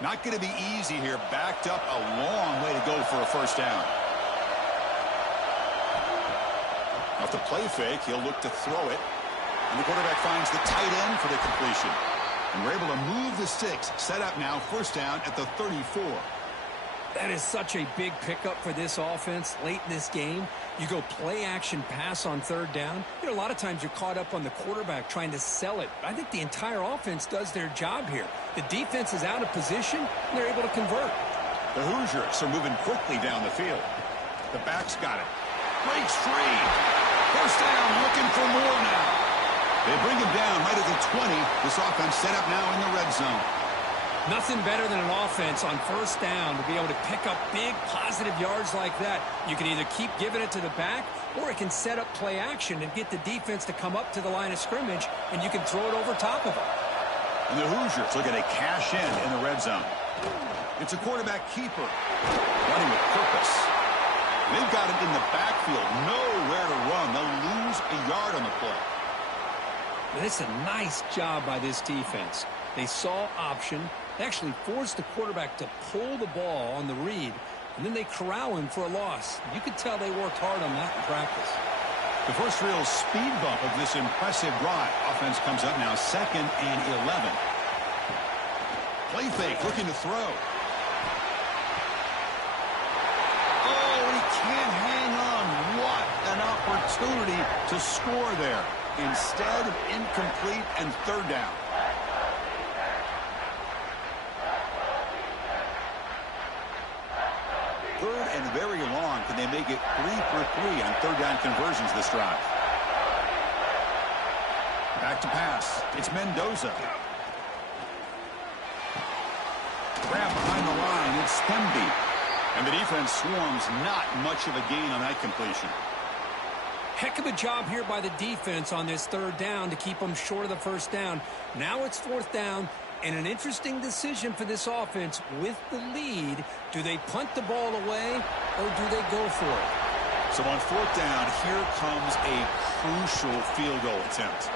Not going to be easy here. Backed up a long way to go for a first down. Off the play fake, he'll look to throw it. And the quarterback finds the tight end for the completion. And we're able to move the sticks. Set up now, first down at the 34. That is such a big pickup for this offense late in this game. You go play action pass on third down. You know, a lot of times you're caught up on the quarterback trying to sell it. I think the entire offense does their job here. The defense is out of position, and they're able to convert. The Hoosiers are moving quickly down the field. The back's got it. Breaks free. First down, looking for more now. They bring him down right at the 20. This offense set up now in the red zone. Nothing better than an offense on first down to be able to pick up big positive yards like that. You can either keep giving it to the back, or it can set up play action and get the defense to come up to the line of scrimmage, and you can throw it over top of them. And the Hoosiers looking to cash in the red zone. It's a quarterback keeper running with purpose. They've got him in the backfield, nowhere to run. They'll lose a yard on the play. And it's a nice job by this defense. They saw option. They actually forced the quarterback to pull the ball on the read, and then they corral him for a loss. You could tell they worked hard on that in practice. The first real speed bump of this impressive drive. Offense comes up now, 2nd and 11. Play fake, looking to throw. Oh, he can't hang on. What an opportunity to score there. Instead, incomplete and third down. Third and very long. Can they make it 3 for 3 on third down conversions this drive? Back to pass. It's Mendoza. Grab behind the line. It's Stemby. And the defense swarms. Not much of a gain on that completion. Heck of a job here by the defense on this third down to keep them short of the first down. Now it's fourth down, and an interesting decision for this offense with the lead. Do they punt the ball away, or do they go for it? So on fourth down, here comes a crucial field goal attempt.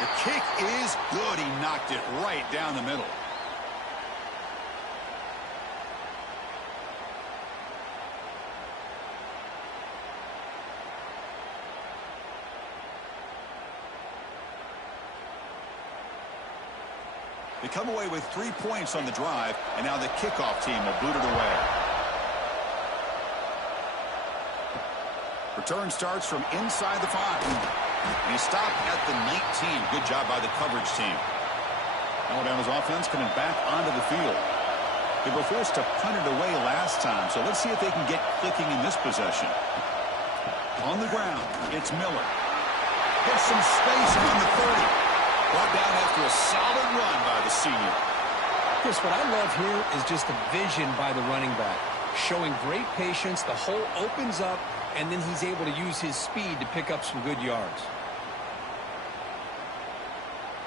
The kick is good. He knocked it right down the middle. They come away with 3 points on the drive, and now the kickoff team will boot it away. Return starts from inside the 5. And he stopped at the 19. Good job by the coverage team. Alabama's offense coming back onto the field. They were forced to punt it away last time, so let's see if they can get clicking in this possession. On the ground, it's Miller. Gets some space on the 30. Brought down after a solid run by the senior. Chris, what I love here is just the vision by the running back. Showing great patience, the hole opens up, and then he's able to use his speed to pick up some good yards.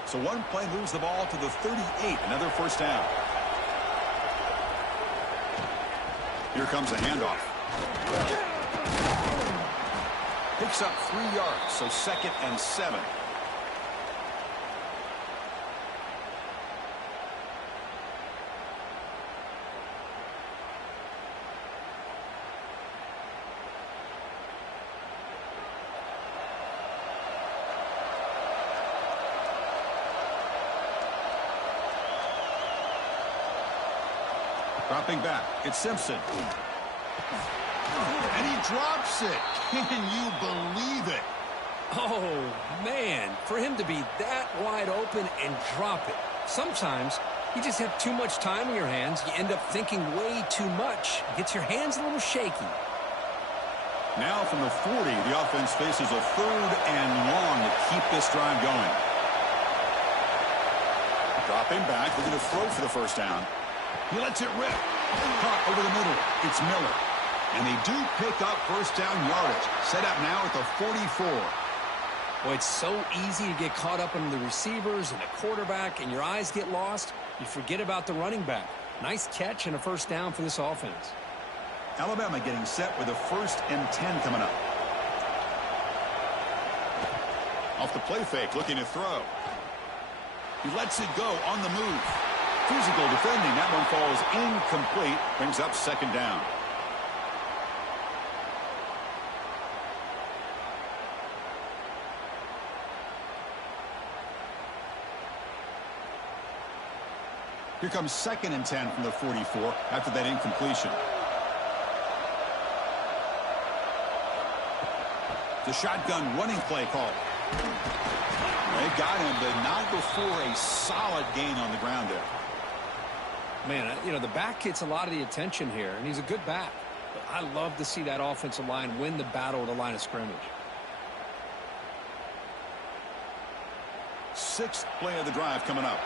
So one play moves the ball to the 38, another first down. Here comes a handoff. Picks up 3 yards, so 2nd and 7. Dropping back, it's Simpson. And he drops it. Can you believe it? Oh, man, for him to be that wide open and drop it. Sometimes you just have too much time in your hands. You end up thinking way too much. Gets your hands a little shaky. Now from the 40, the offense faces a 3rd and long to keep this drive going. Dropping back, looking to throw for the first down. He lets it rip. Caught over the middle. It's Miller. And they do pick up first down yardage. Set up now at the 44. Well, it's so easy to get caught up in the receivers and the quarterback, and your eyes get lost. You forget about the running back. Nice catch and a first down for this offense. Alabama getting set with a 1st and 10 coming up. Off the play fake, looking to throw. He lets it go on the move. Physical defending. That one falls incomplete. Brings up 2nd down. Here comes 2nd and 10 from the 44 after that incompletion. The shotgun running play call. They got him, but not before a solid gain on the ground there. Man, you know, the back gets a lot of the attention here, and he's a good back. But I love to see that offensive line win the battle at the line of scrimmage. 6th play of the drive coming up.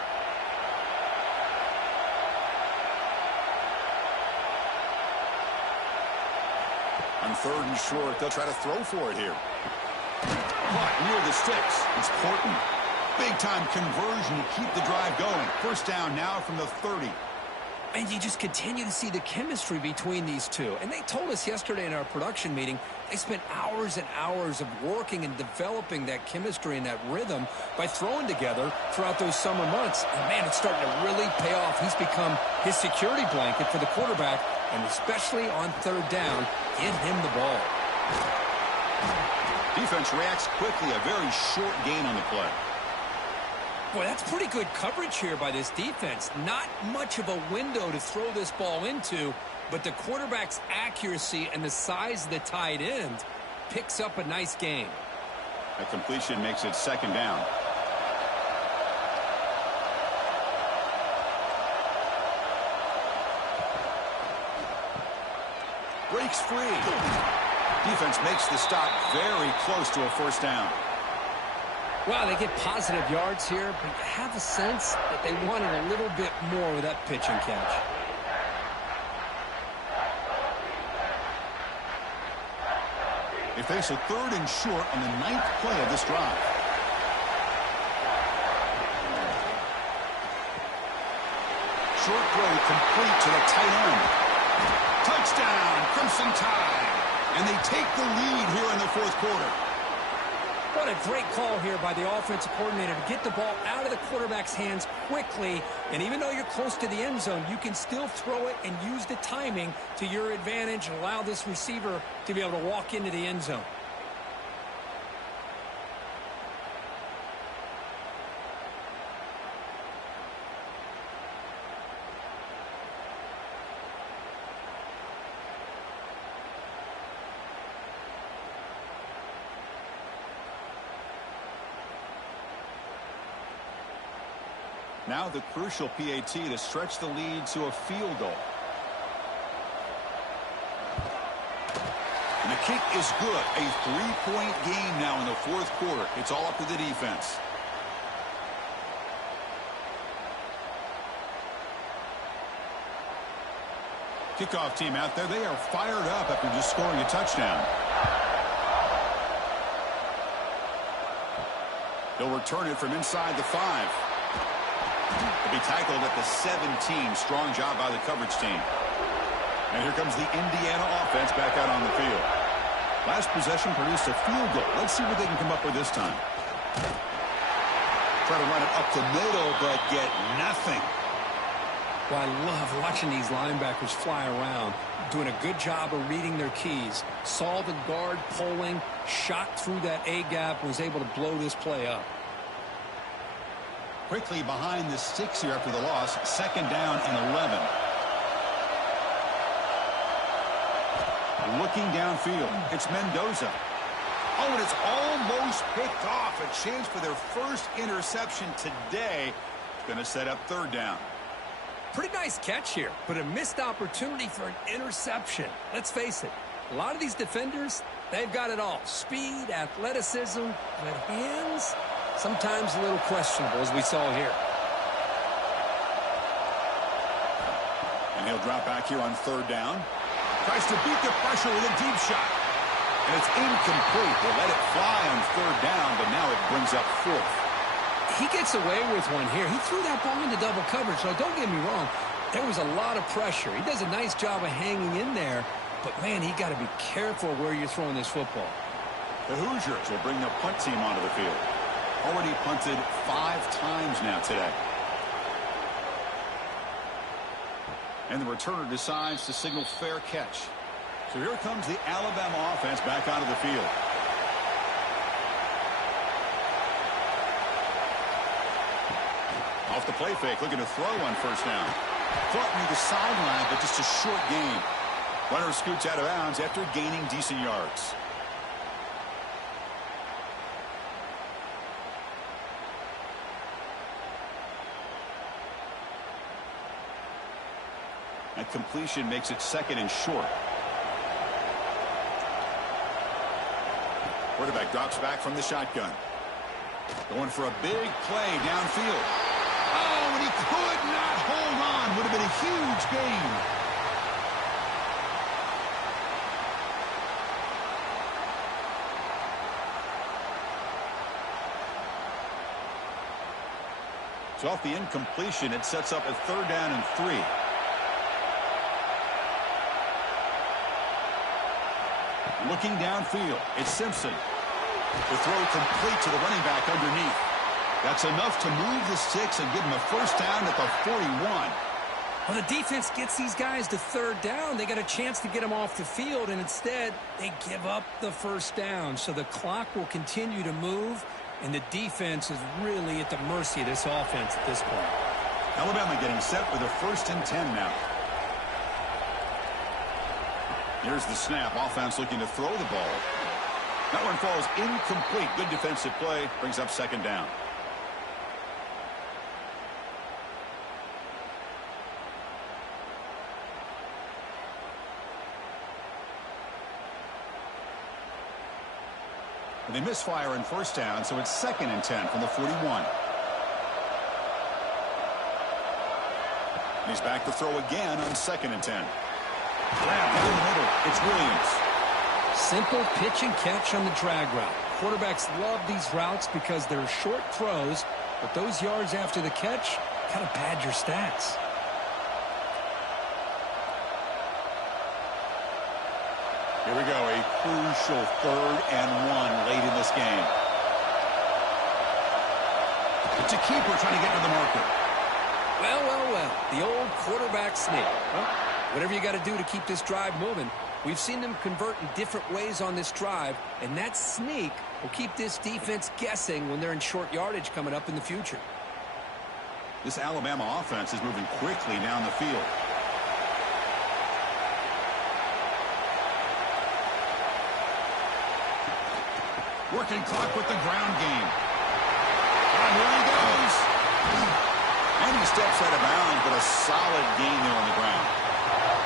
On 3rd and short, they'll try to throw for it here. Caught near the sticks. It's Porton. Big-time conversion to keep the drive going. First down now from the 30. And you just continue to see the chemistry between these two. And they told us yesterday in our production meeting, they spent hours and hours of working and developing that chemistry and that rhythm by throwing together throughout those summer months. And, man, it's starting to really pay off. He's become his security blanket for the quarterback, and especially on 3rd down, give him the ball. Defense reacts quickly. A very short gain on the play. Boy, that's pretty good coverage here by this defense. Not much of a window to throw this ball into, but the quarterback's accuracy and the size of the tight end picks up a nice gain. A completion makes it 2nd down. Breaks free. Defense makes the stop very close to a 1st down. Wow, they get positive yards here, but you have a sense that they wanted a little bit more with that pitch and catch. They face a 3rd and short on the 9th play of this drive. Short throw complete to the tight end. Touchdown, Crimson Tide. And they take the lead here in the 4th quarter. What a great call here by the offensive coordinator to get the ball out of the quarterback's hands quickly. And even though you're close to the end zone, you can still throw it and use the timing to your advantage and allow this receiver to be able to walk into the end zone. Now the crucial PAT to stretch the lead to a field goal. And the kick is good. A 3-point game now in the 4th quarter. It's all up to the defense. Kickoff team out there. They are fired up after just scoring a touchdown. They'll return it from inside the 5. They'll be tackled at the 17. Strong job by the coverage team. And here comes the Indiana offense back out on the field. Last possession produced a field goal. Let's see what they can come up with this time. Try to run it up the middle, but get nothing. Well, I love watching these linebackers fly around, doing a good job of reading their keys. Saw the guard pulling, shot through that A-gap, was able to blow this play up. Quickly behind the sticks here after the loss. 2nd down and 11. Looking downfield. It's Mendoza. Oh, and it's almost picked off. A chance for their first interception today. It's going to set up 3rd down. Pretty nice catch here, but a missed opportunity for an interception. Let's face it, a lot of these defenders, they've got it all. Speed, athleticism, but hands, sometimes a little questionable, as we saw here. And he'll drop back here on 3rd down. Tries to beat the pressure with a deep shot. And it's incomplete. They let it fly on third down, but now it brings up fourth. He gets away with one here. He threw that ball into double coverage, so don't get me wrong. There was a lot of pressure. He does a nice job of hanging in there, but, man, he got to be careful where you're throwing this football. The Hoosiers will bring the punt team onto the field. Already punted 5 times now today. And the returner decides to signal fair catch. So here comes the Alabama offense back onto the field. Off the play fake, looking to throw on first down. Caught near the sideline, but just a short gain. Runner scoots out of bounds after gaining decent yards. That completion makes it second and short. Quarterback drops back from the shotgun. Going for a big play downfield. Oh, and he could not hold on. Would have been a huge gain. So off the incompletion, it sets up a 3rd down and 3. Looking downfield, it's Simpson. The throw complete to the running back underneath. That's enough to move the sticks and give them a first down at the 41. Well, the defense gets these guys to 3rd down. They got a chance to get them off the field, and instead they give up the first down. So the clock will continue to move, and the defense is really at the mercy of this offense at this point. Alabama getting set with a 1st and 10 now. Here's the snap. Offense looking to throw the ball. That one falls incomplete. Good defensive play. Brings up 2nd down. And they misfire in first down, so it's 2nd and 10 from the 41. He's back to throw again on 2nd and 10. Grab in the middle. It's Williams. Simple pitch and catch on the drag route. Quarterbacks love these routes because they're short throws, but those yards after the catch kind of pad your stats. Here we go, a crucial 3rd and 1 late in this game. It's a keeper trying to get to the marker. Well, well, well, the old quarterback sneak. Well, whatever you got to do to keep this drive moving. We've seen them convert in different ways on this drive, and that sneak will keep this defense guessing when they're in short yardage coming up in the future. This Alabama offense is moving quickly down the field. Working clock with the ground game. And here he goes. And he steps out of bounds, but a solid gain there on the ground.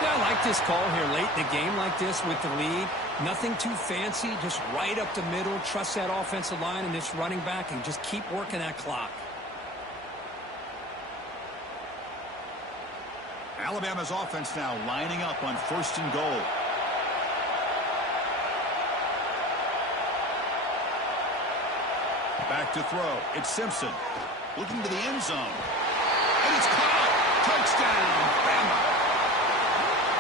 Yeah, I like this call here late in the game like this with the lead. Nothing too fancy, just right up the middle. Trust that offensive line and this running back and just keep working that clock. Alabama's offense now lining up on 1st and goal. Back to throw. It's Simpson. Looking to the end zone. And it's caught. Touchdown. Bama.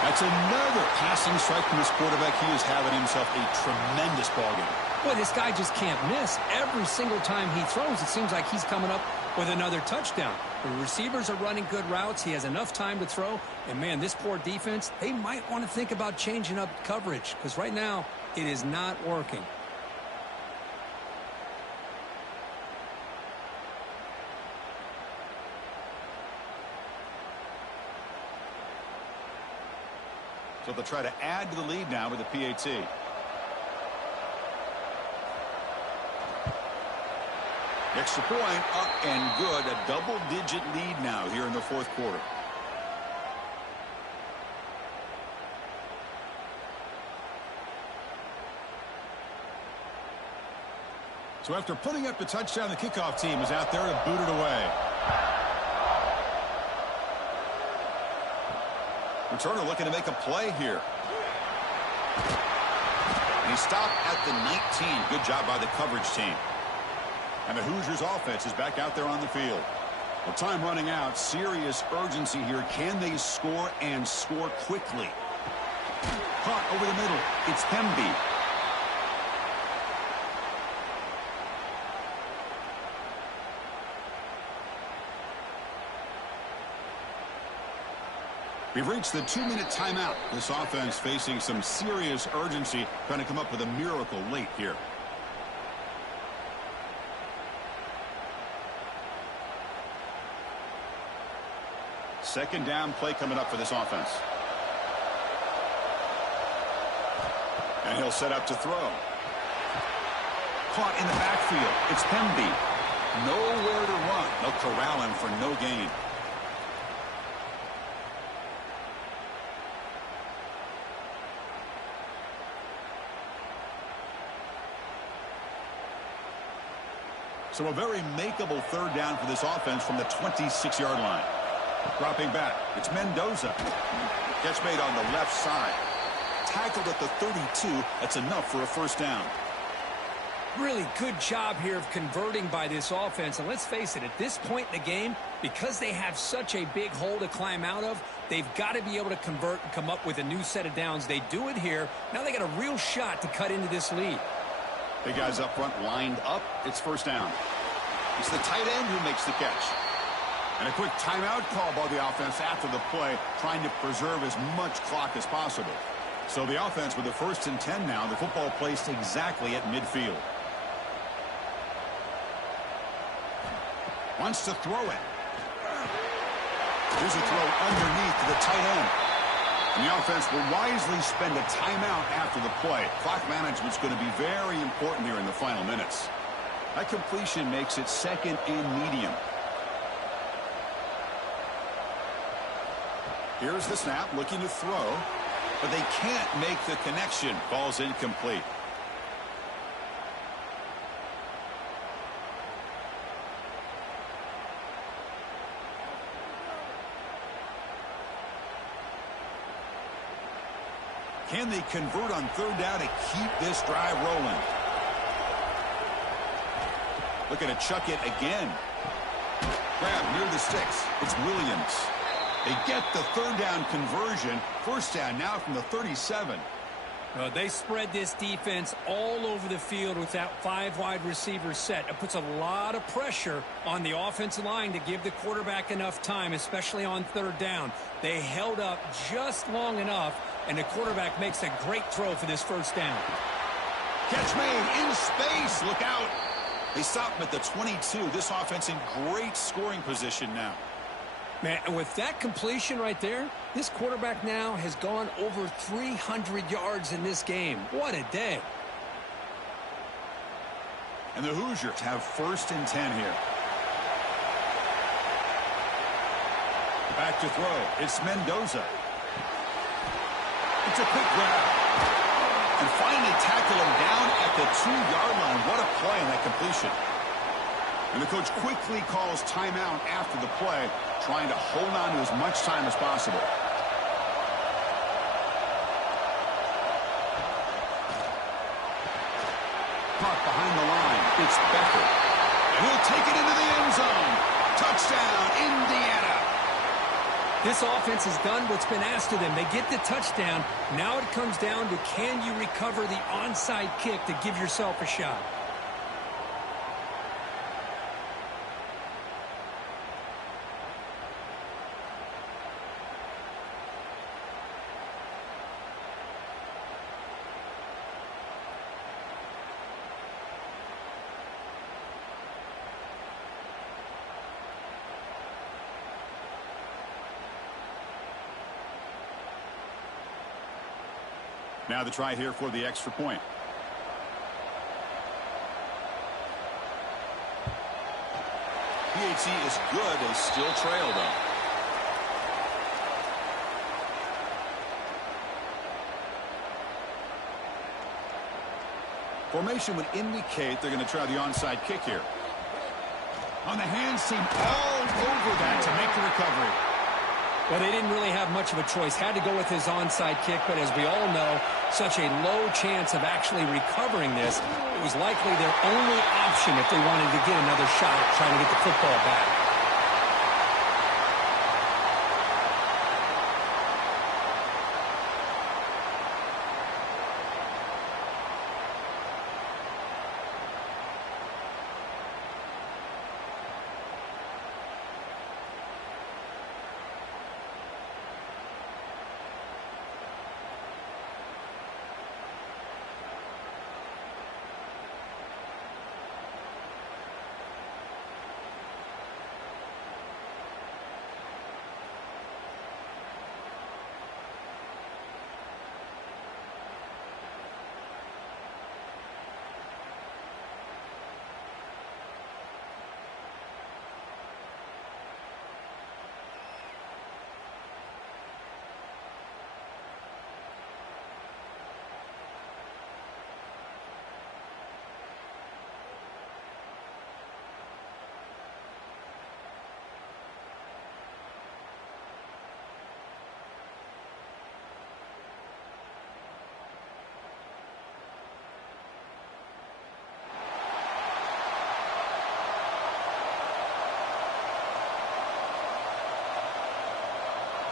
That's another passing strike from this quarterback. He is having himself a tremendous ballgame. Boy, this guy just can't miss. Every single time he throws, it seems like he's coming up with another touchdown. The receivers are running good routes. He has enough time to throw. And, man, this poor defense, they might want to think about changing up coverage because right now it is not working. So they'll try to add to the lead now with the PAT. Extra point up and good. A double-digit lead now here in the 4th quarter. So after putting up the touchdown, the kickoff team is out there to boot it away. Returner looking to make a play here. They stop at the 19. Good job by the coverage team. And the Hoosiers offense is back out there on the field. Well, time running out. Serious urgency here. Can they score and score quickly? Caught over the middle. It's Hemby. We've reached the 2-minute timeout. This offense facing some serious urgency, trying to come up with a miracle late here. Second down play coming up for this offense. And he'll set up to throw. Caught in the backfield. It's Hemby. Nowhere to run. They'll corral him for no gain. So a very makeable third down for this offense from the 26-yard line. Dropping back. It's Mendoza. Catch made on the left side. Tackled at the 32. That's enough for a first down. Really good job here of converting by this offense. And let's face it, at this point in the game, because they have such a big hole to climb out of, they've got to be able to convert and come up with a new set of downs. They do it here. Now they got a real shot to cut into this lead. Big guys up front lined up. It's first down. It's the tight end who makes the catch. And a quick timeout call by the offense after the play, trying to preserve as much clock as possible. So the offense with the 1st and 10 now, the football placed exactly at midfield. Wants to throw it. Here's a throw underneath to the tight end. And the offense will wisely spend a timeout after the play. Clock management's going to be very important here in the final minutes. That completion makes it 2nd and medium. Here's the snap, looking to throw, but they can't make the connection. Ball's incomplete. Can they convert on third down to keep this drive rolling? Looking to chuck it again. Grab near the sticks. It's Williams. They get the third down conversion. First down now from the 37. They spread this defense all over the field with that 5 wide receiver set. It puts a lot of pressure on the offensive line to give the quarterback enough time, especially on third down. They held up just long enough, and the quarterback makes a great throw for this first down. Catch made in space. Look out. They stop him at the 22. This offense in great scoring position now. Man, and with that completion right there, this quarterback now has gone over 300 yards in this game. What a day. And the Hoosiers have 1st and 10 here. Back to throw. It's Mendoza. It's a quick grab. And finally tackle him down at the 2-yard line. What a play on that completion. And the coach quickly calls timeout after the play, trying to hold on to as much time as possible. Caught behind the line. It's Becker. And he'll take it into the end zone. Touchdown, Indiana. This offense has done what's been asked of them. They get the touchdown. Now it comes down to, can you recover the onside kick to give yourself a shot? Now the try here for the extra point. PHC is good. They still trail, though. Formation would indicate they're going to try the onside kick here. On the hands team all over that to make the recovery. Well, they didn't really have much of a choice. Had to go with his onside kick, but as we all know, such a low chance of actually recovering this. It was likely their only option if they wanted to get another shot at trying to get the football back.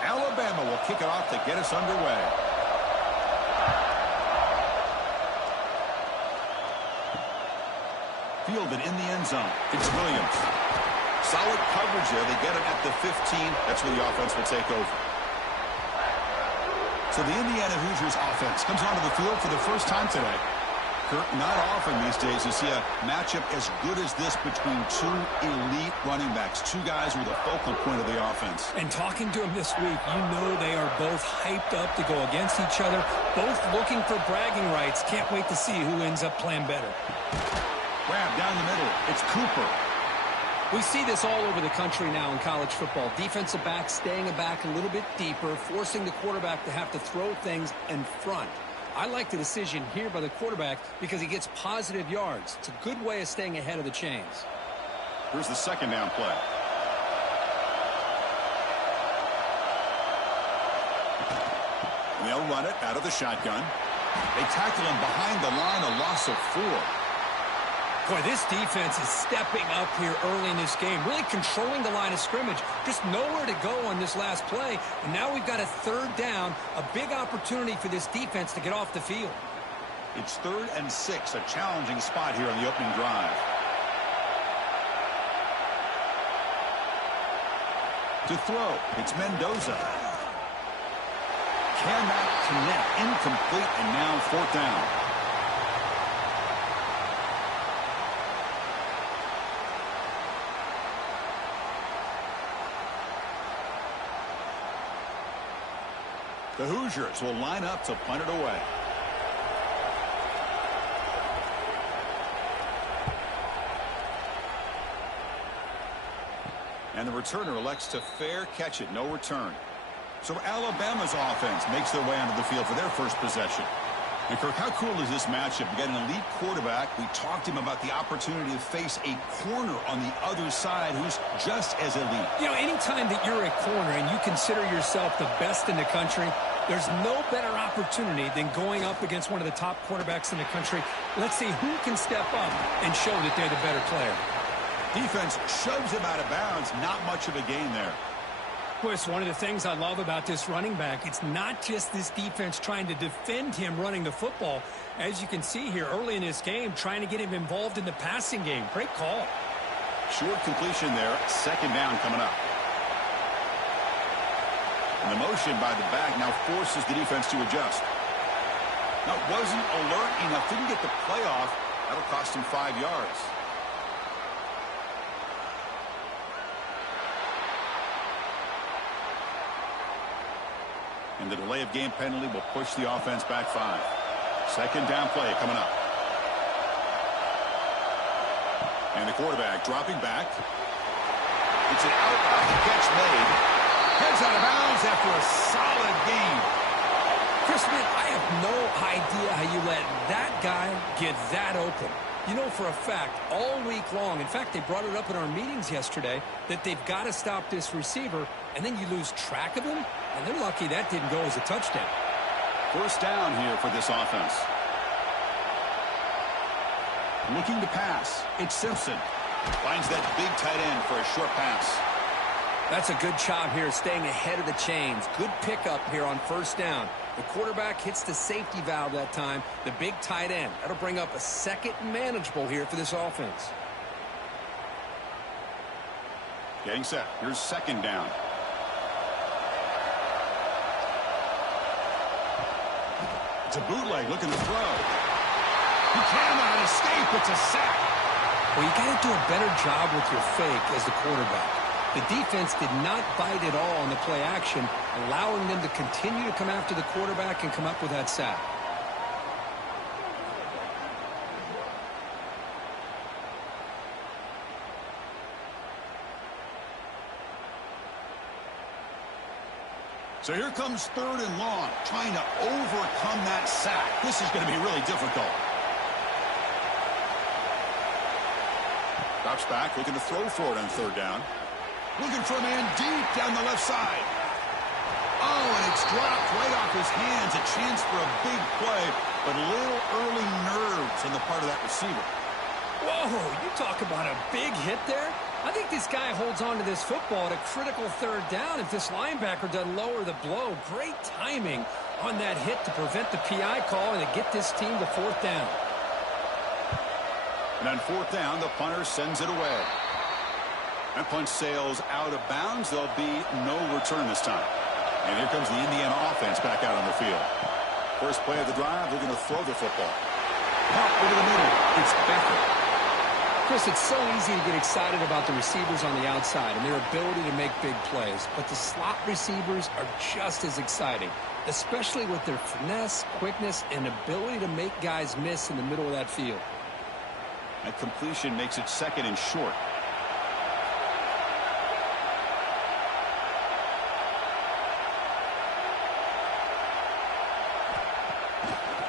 Alabama will kick it off to get us underway. Fielded in the end zone. It's Williams. Solid coverage there. They get him at the 15. That's where the offense will take over. So the Indiana Hoosiers offense comes onto the field for the first time today. Kirk, not often these days you see a matchup as good as this between two elite running backs, two guys who are the focal point of the offense. And talking to them this week, you know they are both hyped up to go against each other, both looking for bragging rights. Can't wait to see who ends up playing better. Grab down the middle. It's Cooper. We see this all over the country now in college football. Defensive backs staying back a little bit deeper, forcing the quarterback to have to throw things in front. I like the decision here by the quarterback because he gets positive yards. It's a good way of staying ahead of the chains. Here's the second down play. And they'll run it out of the shotgun. They tackle him behind the line, a loss of 4. Boy, this defense is stepping up here early in this game, really controlling the line of scrimmage. Just nowhere to go on this last play. And now we've got a third down, a big opportunity for this defense to get off the field. It's 3rd and 6, a challenging spot here on the opening drive. To throw, it's Mendoza. Cannot connect, incomplete, and now 4th down. The Hoosiers will line up to punt it away. And the returner elects to fair catch it, no return. So Alabama's offense makes their way onto the field for their first possession. And Kirk, how cool is this matchup? You got an elite quarterback. We talked to him about the opportunity to face a corner on the other side who's just as elite. You know, anytime that you're a corner and you consider yourself the best in the country, there's no better opportunity than going up against one of the top quarterbacks in the country. Let's see who can step up and show that they're the better player. Defense shoves him out of bounds. Not much of a gain there. Well, it's one of the things I love about this running back. It's not just this defense trying to defend him running the football. As you can see here early in this game, trying to get him involved in the passing game. Great call. Short completion there. 2nd down coming up. And the motion by the back now forces the defense to adjust. Now, wasn't alert enough. Didn't get the play off. That'll cost him 5 yards. And the delay of game penalty will push the offense back 5. 2nd down play coming up. And the quarterback dropping back. It's an out. The catch made. Heads out of bounds after a solid gain. Chris, man, I have no idea how you let that guy get that open. You know for a fact, all week long, in fact, they brought it up in our meetings yesterday, that they've got to stop this receiver, and then you lose track of him, and they're lucky that didn't go as a touchdown. First down here for this offense. Looking to pass. It's Simpson. Finds that big tight end for a short pass. That's a good job here, staying ahead of the chains. Good pickup here on first down. The quarterback hits the safety valve that time, the big tight end. That'll bring up a second manageable here for this offense. Getting set. Here's second down. It's a bootleg looking to throw. He cannot escape. It's a sack. Well, you got to do a better job with your fake as the quarterback. The defense did not bite at all on the play action, allowing them to continue to come after the quarterback and come up with that sack. So here comes third and long, trying to overcome that sack. This is going to be really difficult. Drops back, looking to throw for it on third down. Looking for a man deep down the left side. Oh, and it's dropped right off his hands. A chance for a big play, but a little early nerves on the part of that receiver. Whoa, you talk about a big hit there. I think this guy holds on to this football at a critical third down if this linebacker doesn't lower the blow. Great timing on that hit to prevent the PI call and to get this team to fourth down. And on fourth down, the punter sends it away. That punch sails out of bounds. There'll be no return this time. And here comes the Indiana offense back out on the field. First play of the drive, they're going to throw the football. Pump over the middle. It's Becker. Chris, it's so easy to get excited about the receivers on the outside and their ability to make big plays. But the slot receivers are just as exciting, especially with their finesse, quickness, and ability to make guys miss in the middle of that field. That completion makes it second and short.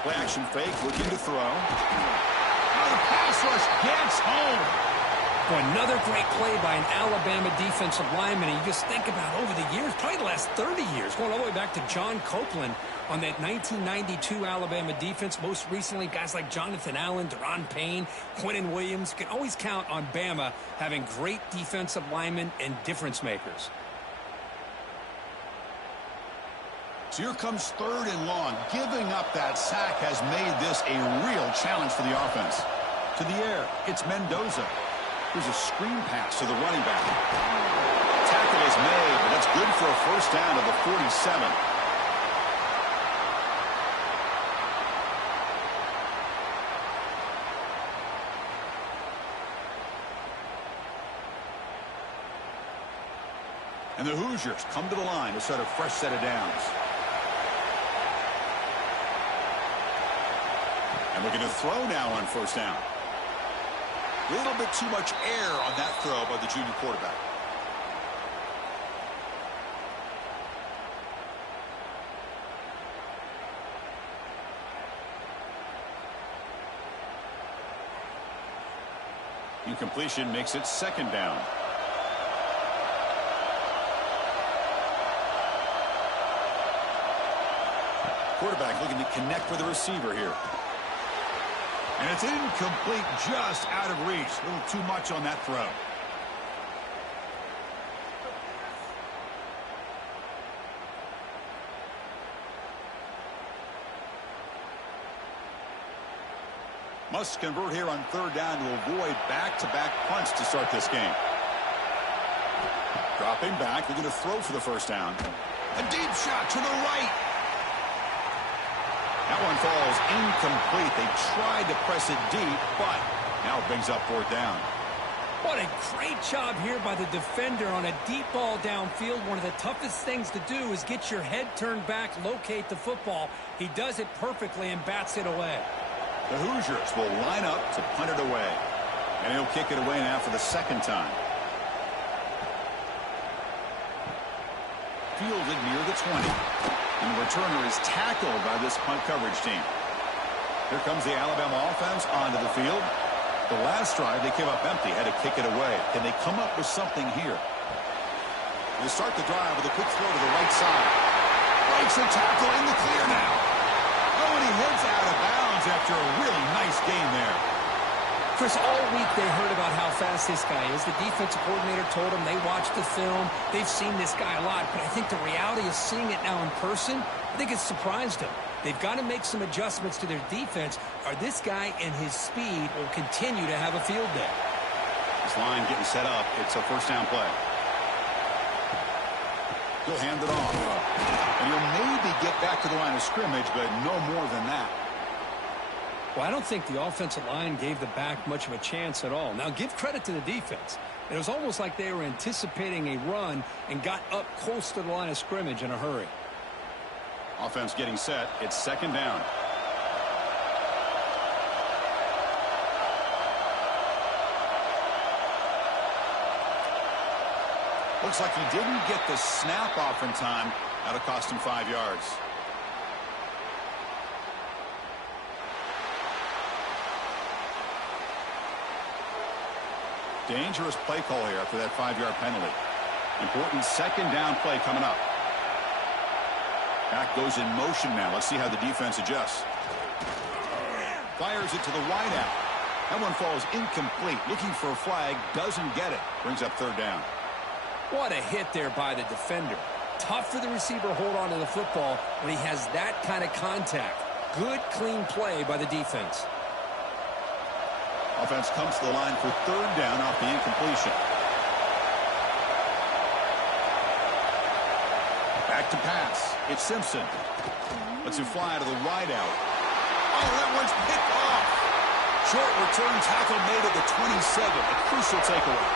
Play action fake, looking to throw. Oh, the pass rush gets home. Boy, another great play by an Alabama defensive lineman. And you just think about over the years, probably the last 30 years, going all the way back to John Copeland on that 1992 Alabama defense. Most recently, guys like Jonathan Allen, Deron Payne, Quinnen Williams. You can always count on Bama having great defensive linemen and difference makers. So here comes third and long. Giving up that sack has made this a real challenge for the offense. To the air, it's Mendoza. Here's a screen pass to the running back. Tackle is made, but that's good for a first down to the 47. And the Hoosiers come to the line to set a fresh set of downs. And looking to throw now on first down. A little bit too much air on that throw by the junior quarterback. Incompletion makes it second down. Quarterback looking to connect with the receiver here. And it's incomplete, just out of reach. A little too much on that throw. Must convert here on third down to avoid back-to-back punts to start this game. Dropping back, they're going to throw for the first down. A deep shot to the right. That one falls incomplete. They tried to press it deep, but now it brings up fourth down. What a great job here by the defender on a deep ball downfield. One of the toughest things to do is get your head turned back, locate the football. He does it perfectly and bats it away. The Hoosiers will line up to punt it away. And he'll kick it away now for the second time. Fielded near the 20. And the returner is tackled by this punt coverage team. Here comes the Alabama offense onto the field. The last drive, they came up empty, had to kick it away. Can they come up with something here? They start the drive with a quick throw to the right side. Breaks a tackle in the clear now. Oh, and he heads out of bounds after a really nice gain there. Chris, all week they heard about how fast this guy is. The defensive coordinator told them they watched the film. They've seen this guy a lot, but I think the reality of seeing it now in person, I think it's surprised them. They've got to make some adjustments to their defense, or this guy and his speed will continue to have a field day. This line getting set up. It's a first down play. He'll hand it off. And he'll maybe get back to the line of scrimmage, but no more than that. Well, I don't think the offensive line gave the back much of a chance at all. Now, give credit to the defense. It was almost like they were anticipating a run and got up close to the line of scrimmage in a hurry. Offense getting set. It's second down. Looks like he didn't get the snap off in time. That'll cost him 5 yards. Dangerous play call here after that 5-yard penalty. Important second down play coming up. Back goes in motion now. Let's see how the defense adjusts. Fires it to the wideout. That one falls incomplete. Looking for a flag. Doesn't get it. Brings up third down. What a hit there by the defender. Tough for the receiver to hold on to the football when he has that kind of contact. Good, clean play by the defense. Offense comes to the line for third down off the incompletion. Back to pass. It's Simpson. Lets him fly to the wideout. Oh, that one's picked off. Short return tackle made at the 27. A crucial takeaway.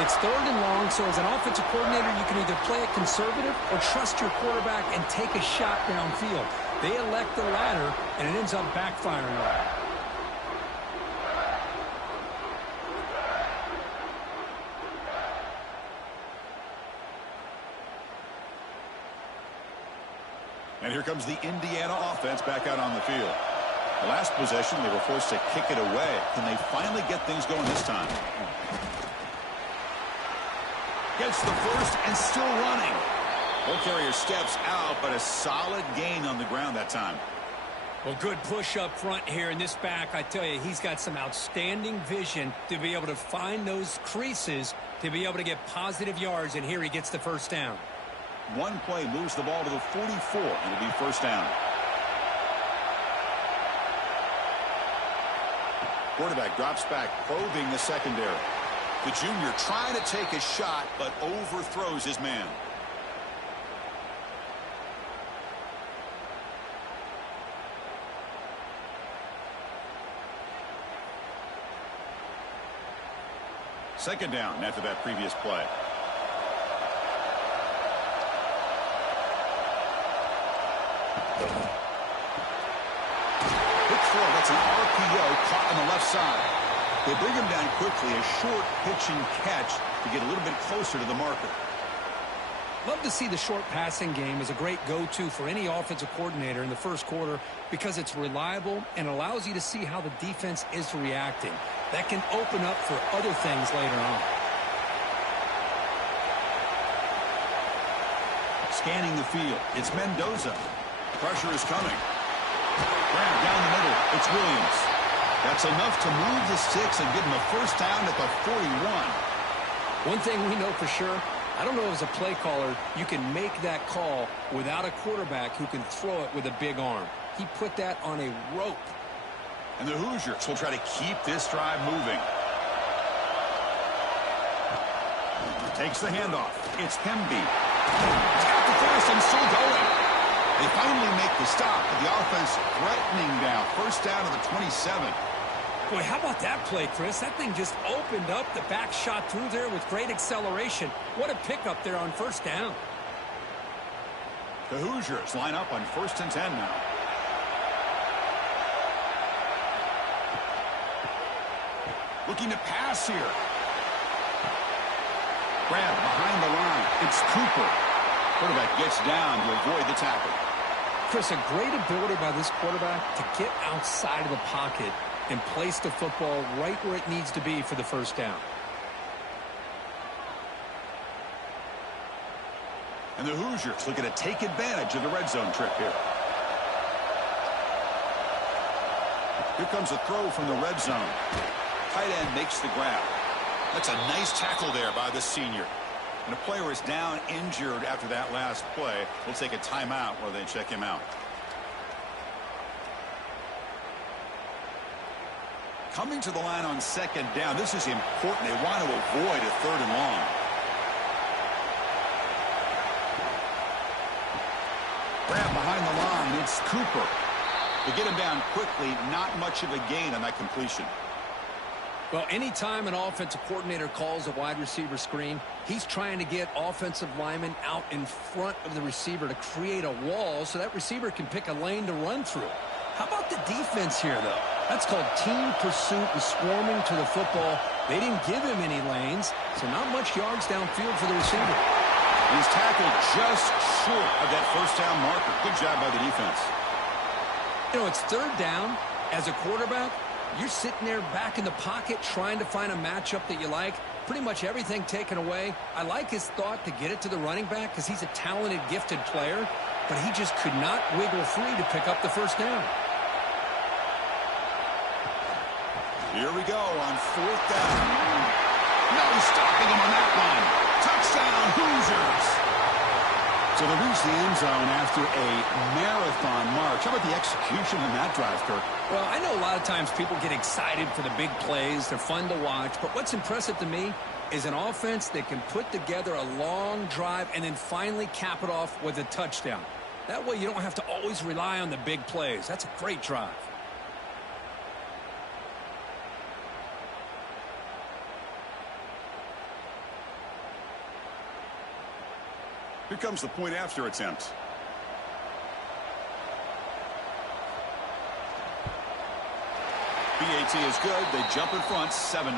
It's third and long, so as an offensive coordinator, you can either play it conservative or trust your quarterback and take a shot downfield. They elect the latter, and it ends up backfiring on them. And here comes the Indiana offense back out on the field. The last possession, they were forced to kick it away. Can they finally get things going this time? Gets the first and still running. Ball carrier steps out, but a solid gain on the ground that time. Well, good push up front here in this back. I tell you, he's got some outstanding vision to be able to find those creases to be able to get positive yards, and here he gets the first down. One play moves the ball to the 44, and it'll be first down. Quarterback drops back, probing the secondary. The junior trying to take a shot, but overthrows his man. Second down after that previous play. Quick throw, that's an RPO caught on the left side. They bring him down quickly, a short pitch and catch to get a little bit closer to the marker. Love to see the short passing game as a great go-to for any offensive coordinator in the first quarter because it's reliable and allows you to see how the defense is reacting. That can open up for other things later on. Scanning the field, it's Mendoza. Pressure is coming. Grab down the middle, it's Williams. That's enough to move the sticks and give him a first down at the 41. One thing we know for sure, I don't know as a play caller, you can make that call without a quarterback who can throw it with a big arm. He put that on a rope. And the Hoosiers will try to keep this drive moving. Takes the handoff. It's Hemby. Got the first and still going. They finally make the stop, but the offense threatening now. First down to the 27. Boy, how about that play, Chris? That thing just opened up. The back shot through there with great acceleration. What a pickup there on first down. The Hoosiers line up on 1st and 10 now. Looking to pass here. Grab behind the line. It's Cooper. Quarterback gets down to avoid the tackle. Chris, a great ability by this quarterback to get outside of the pocket and place the football right where it needs to be for the first down. And the Hoosiers looking to take advantage of the red zone trip here. Here comes a throw from the red zone. Tight end makes the grab. That's a nice tackle there by the senior. And the player is down injured after that last play. We'll take a timeout while they check him out. Coming to the line on second down. This is important. They want to avoid a third and long. Grab behind the line. It's Cooper. They get him down quickly. Not much of a gain on that completion. Well, anytime an offensive coordinator calls a wide receiver screen, he's trying to get offensive linemen out in front of the receiver to create a wall so that receiver can pick a lane to run through. How about the defense here, though? That's called team pursuit and swarming to the football. They didn't give him any lanes, so not much yards downfield for the receiver. He's tackled just short of that first down marker. Good job by the defense. You know, it's third down. As a quarterback, you're sitting there back in the pocket trying to find a matchup that you like. Pretty much everything taken away. I like his thought to get it to the running back because he's a talented, gifted player, but he just could not wiggle free to pick up the first down. Here we go on fourth down. No stopping him on that one. Touchdown, Hoosiers. So they reach the end zone after a marathon march. How about the execution in that drive, Kirk? Well, I know a lot of times people get excited for the big plays. They're fun to watch. But what's impressive to me is an offense that can put together a long drive and then finally cap it off with a touchdown. That way you don't have to always rely on the big plays. That's a great drive. Here comes the point after attempt. BAT is good. They jump in front, 7-0.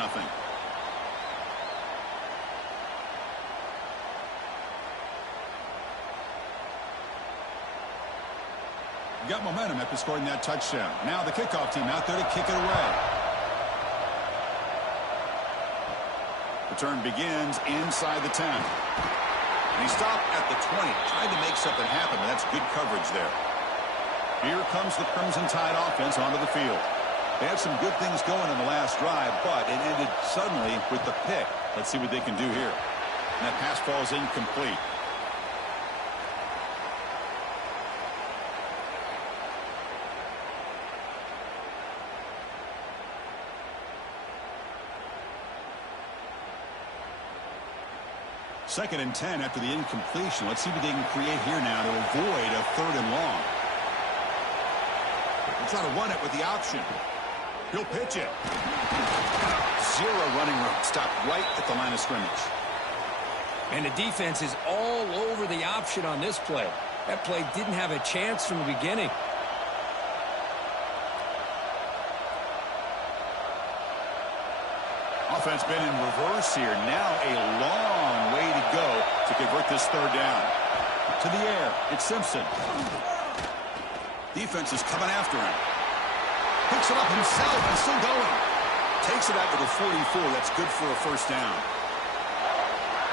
Got momentum after scoring that touchdown. Now the kickoff team out there to kick it away. Return begins inside the 10. And he stopped at the 20, tried to make something happen, but that's good coverage there. Here comes the Crimson Tide offense onto the field. They had some good things going in the last drive, but it ended suddenly with the pick. Let's see what they can do here. And that pass falls incomplete. Second and 10 after the incompletion. Let's see what they can create here now to avoid a third and long. They'll try to run it with the option. He'll pitch it. Zero running room. Stopped right at the line of scrimmage. And the defense is all over the option on this play. That play didn't have a chance from the beginning. Offense been in reverse here. Now a long way to go to convert this third down. To the air. It's Simpson. Defense is coming after him. Picks it up himself and still going. Takes it out to the 44. That's good for a first down.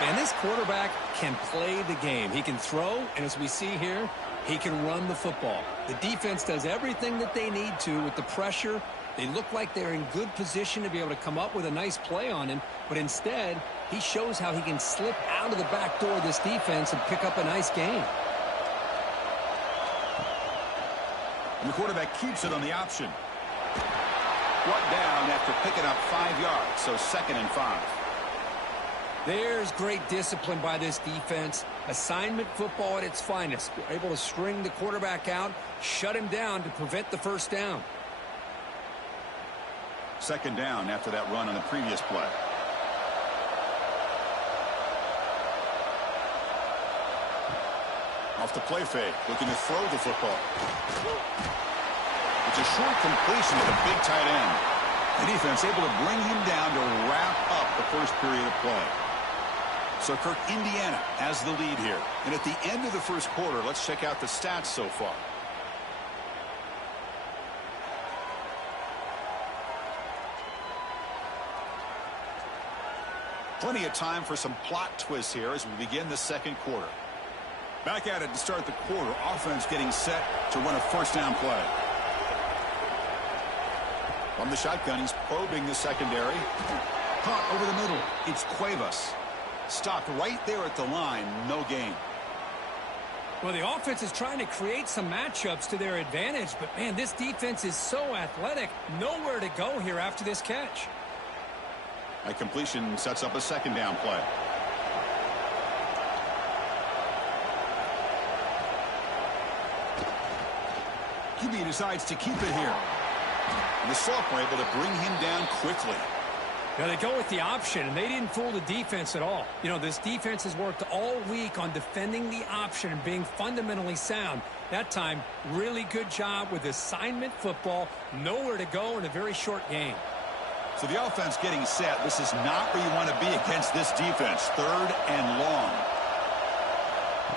And this quarterback can play the game. He can throw, and as we see here, he can run the football. The defense does everything that they need to with the pressure. They look like they're in good position to be able to come up with a nice play on him, but instead, he shows how he can slip out of the back door of this defense and pick up a nice gain. And the quarterback keeps it on the option. Brought down after picking up 5 yards, so 2nd and 5. There's great discipline by this defense. Assignment football at its finest. They're able to string the quarterback out, shut him down to prevent the first down. 2nd down after that run on the previous play. Off the play fake, looking to throw the football. It's a short completion to the big tight end. The defense able to bring him down to wrap up the first period of play. So Kirk, Indiana has the lead here. And at the end of the first quarter, let's check out the stats so far. Plenty of time for some plot twists here as we begin the second quarter. Back at it to start the quarter. Offense getting set to run a first down play. From the shotgun, he's probing the secondary. Caught over the middle. It's Cuevas. Stopped right there at the line. No gain. Well, the offense is trying to create some matchups to their advantage, but, man, this defense is so athletic. Nowhere to go here after this catch. That completion sets up a second down play. QB decides to keep it here. And the sophomore able to bring him down quickly. Now they go with the option, and they didn't fool the defense at all. You know, this defense has worked all week on defending the option and being fundamentally sound. That time, really good job with assignment football. Nowhere to go in a very short game. So the offense getting set. This is not where you want to be against this defense. Third and long.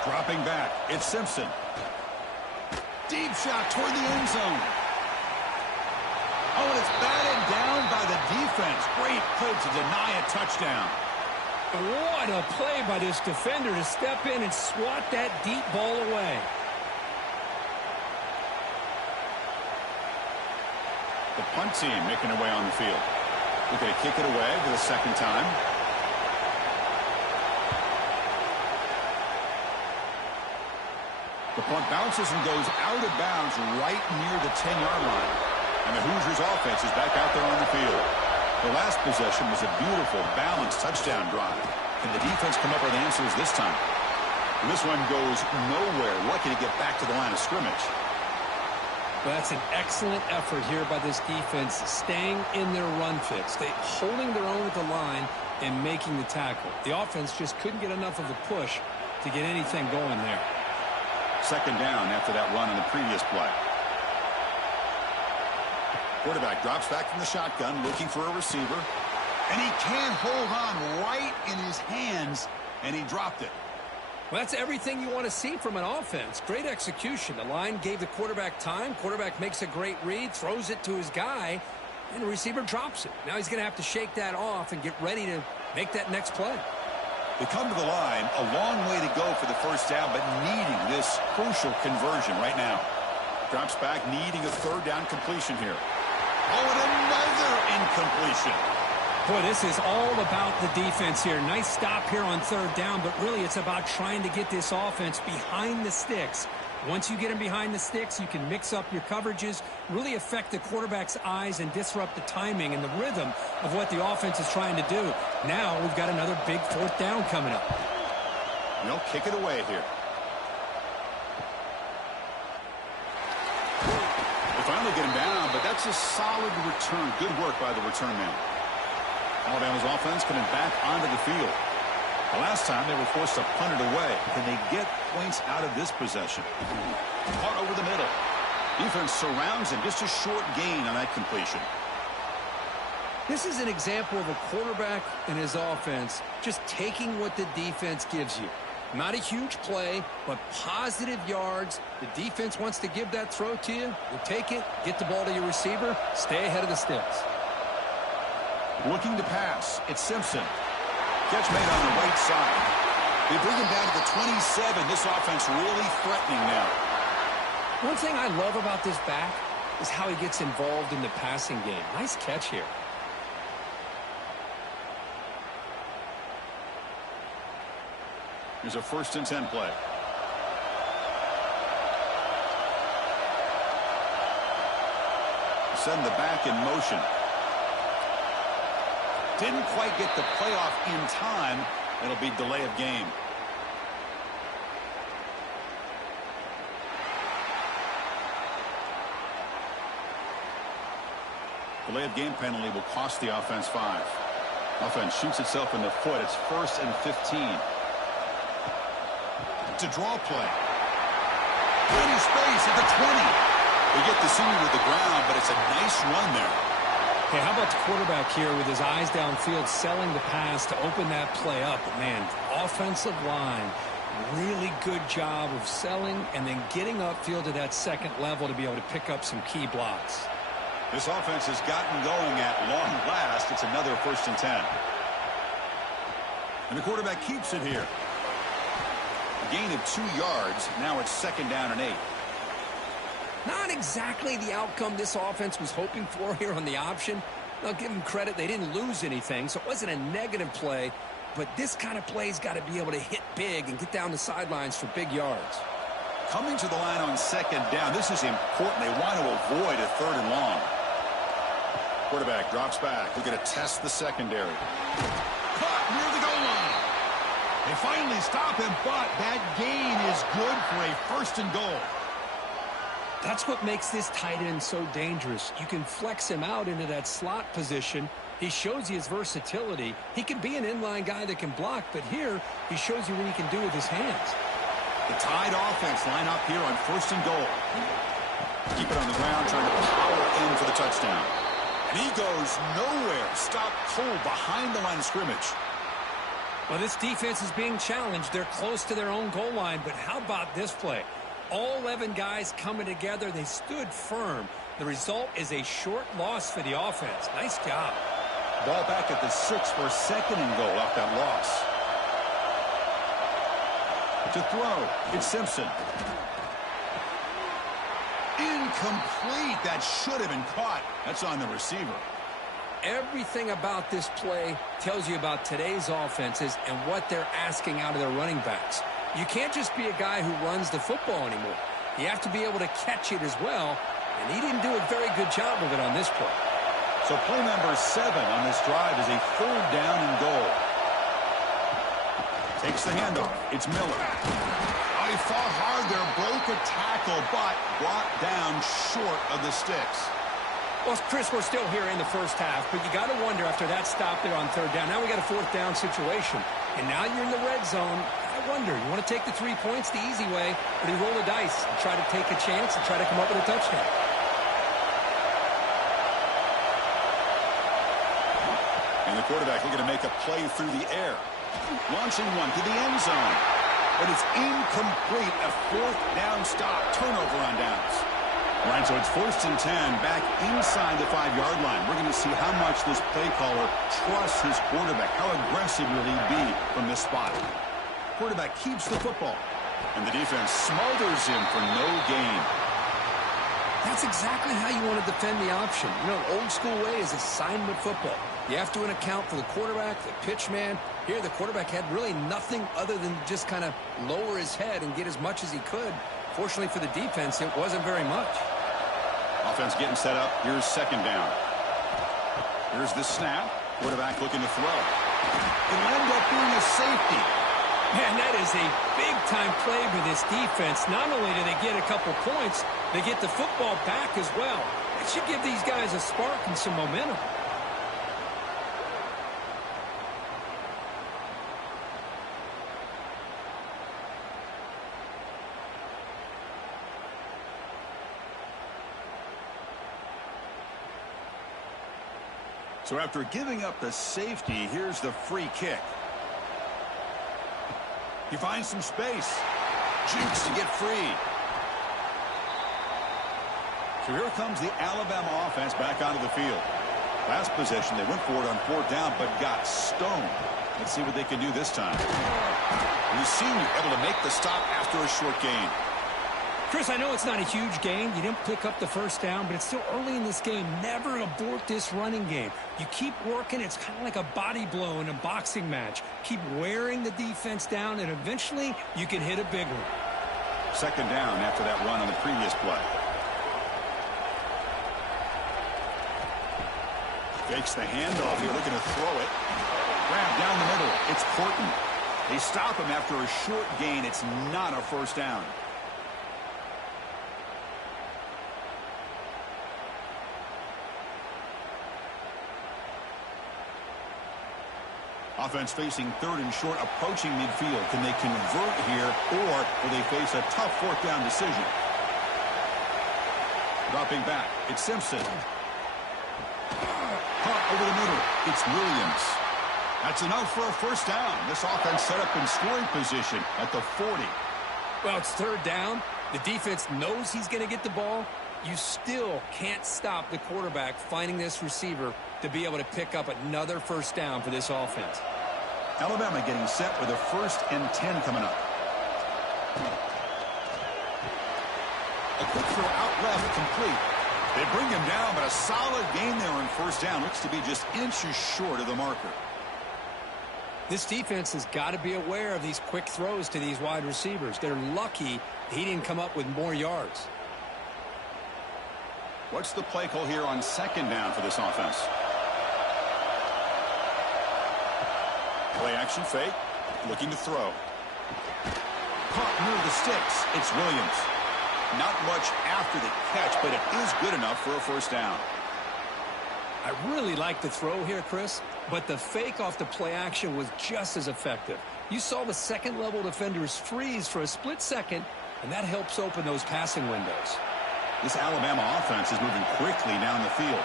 Dropping back. It's Simpson. Deep shot toward the end zone. Oh, and it's batted down by the defense. Great play to deny a touchdown. What a play by this defender to step in and swat that deep ball away. The punt team making their way on the field. They're going to kick it away for the second time. The punt bounces and goes out of bounds right near the 10-yard line. And the Hoosiers offense is back out there on the field. The last possession was a beautiful, balanced touchdown drive. Can the defense come up with answers this time? And this one goes nowhere. Lucky to get back to the line of scrimmage. Well, that's an excellent effort here by this defense, staying in their run fits. They holding their own at the line and making the tackle. The offense just couldn't get enough of a push to get anything going there. Second down after that run in the previous play. Quarterback drops back from the shotgun, looking for a receiver. And he can't hold on right in his hands, and he dropped it. Well, that's everything you want to see from an offense. Great execution. The line gave the quarterback time. Quarterback makes a great read, throws it to his guy, and the receiver drops it. Now he's going to have to shake that off and get ready to make that next play. They come to the line, a long way to go for the first down, but needing this crucial conversion right now. Drops back, needing a third down completion here. Oh, and another incompletion. Boy, this is all about the defense here. Nice stop here on third down, but really it's about trying to get this offense behind the sticks. Once you get them behind the sticks, you can mix up your coverages, really affect the quarterback's eyes and disrupt the timing and the rhythm of what the offense is trying to do. Now we've got another big fourth down coming up. And they'll kick it away here. They finally get him down, but that's a solid return. Good work by the return man. Alabama's offense coming back onto the field. The last time they were forced to punt it away. Can they get points out of this possession? Caught over the middle. Defense surrounds him. Just a short gain on that completion. This is an example of a quarterback and his offense just taking what the defense gives you. Not a huge play, but positive yards. The defense wants to give that throw to you. You take it, get the ball to your receiver, stay ahead of the sticks. Looking to pass. It's Simpson. Catch made on the right side. They bring him down to the 27. This offense really threatening now. One thing I love about this back is how he gets involved in the passing game. Nice catch here. Here's a 1st and 10 play. Send the back in motion. Didn't quite get the playoff in time. It'll be delay of game. Delay of game penalty will cost the offense 5. Offense shoots itself in the foot. It's 1st and 15. To draw play. Plenty of space at the 20. They get the senior to the ground, but it's a nice run there. Hey, how about the quarterback here with his eyes downfield, selling the pass to open that play up? But man, offensive line, really good job of selling and then getting upfield to that second level to be able to pick up some key blocks. This offense has gotten going at long last. It's another 1st and 10. And the quarterback keeps it here. A gain of 2 yards. Now it's 2nd down and 8. Not exactly the outcome this offense was hoping for here on the option. I'll give them credit. They didn't lose anything, so it wasn't a negative play. But this kind of play's got to be able to hit big and get down the sidelines for big yards. Coming to the line on 2nd down. This is important. They want to avoid a 3rd and long. Quarterback drops back. They're going to test the secondary. Caught near the goal line. They finally stop him, but that gain is good for a 1st and goal. That's what makes this tight end so dangerous. You can flex him out into that slot position. He shows you his versatility. He can be an inline guy that can block, but here he shows you what he can do with his hands. The Tide offense line up here on 1st and goal. Keep it on the ground, trying to power in for the touchdown. And he goes nowhere. Stopped cold behind the line of scrimmage. Well, this defense is being challenged. They're close to their own goal line, but how about this play? All 11 guys coming together. They stood firm. The result is a short loss for the offense. Nice job. Ball back at the 6 for 2nd and goal off that loss. To throw, it's Simpson. Incomplete. That should have been caught. That's on the receiver. Everything about this play tells you about today's offenses and what they're asking out of their running backs. You can't just be a guy who runs the football anymore. You have to be able to catch it as well, and he didn't do a very good job of it on this play. So play number 7 on this drive is a 3rd down and goal. Takes the handoff. It's Miller. Oh, he fought hard there, broke a tackle, but brought down short of the sticks. Well, Chris, we're still here in the first half, but you got to wonder after that stop there on 3rd down. Now we got a 4th down situation, and now you're in the red zone. I wonder, you want to take the 3 points the easy way, or do you roll the dice and try to take a chance and try to come up with a touchdown? And the quarterback looking to make a play through the air. Launching one to the end zone. But it's incomplete. A 4th down stop. Turnover on downs. All right, so it's 1st and 10 back inside the 5-yard line. We're going to see how much this play caller trusts his quarterback. How aggressive will he be from this spot? Quarterback keeps the football. And the defense smothers him for no gain. That's exactly how you want to defend the option. You know, an old school way is assignment football. You have to account for the quarterback, the pitch man. Here, the quarterback had really nothing other than just kind of lower his head and get as much as he could. Fortunately for the defense, it wasn't very much. Offense getting set up. Here's 2nd down. Here's the snap. Quarterback looking to throw. It'll end up being a safety. Man, that is a big-time play for this defense. Not only do they get a couple points, they get the football back as well. It should give these guys a spark and some momentum. So after giving up the safety, here's the free kick. He finds some space. Jukes to get free. So here comes the Alabama offense back onto the field. Last possession, they went for it on 4th down, but got stoned. Let's see what they can do this time. And the senior able to make the stop after a short gain. Chris, I know it's not a huge gain. You didn't pick up the 1st down, but it's still early in this game. Never abort this running game. You keep working. It's kind of like a body blow in a boxing match. Keep wearing the defense down, and eventually you can hit a big one. 2nd down after that run on the previous play. Fakes the handoff here, looking to throw it. Grab down the middle. It's Horton. They stop him after a short gain. It's not a 1st down. Offense facing 3rd and short, approaching midfield. Can they convert here, or will they face a tough 4th down decision? Dropping back, it's Simpson. Caught over the middle, it's Williams. That's enough for a 1st down. This offense set up in scoring position at the 40. Well, it's 3rd down. The defense knows he's going to get the ball. You still can't stop the quarterback finding this receiver to be able to pick up another 1st down for this offense. Alabama getting set with a 1st and 10 coming up. A quick throw out left, complete. They bring him down, but a solid gain there on 1st down. Looks to be just inches short of the marker. This defense has got to be aware of these quick throws to these wide receivers. They're lucky he didn't come up with more yards. What's the play call here on 2nd down for this offense? Play action fake. Looking to throw. Caught near the sticks. It's Williams. Not much after the catch, but it is good enough for a 1st down. I really like the throw here, Chris, but the fake off the play action was just as effective. You saw the second-level defenders freeze for a split second, and that helps open those passing windows. This Alabama offense is moving quickly down the field.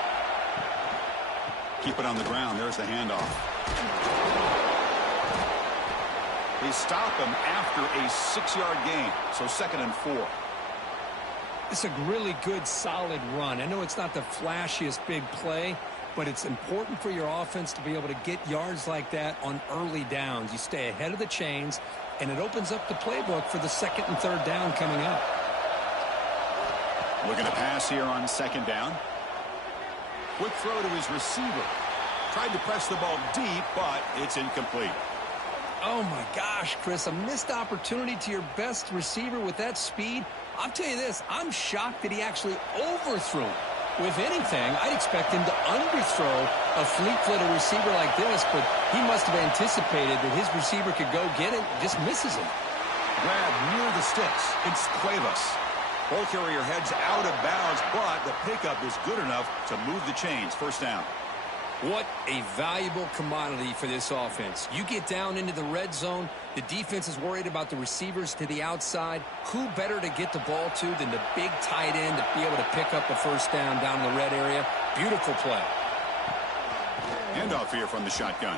Keep it on the ground. There's the handoff. They stop him after a 6-yard gain, so 2nd and 4. It's a really good, solid run. I know it's not the flashiest big play, but it's important for your offense to be able to get yards like that on early downs. You stay ahead of the chains, and it opens up the playbook for the 2nd and 3rd down coming up. Looking to pass here on 2nd down. Quick throw to his receiver. Tried to press the ball deep, but it's incomplete. Oh, my gosh, Chris, a missed opportunity to your best receiver with that speed. I'll tell you this, I'm shocked that he actually overthrew him. With anything, I'd expect him to underthrow a fleet-footed receiver like this, but he must have anticipated that his receiver could go get it and just misses him. Grab near the sticks. It's Cuevas. Ball carrier heads out of bounds, but the pickup is good enough to move the chains. 1st down. What a valuable commodity for this offense. You get down into the red zone, the defense is worried about the receivers to the outside. Who better to get the ball to than the big tight end to be able to pick up a 1st down in the red area? Beautiful play. Handoff here from the shotgun.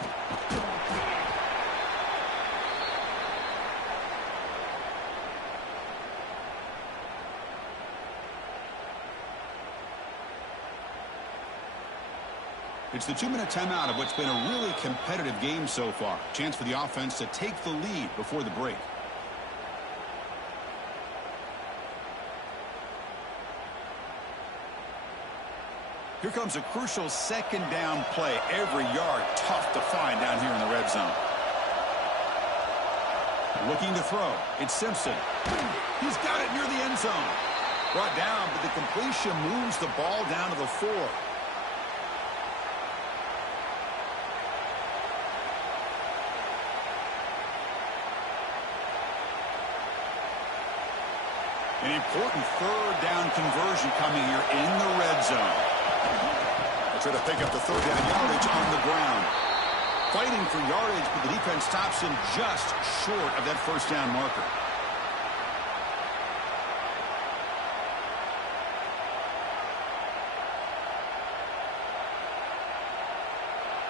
It's the 2-minute timeout of what's been a really competitive game so far. Chance for the offense to take the lead before the break. Here comes a crucial 2nd down play. Every yard tough to find down here in the red zone. Looking to throw. It's Simpson. He's got it near the end zone. Brought down, but the completion moves the ball down to the 4. An important 3rd down conversion coming here in the red zone. They try to pick up the 3rd down yardage on the ground. Fighting for yardage, but the defense stops him just short of that 1st down marker.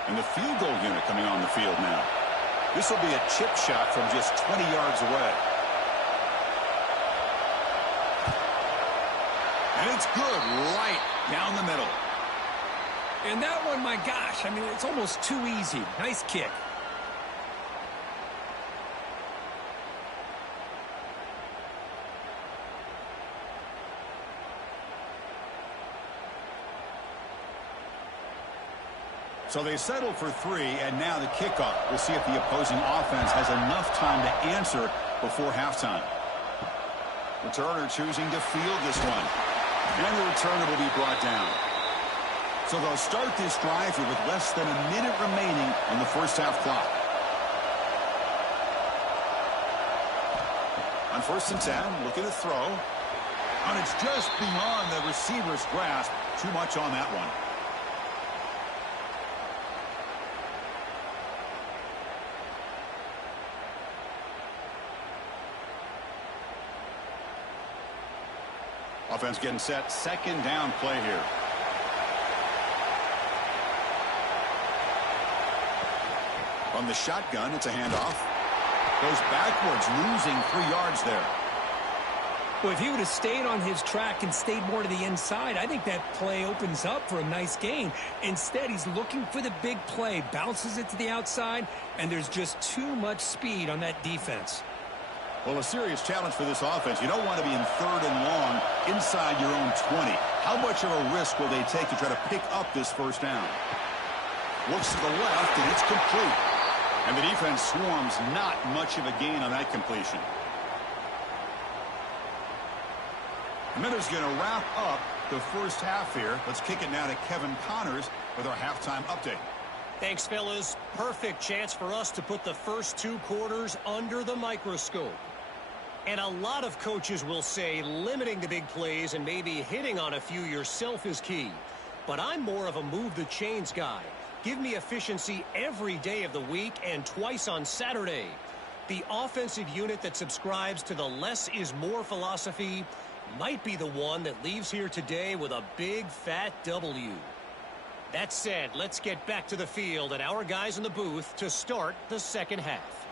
And the field goal unit coming on the field now. This will be a chip shot from just 20 yards away. And it's good right down the middle. And that one, my gosh, I mean, it's almost too easy. Nice kick. So they settle for 3, and now the kickoff. We'll see if the opposing offense has enough time to answer before halftime. Returner choosing to field this one. And the returner will be brought down. So they'll start this drive here with less than a minute remaining on the 1st half clock. On 1st and 10, looking to throw. And it's just beyond the receiver's grasp. Too much on that one. Offense getting set. 2nd down play here. From the shotgun, it's a handoff. Goes backwards, losing 3 yards there. Well, if he would have stayed on his track and stayed more to the inside, I think that play opens up for a nice gain. Instead, he's looking for the big play, bounces it to the outside, and there's just too much speed on that defense. Well, a serious challenge for this offense. You don't want to be in 3rd and long inside your own 20. How much of a risk will they take to try to pick up this first down? Looks to the left, and it's complete. And the defense swarms, not much of a gain on that completion. Miller's going to wrap up the first half here. Let's kick it now to Kevin Connors with our halftime update. Thanks, fellas. Perfect chance for us to put the first 2 quarters under the microscope. And a lot of coaches will say limiting the big plays and maybe hitting on a few yourself is key. But I'm more of a move the chains guy. Give me efficiency every day of the week and twice on Saturday. The offensive unit that subscribes to the less is more philosophy might be the one that leaves here today with a big fat W. That said, let's get back to the field and our guys in the booth to start the second half.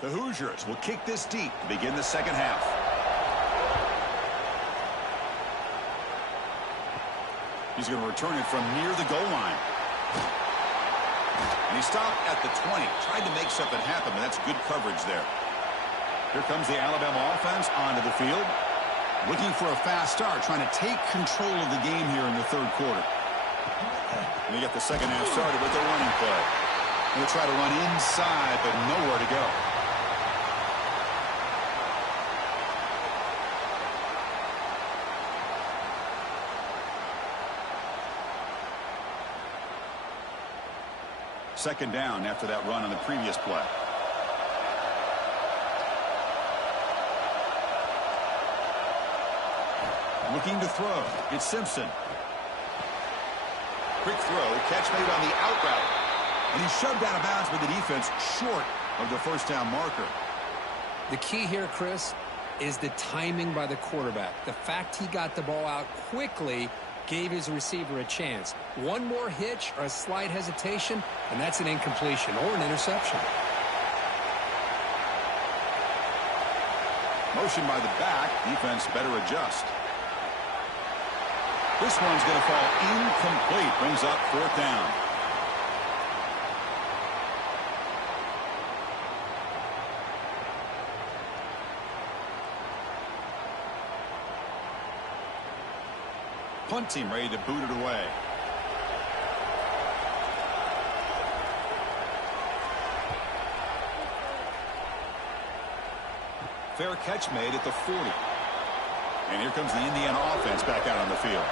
The Hoosiers will kick this deep to begin the second half. He's going to return it from near the goal line. And he stopped at the 20. Tried to make something happen, but that's good coverage there. Here comes the Alabama offense onto the field. Looking for a fast start, trying to take control of the game here in the 3rd quarter. And they get the second half started with their running play. They'll try to run inside, but nowhere to go. Second down after that run on the previous play. Looking to throw. It's Simpson. Quick throw. Catch made on the out route. And he's shoved out of bounds with the defense short of the first down marker. The key here, Chris, is the timing by the quarterback. The fact he got the ball out quickly gave his receiver a chance. One more hitch or a slight hesitation, and that's an incompletion or an interception. Motion by the back. Defense better adjust. This one's going to fall incomplete. Brings up 4th down. Punt team ready to boot it away. Fair catch made at the 40. And here comes the Indiana offense back out on the field.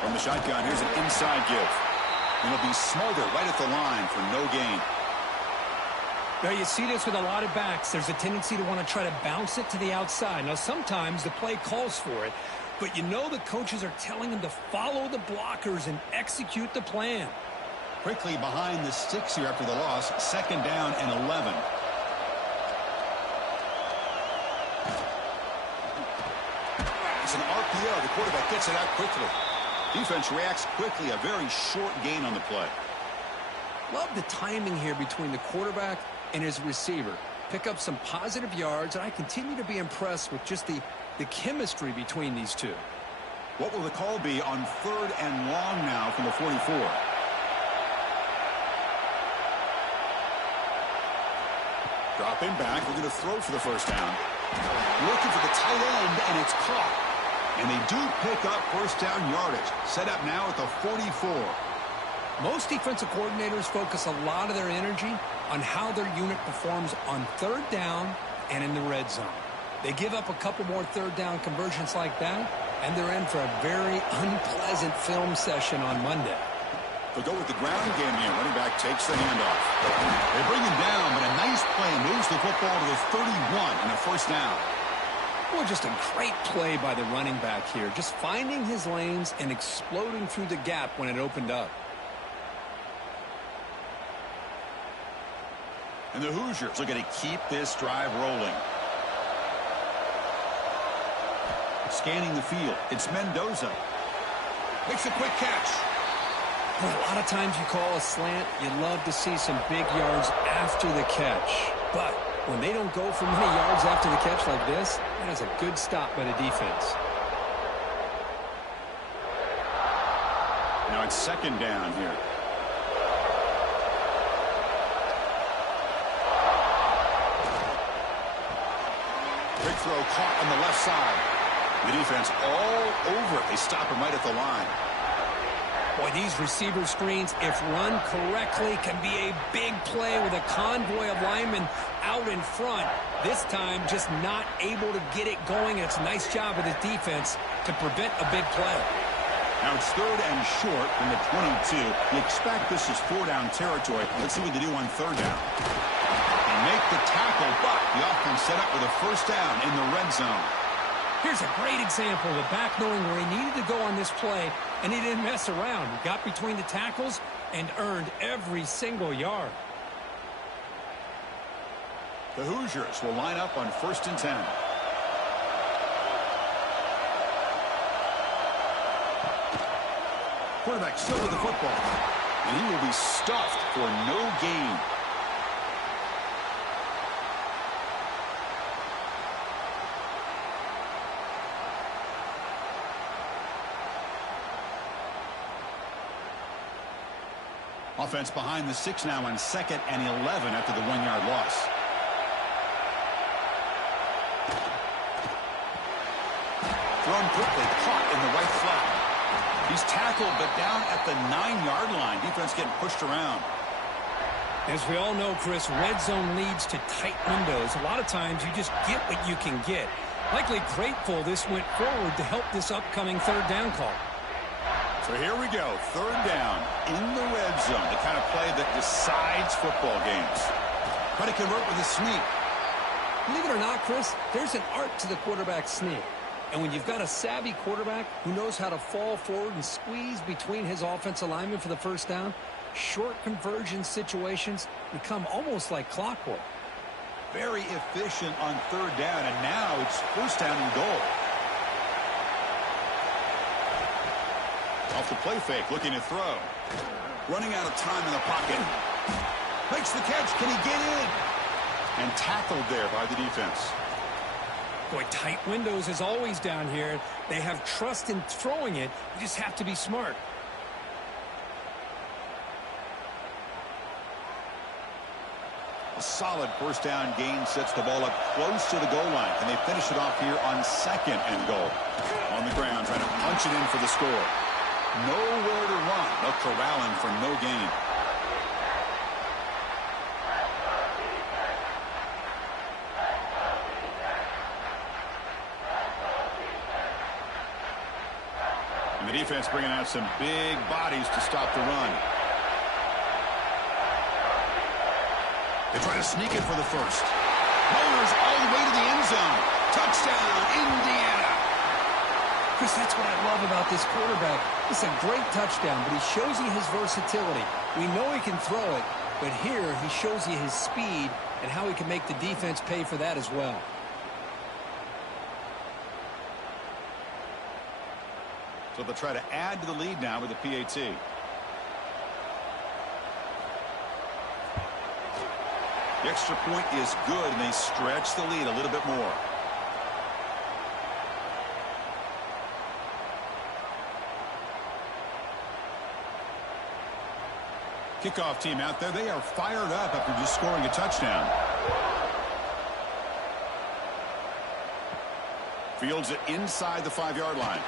From the shotgun, here's an inside give. And it'll be Smolder right at the line for no gain. Now, you see this with a lot of backs. There's a tendency to want to try to bounce it to the outside. Now, sometimes the play calls for it, but you know the coaches are telling them to follow the blockers and execute the plan. Quickly behind the sticks here after the loss. Second down and 11. It's an RPO. The quarterback gets it out quickly. Defense reacts quickly. A very short gain on the play. Love the timing here between the quarterback and his receiver. Pick up some positive yards, and I continue to be impressed with just the chemistry between these two. What will the call be on 3rd and long now from the 44? Dropping back, looking to throw for the first down. Looking for the tight end, and it's caught. And they do pick up first down yardage. Set up now at the 44. Most defensive coordinators focus a lot of their energy on how their unit performs on 3rd down and in the red zone. They give up a couple more 3rd down conversions like that, and they're in for a very unpleasant film session on Monday. They'll go with the ground game here. Running back takes the handoff. They bring him down, but a nice play moves the football to the 31 and a first down. Well, just a great play by the running back here. Just finding his lanes and exploding through the gap when it opened up. And the Hoosiers are going to keep this drive rolling. Scanning the field, it's Mendoza. Makes a quick catch. Well, a lot of times you call a slant, you love to see some big yards after the catch. But when they don't go for many yards after the catch like this, that is a good stop by the defense. Now it's second down here. Big throw caught on the left side. The defense all over it. They stop him right at the line. Boy, these receiver screens, if run correctly, can be a big play with a convoy of linemen out in front. This time, just not able to get it going. And it's a nice job of the defense to prevent a big play. Now it's third and short from the 22. You expect this is four-down territory. Let's see what they do on third down. They make the tackle, but the offense set up with a first down in the red zone. Here's a great example of the back knowing where he needed to go on this play, and he didn't mess around. He got between the tackles and earned every single yard. The Hoosiers will line up on 1st and 10. Quarterback still with the football, and he will be stuffed for no gain. Offense behind the 6 now on 2nd and 11 after the 1-yard loss. Thrown quickly, caught in the right flat. He's tackled, but down at the 9-yard line. Defense getting pushed around. As we all know, Chris, red zone leads to tight windows. A lot of times you just get what you can get. Likely grateful this went forward to help this upcoming third down call. So here we go, third down in the red zone, the kind of play that decides football games. Try to convert with a sneak. Believe it or not, Chris, there's an art to the quarterback sneak. And when you've got a savvy quarterback who knows how to fall forward and squeeze between his offensive linemen for the first down, short conversion situations become almost like clockwork. Very efficient on third down, and now it's first down and goal. Off the play fake, looking to throw. Running out of time in the pocket. Makes the catch. Can he get in? And tackled there by the defense. Boy, tight windows is always down here. They have trust in throwing it. You just have to be smart. A solid first down gain sets the ball up close to the goal line. And they finish it off here on 2nd and goal. On the ground, trying to punch it in for the score. Nowhere to run. They'll corral him for no gain. And the defense bringing out some big bodies to stop the run. They try to sneak it for the first. Rollers all the way to the end zone. Touchdown, Indiana. Chris, that's what I love about this quarterback. It's a great touchdown, but he shows you his versatility. We know he can throw it, but here he shows you his speed and how he can make the defense pay for that as well. So they'll try to add to the lead now with the PAT. The extra point is good, and they stretch the lead a little bit more. Kickoff team out there, they are fired up after just scoring a touchdown. Fields it inside the 5-yard line.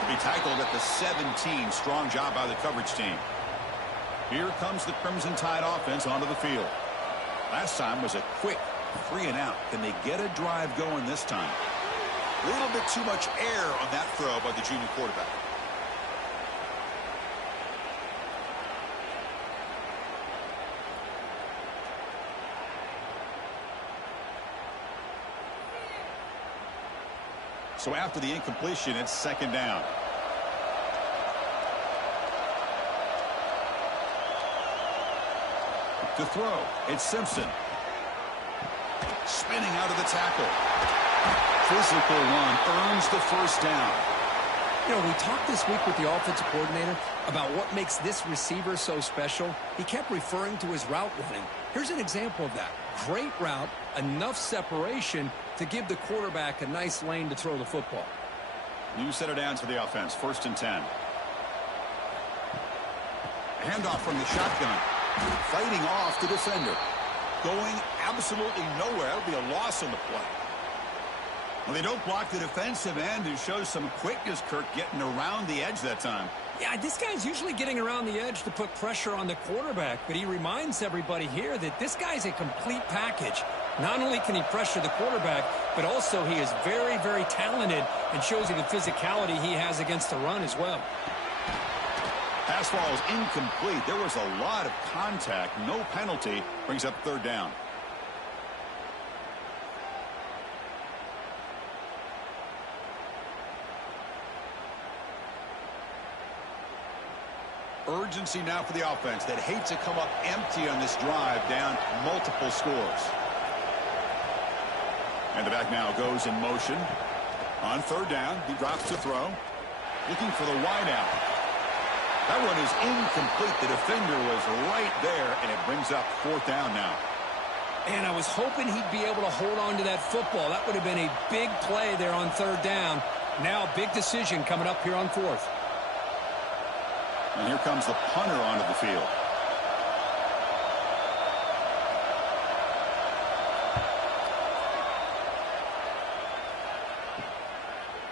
He'll be tackled at the 17. Strong job by the coverage team. Here comes the Crimson Tide offense onto the field. Last time was a quick 3 and out. Can they get a drive going this time? A little bit too much air on that throw by the junior quarterback. So after the incompletion, it's 2nd down. To throw, it's Simpson. Spinning out of the tackle. Physical run earns the first down. You know, we talked this week with the offensive coordinator about what makes this receiver so special. He kept referring to his route running. Here's an example of that. Great route, enough separation to give the quarterback a nice lane to throw the football. New set of downs for the offense. 1st and 10. Handoff from the shotgun. Fighting off the defender. Going absolutely nowhere. That'll be a loss on the play. Well, they don't block the defensive end and show some quickness, Kirk, getting around the edge that time. Yeah, this guy's usually getting around the edge to put pressure on the quarterback, but he reminds everybody here that this guy's a complete package. Not only can he pressure the quarterback, but also he is very, very talented and shows you the physicality he has against the run as well. Pass ball is incomplete. There was a lot of contact. No penalty. Brings up 3rd down. Urgency now for the offense that hates to come up empty on this drive, down multiple scores. And the back now goes in motion. On 3rd down, he drops to throw. Looking for the wideout. That one is incomplete. The defender was right there, and it brings up 4th down now. And I was hoping he'd be able to hold on to that football. That would have been a big play there on 3rd down. Now a big decision coming up here on 4th. And here comes the punter onto the field.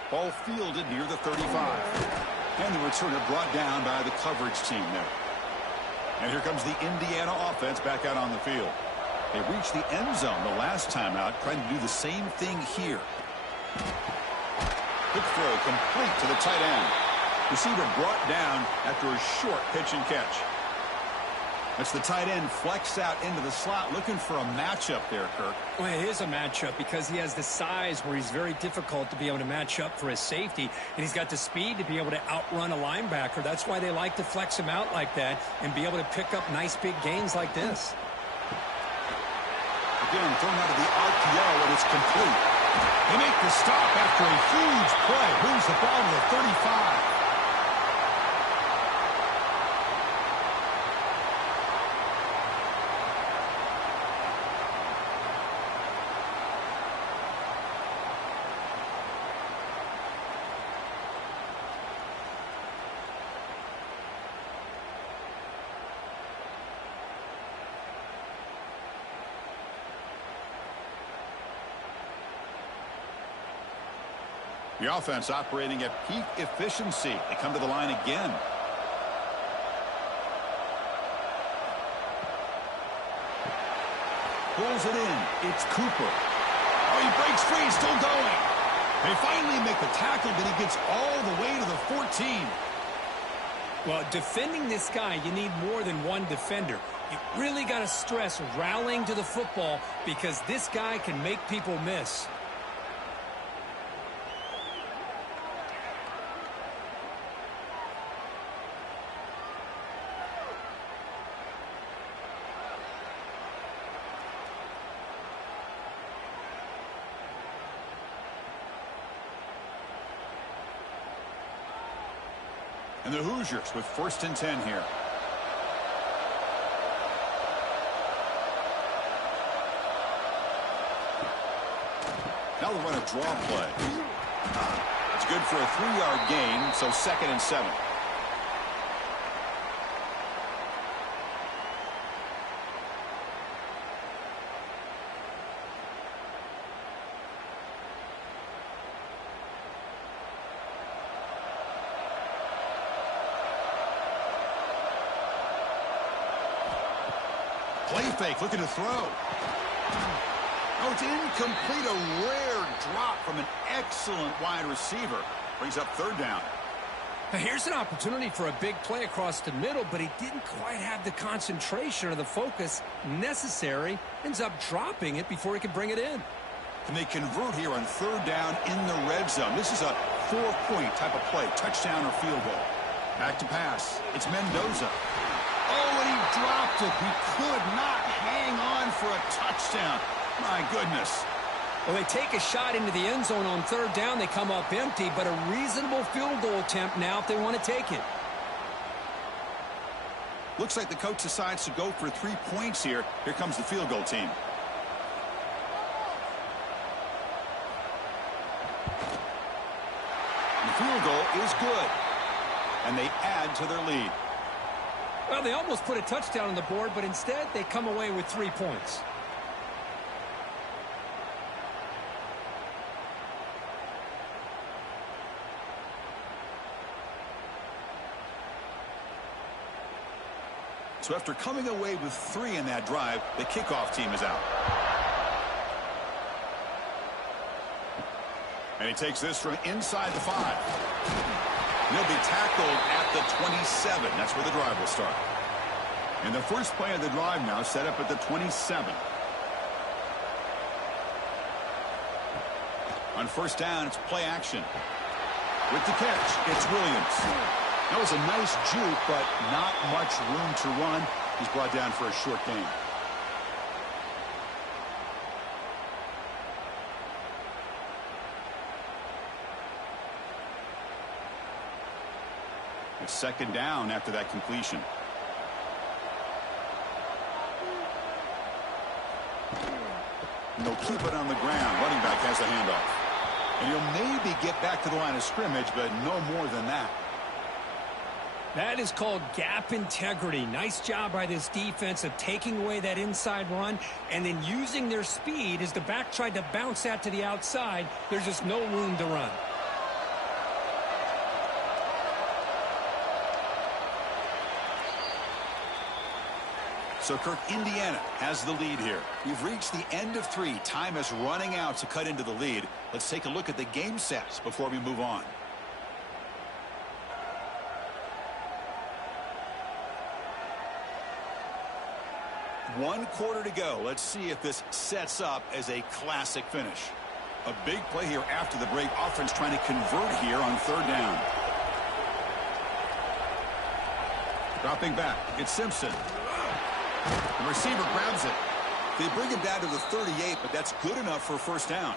Ball fielded near the 35. And the returner brought down by the coverage team there. And here comes the Indiana offense back out on the field. They reached the end zone the last time out, trying to do the same thing here. Quick throw complete to the tight end. Receiver brought down after a short pitch and catch. That's the tight end flexed out into the slot, looking for a matchup there, Kirk. Well, it is a matchup because he has the size where he's very difficult to be able to match up for his safety, and he's got the speed to be able to outrun a linebacker. That's why they like to flex him out like that and be able to pick up nice big gains like this. Again, thrown out of the RPO, and it's complete. They make the stop after a huge play. Moves the ball to the 35. The offense operating at peak efficiency. They come to the line again. Pulls it in. It's Cooper. Oh, he breaks free. He's still going. They finally make the tackle, but he gets all the way to the 14. Well, defending this guy, you need more than one defender. You really got to stress rallying to the football because this guy can make people miss. And the Hoosiers with 1st and 10 here. Now they'll run a draw play. It's good for a 3-yard gain, so 2nd and 7. Play fake, looking to throw. Oh, it's incomplete. A rare drop from an excellent wide receiver. Brings up 3rd down. Here's an opportunity for a big play across the middle, but he didn't quite have the concentration or the focus necessary. Ends up dropping it before he could bring it in. And they convert here on 3rd down in the red zone. This is a 4-point type of play, touchdown or field goal. Back to pass. It's Mendoza. Oh, and he dropped it. He could not hang on for a touchdown. My goodness. Well, they take a shot into the end zone on third down. They come up empty, but a reasonable field goal attempt now if they want to take it. Looks like the coach decides to go for 3 points here. Here comes the field goal team. The field goal is good. And they add to their lead. Well, they almost put a touchdown on the board, but instead they come away with 3 points. So after coming away with 3 in that drive, the kickoff team is out. And he takes this from inside the 5. He'll be tackled at the 27. That's where the drive will start. And the first play of the drive now set up at the 27. On first down, it's play action. With the catch, it's Williams. That was a nice juke, but not much room to run. He's brought down for a short gain. It's second down after that completion. And they'll keep it on the ground. Running back has the handoff. And he'll maybe get back to the line of scrimmage, but no more than that. That is called gap integrity. Nice job by this defense of taking away that inside run and then using their speed as the back tried to bounce that to the outside. There's just no room to run. So, Kirk, Indiana has the lead here. We've reached the end of 3. Time is running out to cut into the lead. Let's take a look at the game sets before we move on. One quarter to go. Let's see if this sets up as a classic finish. A big play here after the break. Offense trying to convert here on third down. Dropping back. It's Simpson. The receiver grabs it. They bring him down to the 38, but that's good enough for a first down.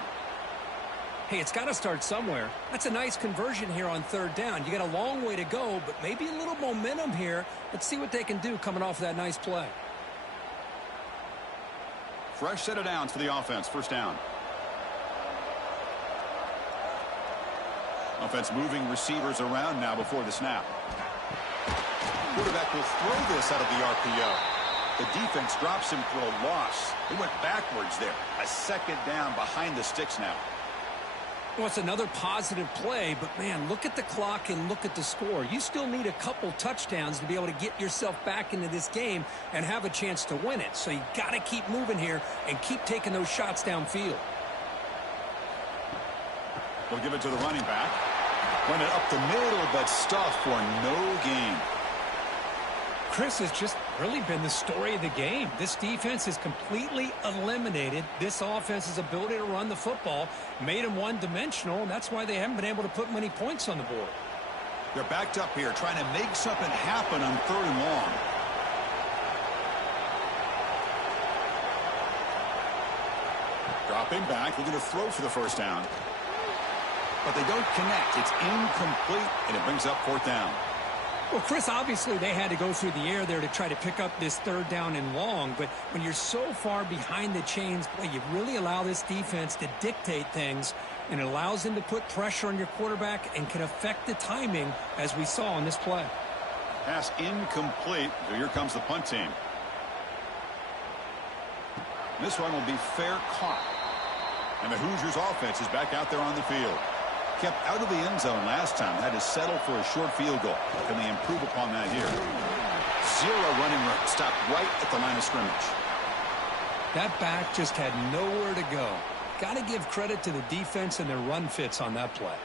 Hey, it's got to start somewhere. That's a nice conversion here on third down. You got a long way to go, but maybe a little momentum here. Let's see what they can do coming off of that nice play. Fresh set of downs for the offense. First down. Offense moving receivers around now before the snap. Quarterback will throw this out of the RPO. The defense drops him for a loss. He went backwards there. A second down behind the sticks now. Well, it's another positive play, but, man, look at the clock and look at the score. You still need a couple touchdowns to be able to get yourself back into this game and have a chance to win it. So you got to keep moving here and keep taking those shots downfield. They'll give it to the running back. Run it up the middle, but stuffed for no gain. Chris, has just really been the story of the game. This defense has completely eliminated this offense's ability to run the football, made them one-dimensional, and that's why they haven't been able to put many points on the board. They're backed up here, trying to make something happen on third and long. Dropping back, looking to throw for the first down. But they don't connect. It's incomplete, and it brings up fourth down. Well, Chris, obviously they had to go through the air there to try to pick up this third down and long, but when you're so far behind the chains, boy, you really allow this defense to dictate things, and it allows them to put pressure on your quarterback and can affect the timing, as we saw on this play. Pass incomplete. So here comes the punt team. This one will be fair caught. And the Hoosiers offense is back out there on the field. Kept out of the end zone last time, had to settle for a short field goal. Can they improve upon that here? 0 running room, stopped right at the line of scrimmage. That back just had nowhere to go. Got to give credit to the defense and their run fits on that play.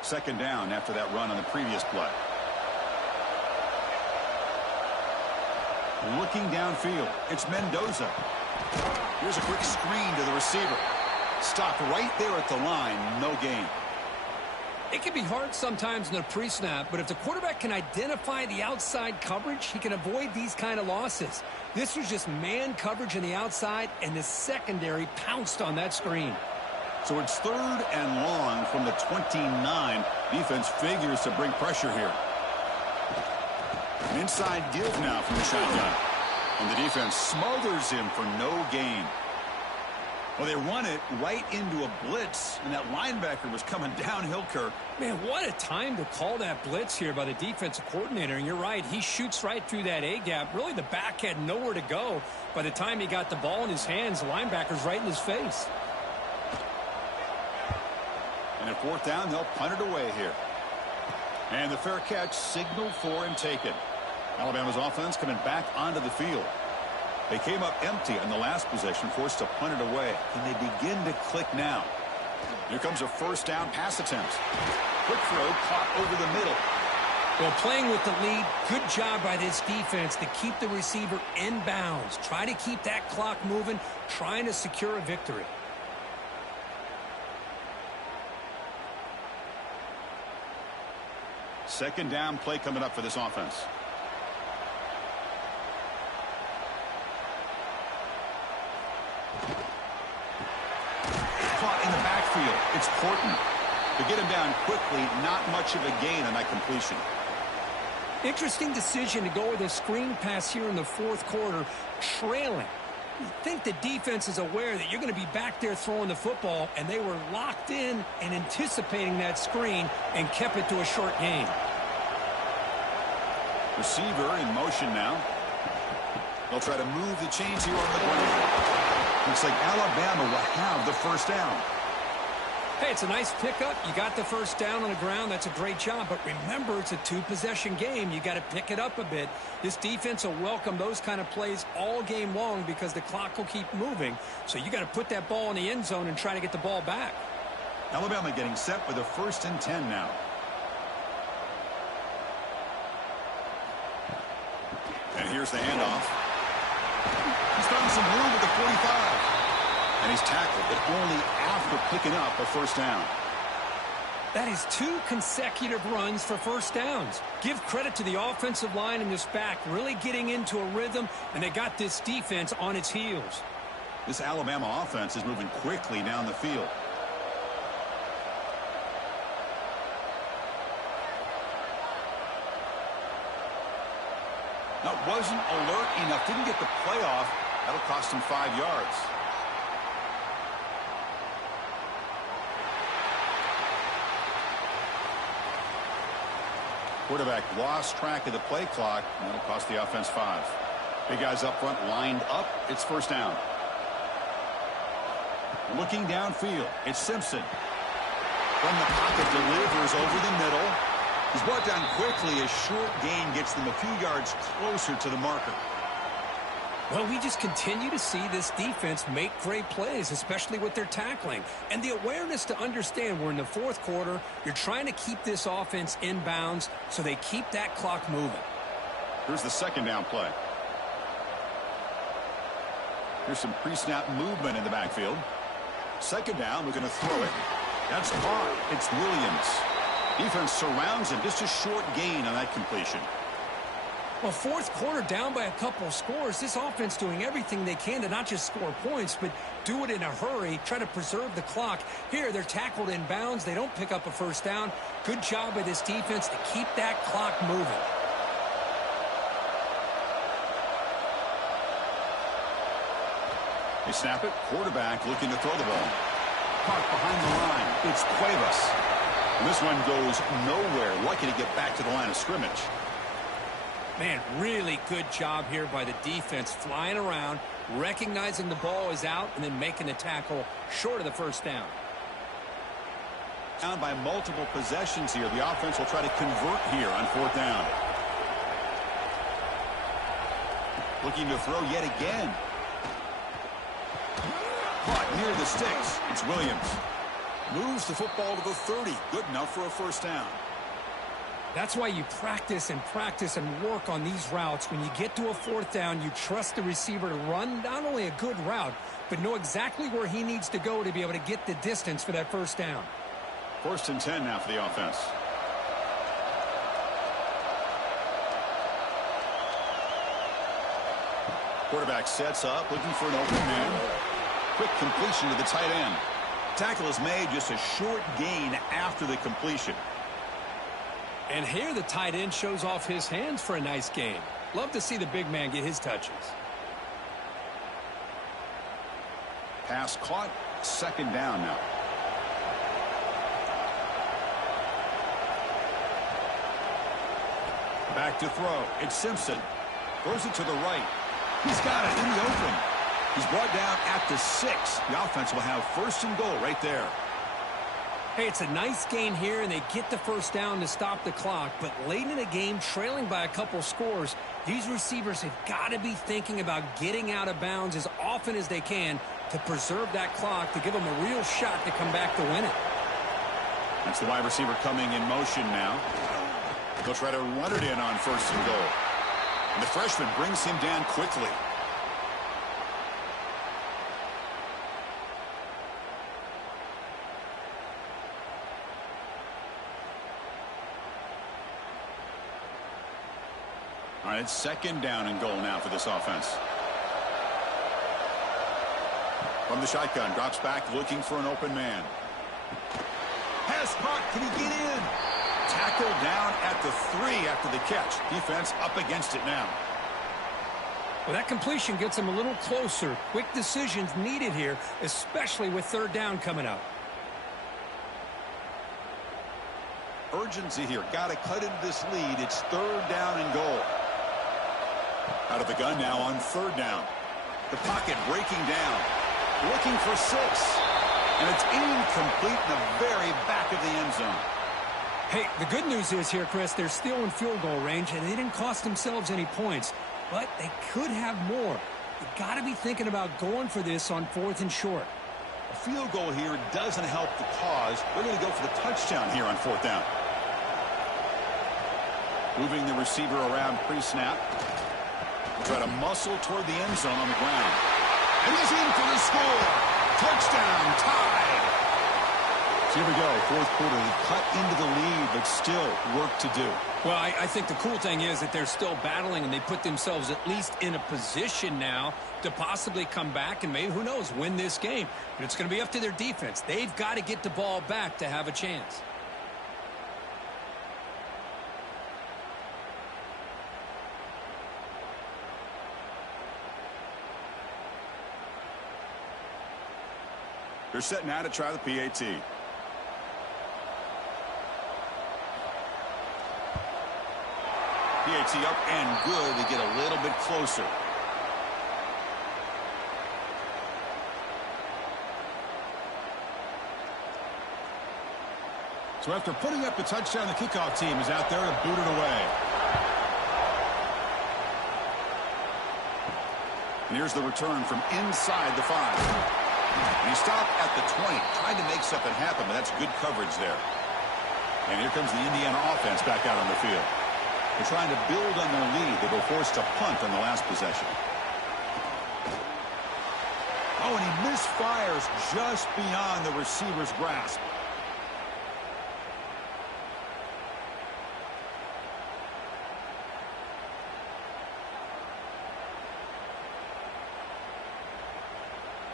Second down after that run on the previous play. Looking downfield, it's Mendoza. Here's a quick screen to the receiver. Stopped right there at the line, no gain. It can be hard sometimes in a pre-snap, but if the quarterback can identify the outside coverage, he can avoid these kind of losses. This was just man coverage on the outside, and the secondary pounced on that screen. So it's 3rd and long from the 29. Defense figures to bring pressure here. An inside give now from the shotgun. And the defense smothers him for no gain. Well, they run it right into a blitz, and that linebacker was coming downhill, Kirk. Man, what a time to call that blitz here by the defensive coordinator. And you're right, he shoots right through that A-gap. Really, the back had nowhere to go. By the time he got the ball in his hands, the linebacker's right in his face. And at 4th down, they'll punt it away here. And the fair catch signaled for and taken. Alabama's offense coming back onto the field. They came up empty on the last possession, forced to punt it away. And they begin to click now. Here comes a 1st down pass attempt. Quick throw caught over the middle. Well, playing with the lead, good job by this defense to keep the receiver in bounds. Try to keep that clock moving, trying to secure a victory. Second down play coming up for this offense. Caught in the backfield. It's Horton. To get him down quickly, not much of a gain on that completion. Interesting decision to go with a screen pass here in the 4th quarter, trailing. You think the defense is aware that you're going to be back there throwing the football, and they were locked in and anticipating that screen and kept it to a short gain. Receiver in motion now. They'll try to move the chains here on the ground. Looks like Alabama will have the 1st down. Hey, it's a nice pickup. You got the 1st down on the ground. That's a great job. But remember, it's a 2-possession game. You got to pick it up a bit. This defense will welcome those kind of plays all game long because the clock will keep moving. So you got to put that ball in the end zone and try to get the ball back. Alabama getting set with a 1st and 10 now. And here's the handoff. He's found some room at the 45. And he's tackled, but only after picking up a 1st down. That is 2 consecutive runs for 1st downs. Give credit to the offensive line and this back really getting into a rhythm, and they got this defense on its heels. This Alabama offense is moving quickly down the field. Now, wasn't alert enough, didn't get the play off. That'll cost him 5 yards. Quarterback lost track of the play clock, and that'll cost the offense 5. Big guys up front lined up. It's 1st down. Looking downfield, it's Simpson. From the pocket, delivers over the middle. He's brought down quickly. A short gain gets them a few yards closer to the marker. Well, we just continue to see this defense make great plays, especially with their tackling. And the awareness to understand we're in the 4th quarter, you're trying to keep this offense in bounds so they keep that clock moving. Here's the 2nd down play. Here's some pre-snap movement in the backfield. 2nd down, we're going to throw it. That's caught. It's Williams. Defense surrounds him. Just a short gain on that completion. Well, 4th quarter down by a couple of scores. This offense doing everything they can to not just score points, but do it in a hurry, try to preserve the clock. Here, they're tackled in bounds. They don't pick up a 1st down. Good job by this defense to keep that clock moving. They snap it. Quarterback looking to throw the ball. Caught behind the line. It's Cuevas. And this one goes nowhere. Lucky to get back to the line of scrimmage. Man, really good job here by the defense, flying around, recognizing the ball is out, and then making the tackle short of the 1st down. Down by multiple possessions here. The offense will try to convert here on 4th down. Looking to throw yet again. Caught near the sticks. It's Williams. Moves the football to the 30. Good enough for a 1st down. That's why you practice and work on these routes. When you get to a 4th down, you trust the receiver to run not only a good route, but know exactly where he needs to go to be able to get the distance for that 1st down. First and 10 now for the offense. Quarterback sets up, looking for an open man. Quick completion to the tight end. Tackle is made, just a short gain after the completion. And here the tight end shows off his hands for a nice gain. Love to see the big man get his touches. Pass caught, second down now. Back to throw. It's Simpson. Throws it to the right. He's got it in the open. He's brought down at the 6. The offense will have first and goal right there. Hey, it's a nice gain here, and they get the first down to stop the clock. But late in the game, trailing by a couple scores, these receivers have got to be thinking about getting out of bounds as often as they can to preserve that clock, to give them a real shot to come back to win it. That's the wide receiver coming in motion now. They'll try to run it in on first and goal. And the freshman brings him down quickly. All right, it's second down and goal now for this offense. From the shotgun, drops back looking for an open man. Pass caught. Can he get in? Tackled down at the 3 after the catch. Defense up against it now. Well, that completion gets him a little closer. Quick decisions needed here, especially with third down coming up. Urgency here. Got to cut into this lead. It's third down and goal. Out of the gun now on third down. The pocket breaking down. Looking for 6. And it's incomplete in the very back of the end zone. Hey, the good news is here, Chris, they're still in field goal range, and they didn't cost themselves any points. But they could have more. You got to be thinking about going for this on 4th and short. A field goal here doesn't help the cause. They're going to go for the touchdown here on 4th down. Moving the receiver around pre-snap. Try to muscle toward the end zone on the ground. And he's in for the score. Touchdown, tied. So here we go, fourth quarter. They cut into the lead, but still work to do. Well, I think the cool thing is that they're still battling, and they put themselves at least in a position now to possibly come back and maybe, who knows, win this game. But it's going to be up to their defense. They've got to get the ball back to have a chance. They're set now to try the PAT. PAT up and good. They get a little bit closer. So after putting up the touchdown, the kickoff team is out there to boot it away. And here's the return from inside the 5. And he stopped at the 20, trying to make something happen, but that's good coverage there. And here comes the Indiana offense back out on the field. They're trying to build on their lead. They were forced to punt on the last possession. Oh, and he misfires just beyond the receiver's grasp.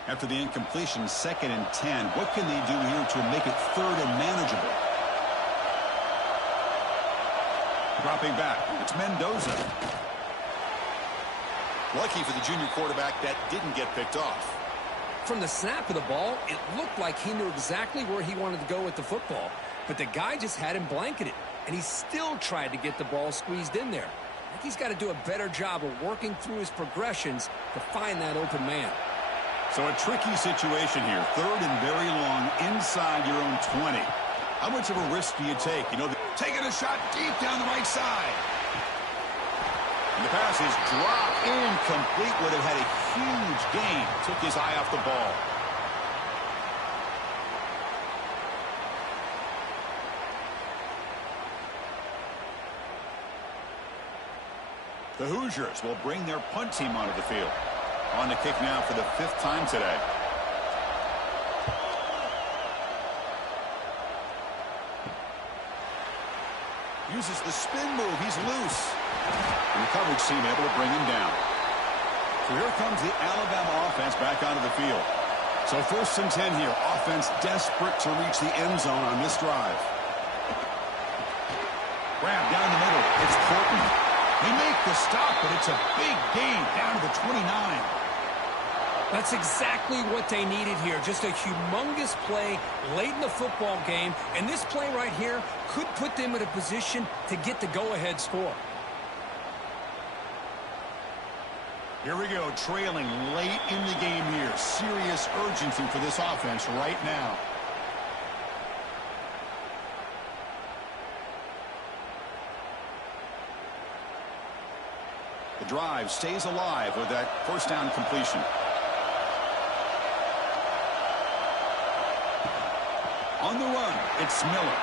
After the incompletion, 2nd and 10. What can they do here to make it 3rd and manageable? Dropping back, it's Mendoza. Lucky for the junior quarterback that didn't get picked off. From the snap of the ball, it looked like he knew exactly where he wanted to go with the football. But the guy just had him blanketed, and he still tried to get the ball squeezed in there. I think he's got to do a better job of working through his progressions to find that open man. So a tricky situation here. 3rd and very long inside your own 20. How much of a risk do you take? You know, taking a shot deep down the right side. And the pass is dropped incomplete. Would have had a huge gain. Took his eye off the ball. The Hoosiers will bring their punt team onto the field. On the kick now for the 5th time today. Uses the spin move. He's loose. And the coverage team able to bring him down. So here comes the Alabama offense back onto the field. So 1st and 10 here. Offense desperate to reach the end zone on this drive. Grab down the middle. It's Portland. They make the stop, but it's a big gain down to the 29. That's exactly what they needed here. Just a humongous play late in the football game. And this play right here could put them in a position to get the go-ahead score. Here we go, trailing late in the game here. Serious urgency for this offense right now. The drive stays alive with that 1st down completion. On the run, it's Miller.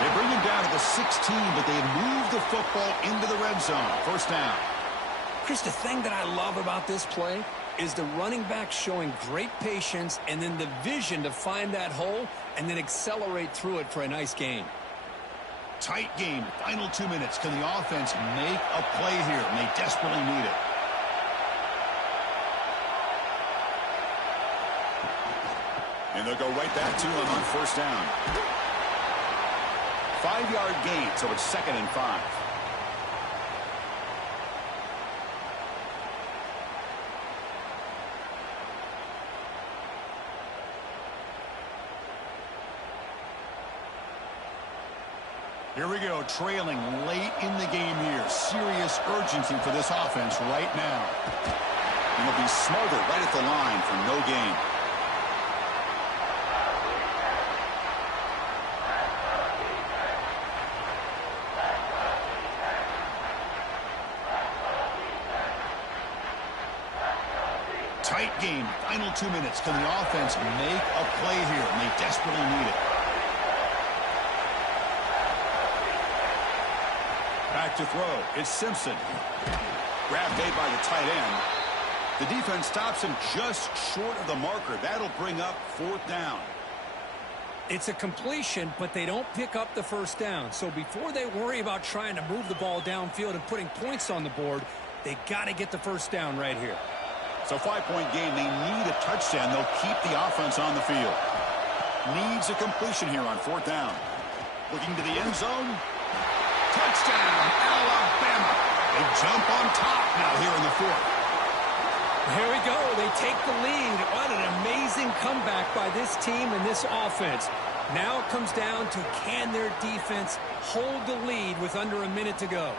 They bring him down to the 16, but they move the football into the red zone. 1st down. Chris, the thing that I love about this play is the running back showing great patience and then the vision to find that hole and then accelerate through it for a nice gain. Tight game. Final 2 minutes. Can the offense make a play here? And they desperately need it. And they'll go right back to him on 1st down. 5-yard gain, so it's 2nd and 5. Here we go, trailing late in the game here. Serious urgency for this offense right now. And they'll be smothered right at the line for no gain. Tight game, final 2 minutes. Can the offense make a play here? And they desperately need it. Back to throw. It's Simpson. Grabbed made by the tight end. The defense stops him just short of the marker. That'll bring up 4th down. It's a completion, but they don't pick up the 1st down. So before they worry about trying to move the ball downfield and putting points on the board, they got to get the 1st down right here. So 5-point game. They need a touchdown. They'll keep the offense on the field. Needs a completion here on 4th down. Looking to the end zone. Touchdown, Alabama. They jump on top now here in the 4th. Here we go. They take the lead. What an amazing comeback by this team and this offense. Now it comes down to can their defense hold the lead with under a minute to go.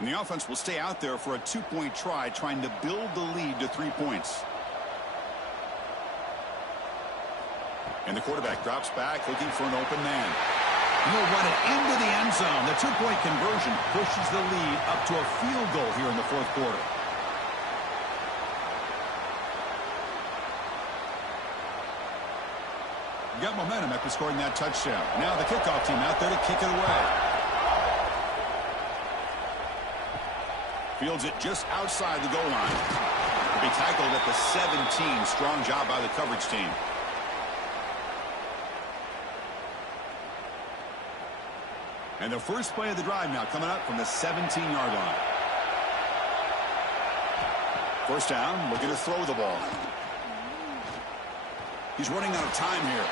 And the offense will stay out there for a 2-point try, trying to build the lead to 3 points. And the quarterback drops back, looking for an open man. He'll run it into the end zone. The 2-point conversion pushes the lead up to a field goal here in the 4th quarter. Got momentum after scoring that touchdown. Now the kickoff team out there to kick it away. Fields it just outside the goal line. He'll be tackled at the 17. Strong job by the coverage team. And the first play of the drive now coming up from the 17-yard line. 1st down, looking to throw the ball. He's running out of time here.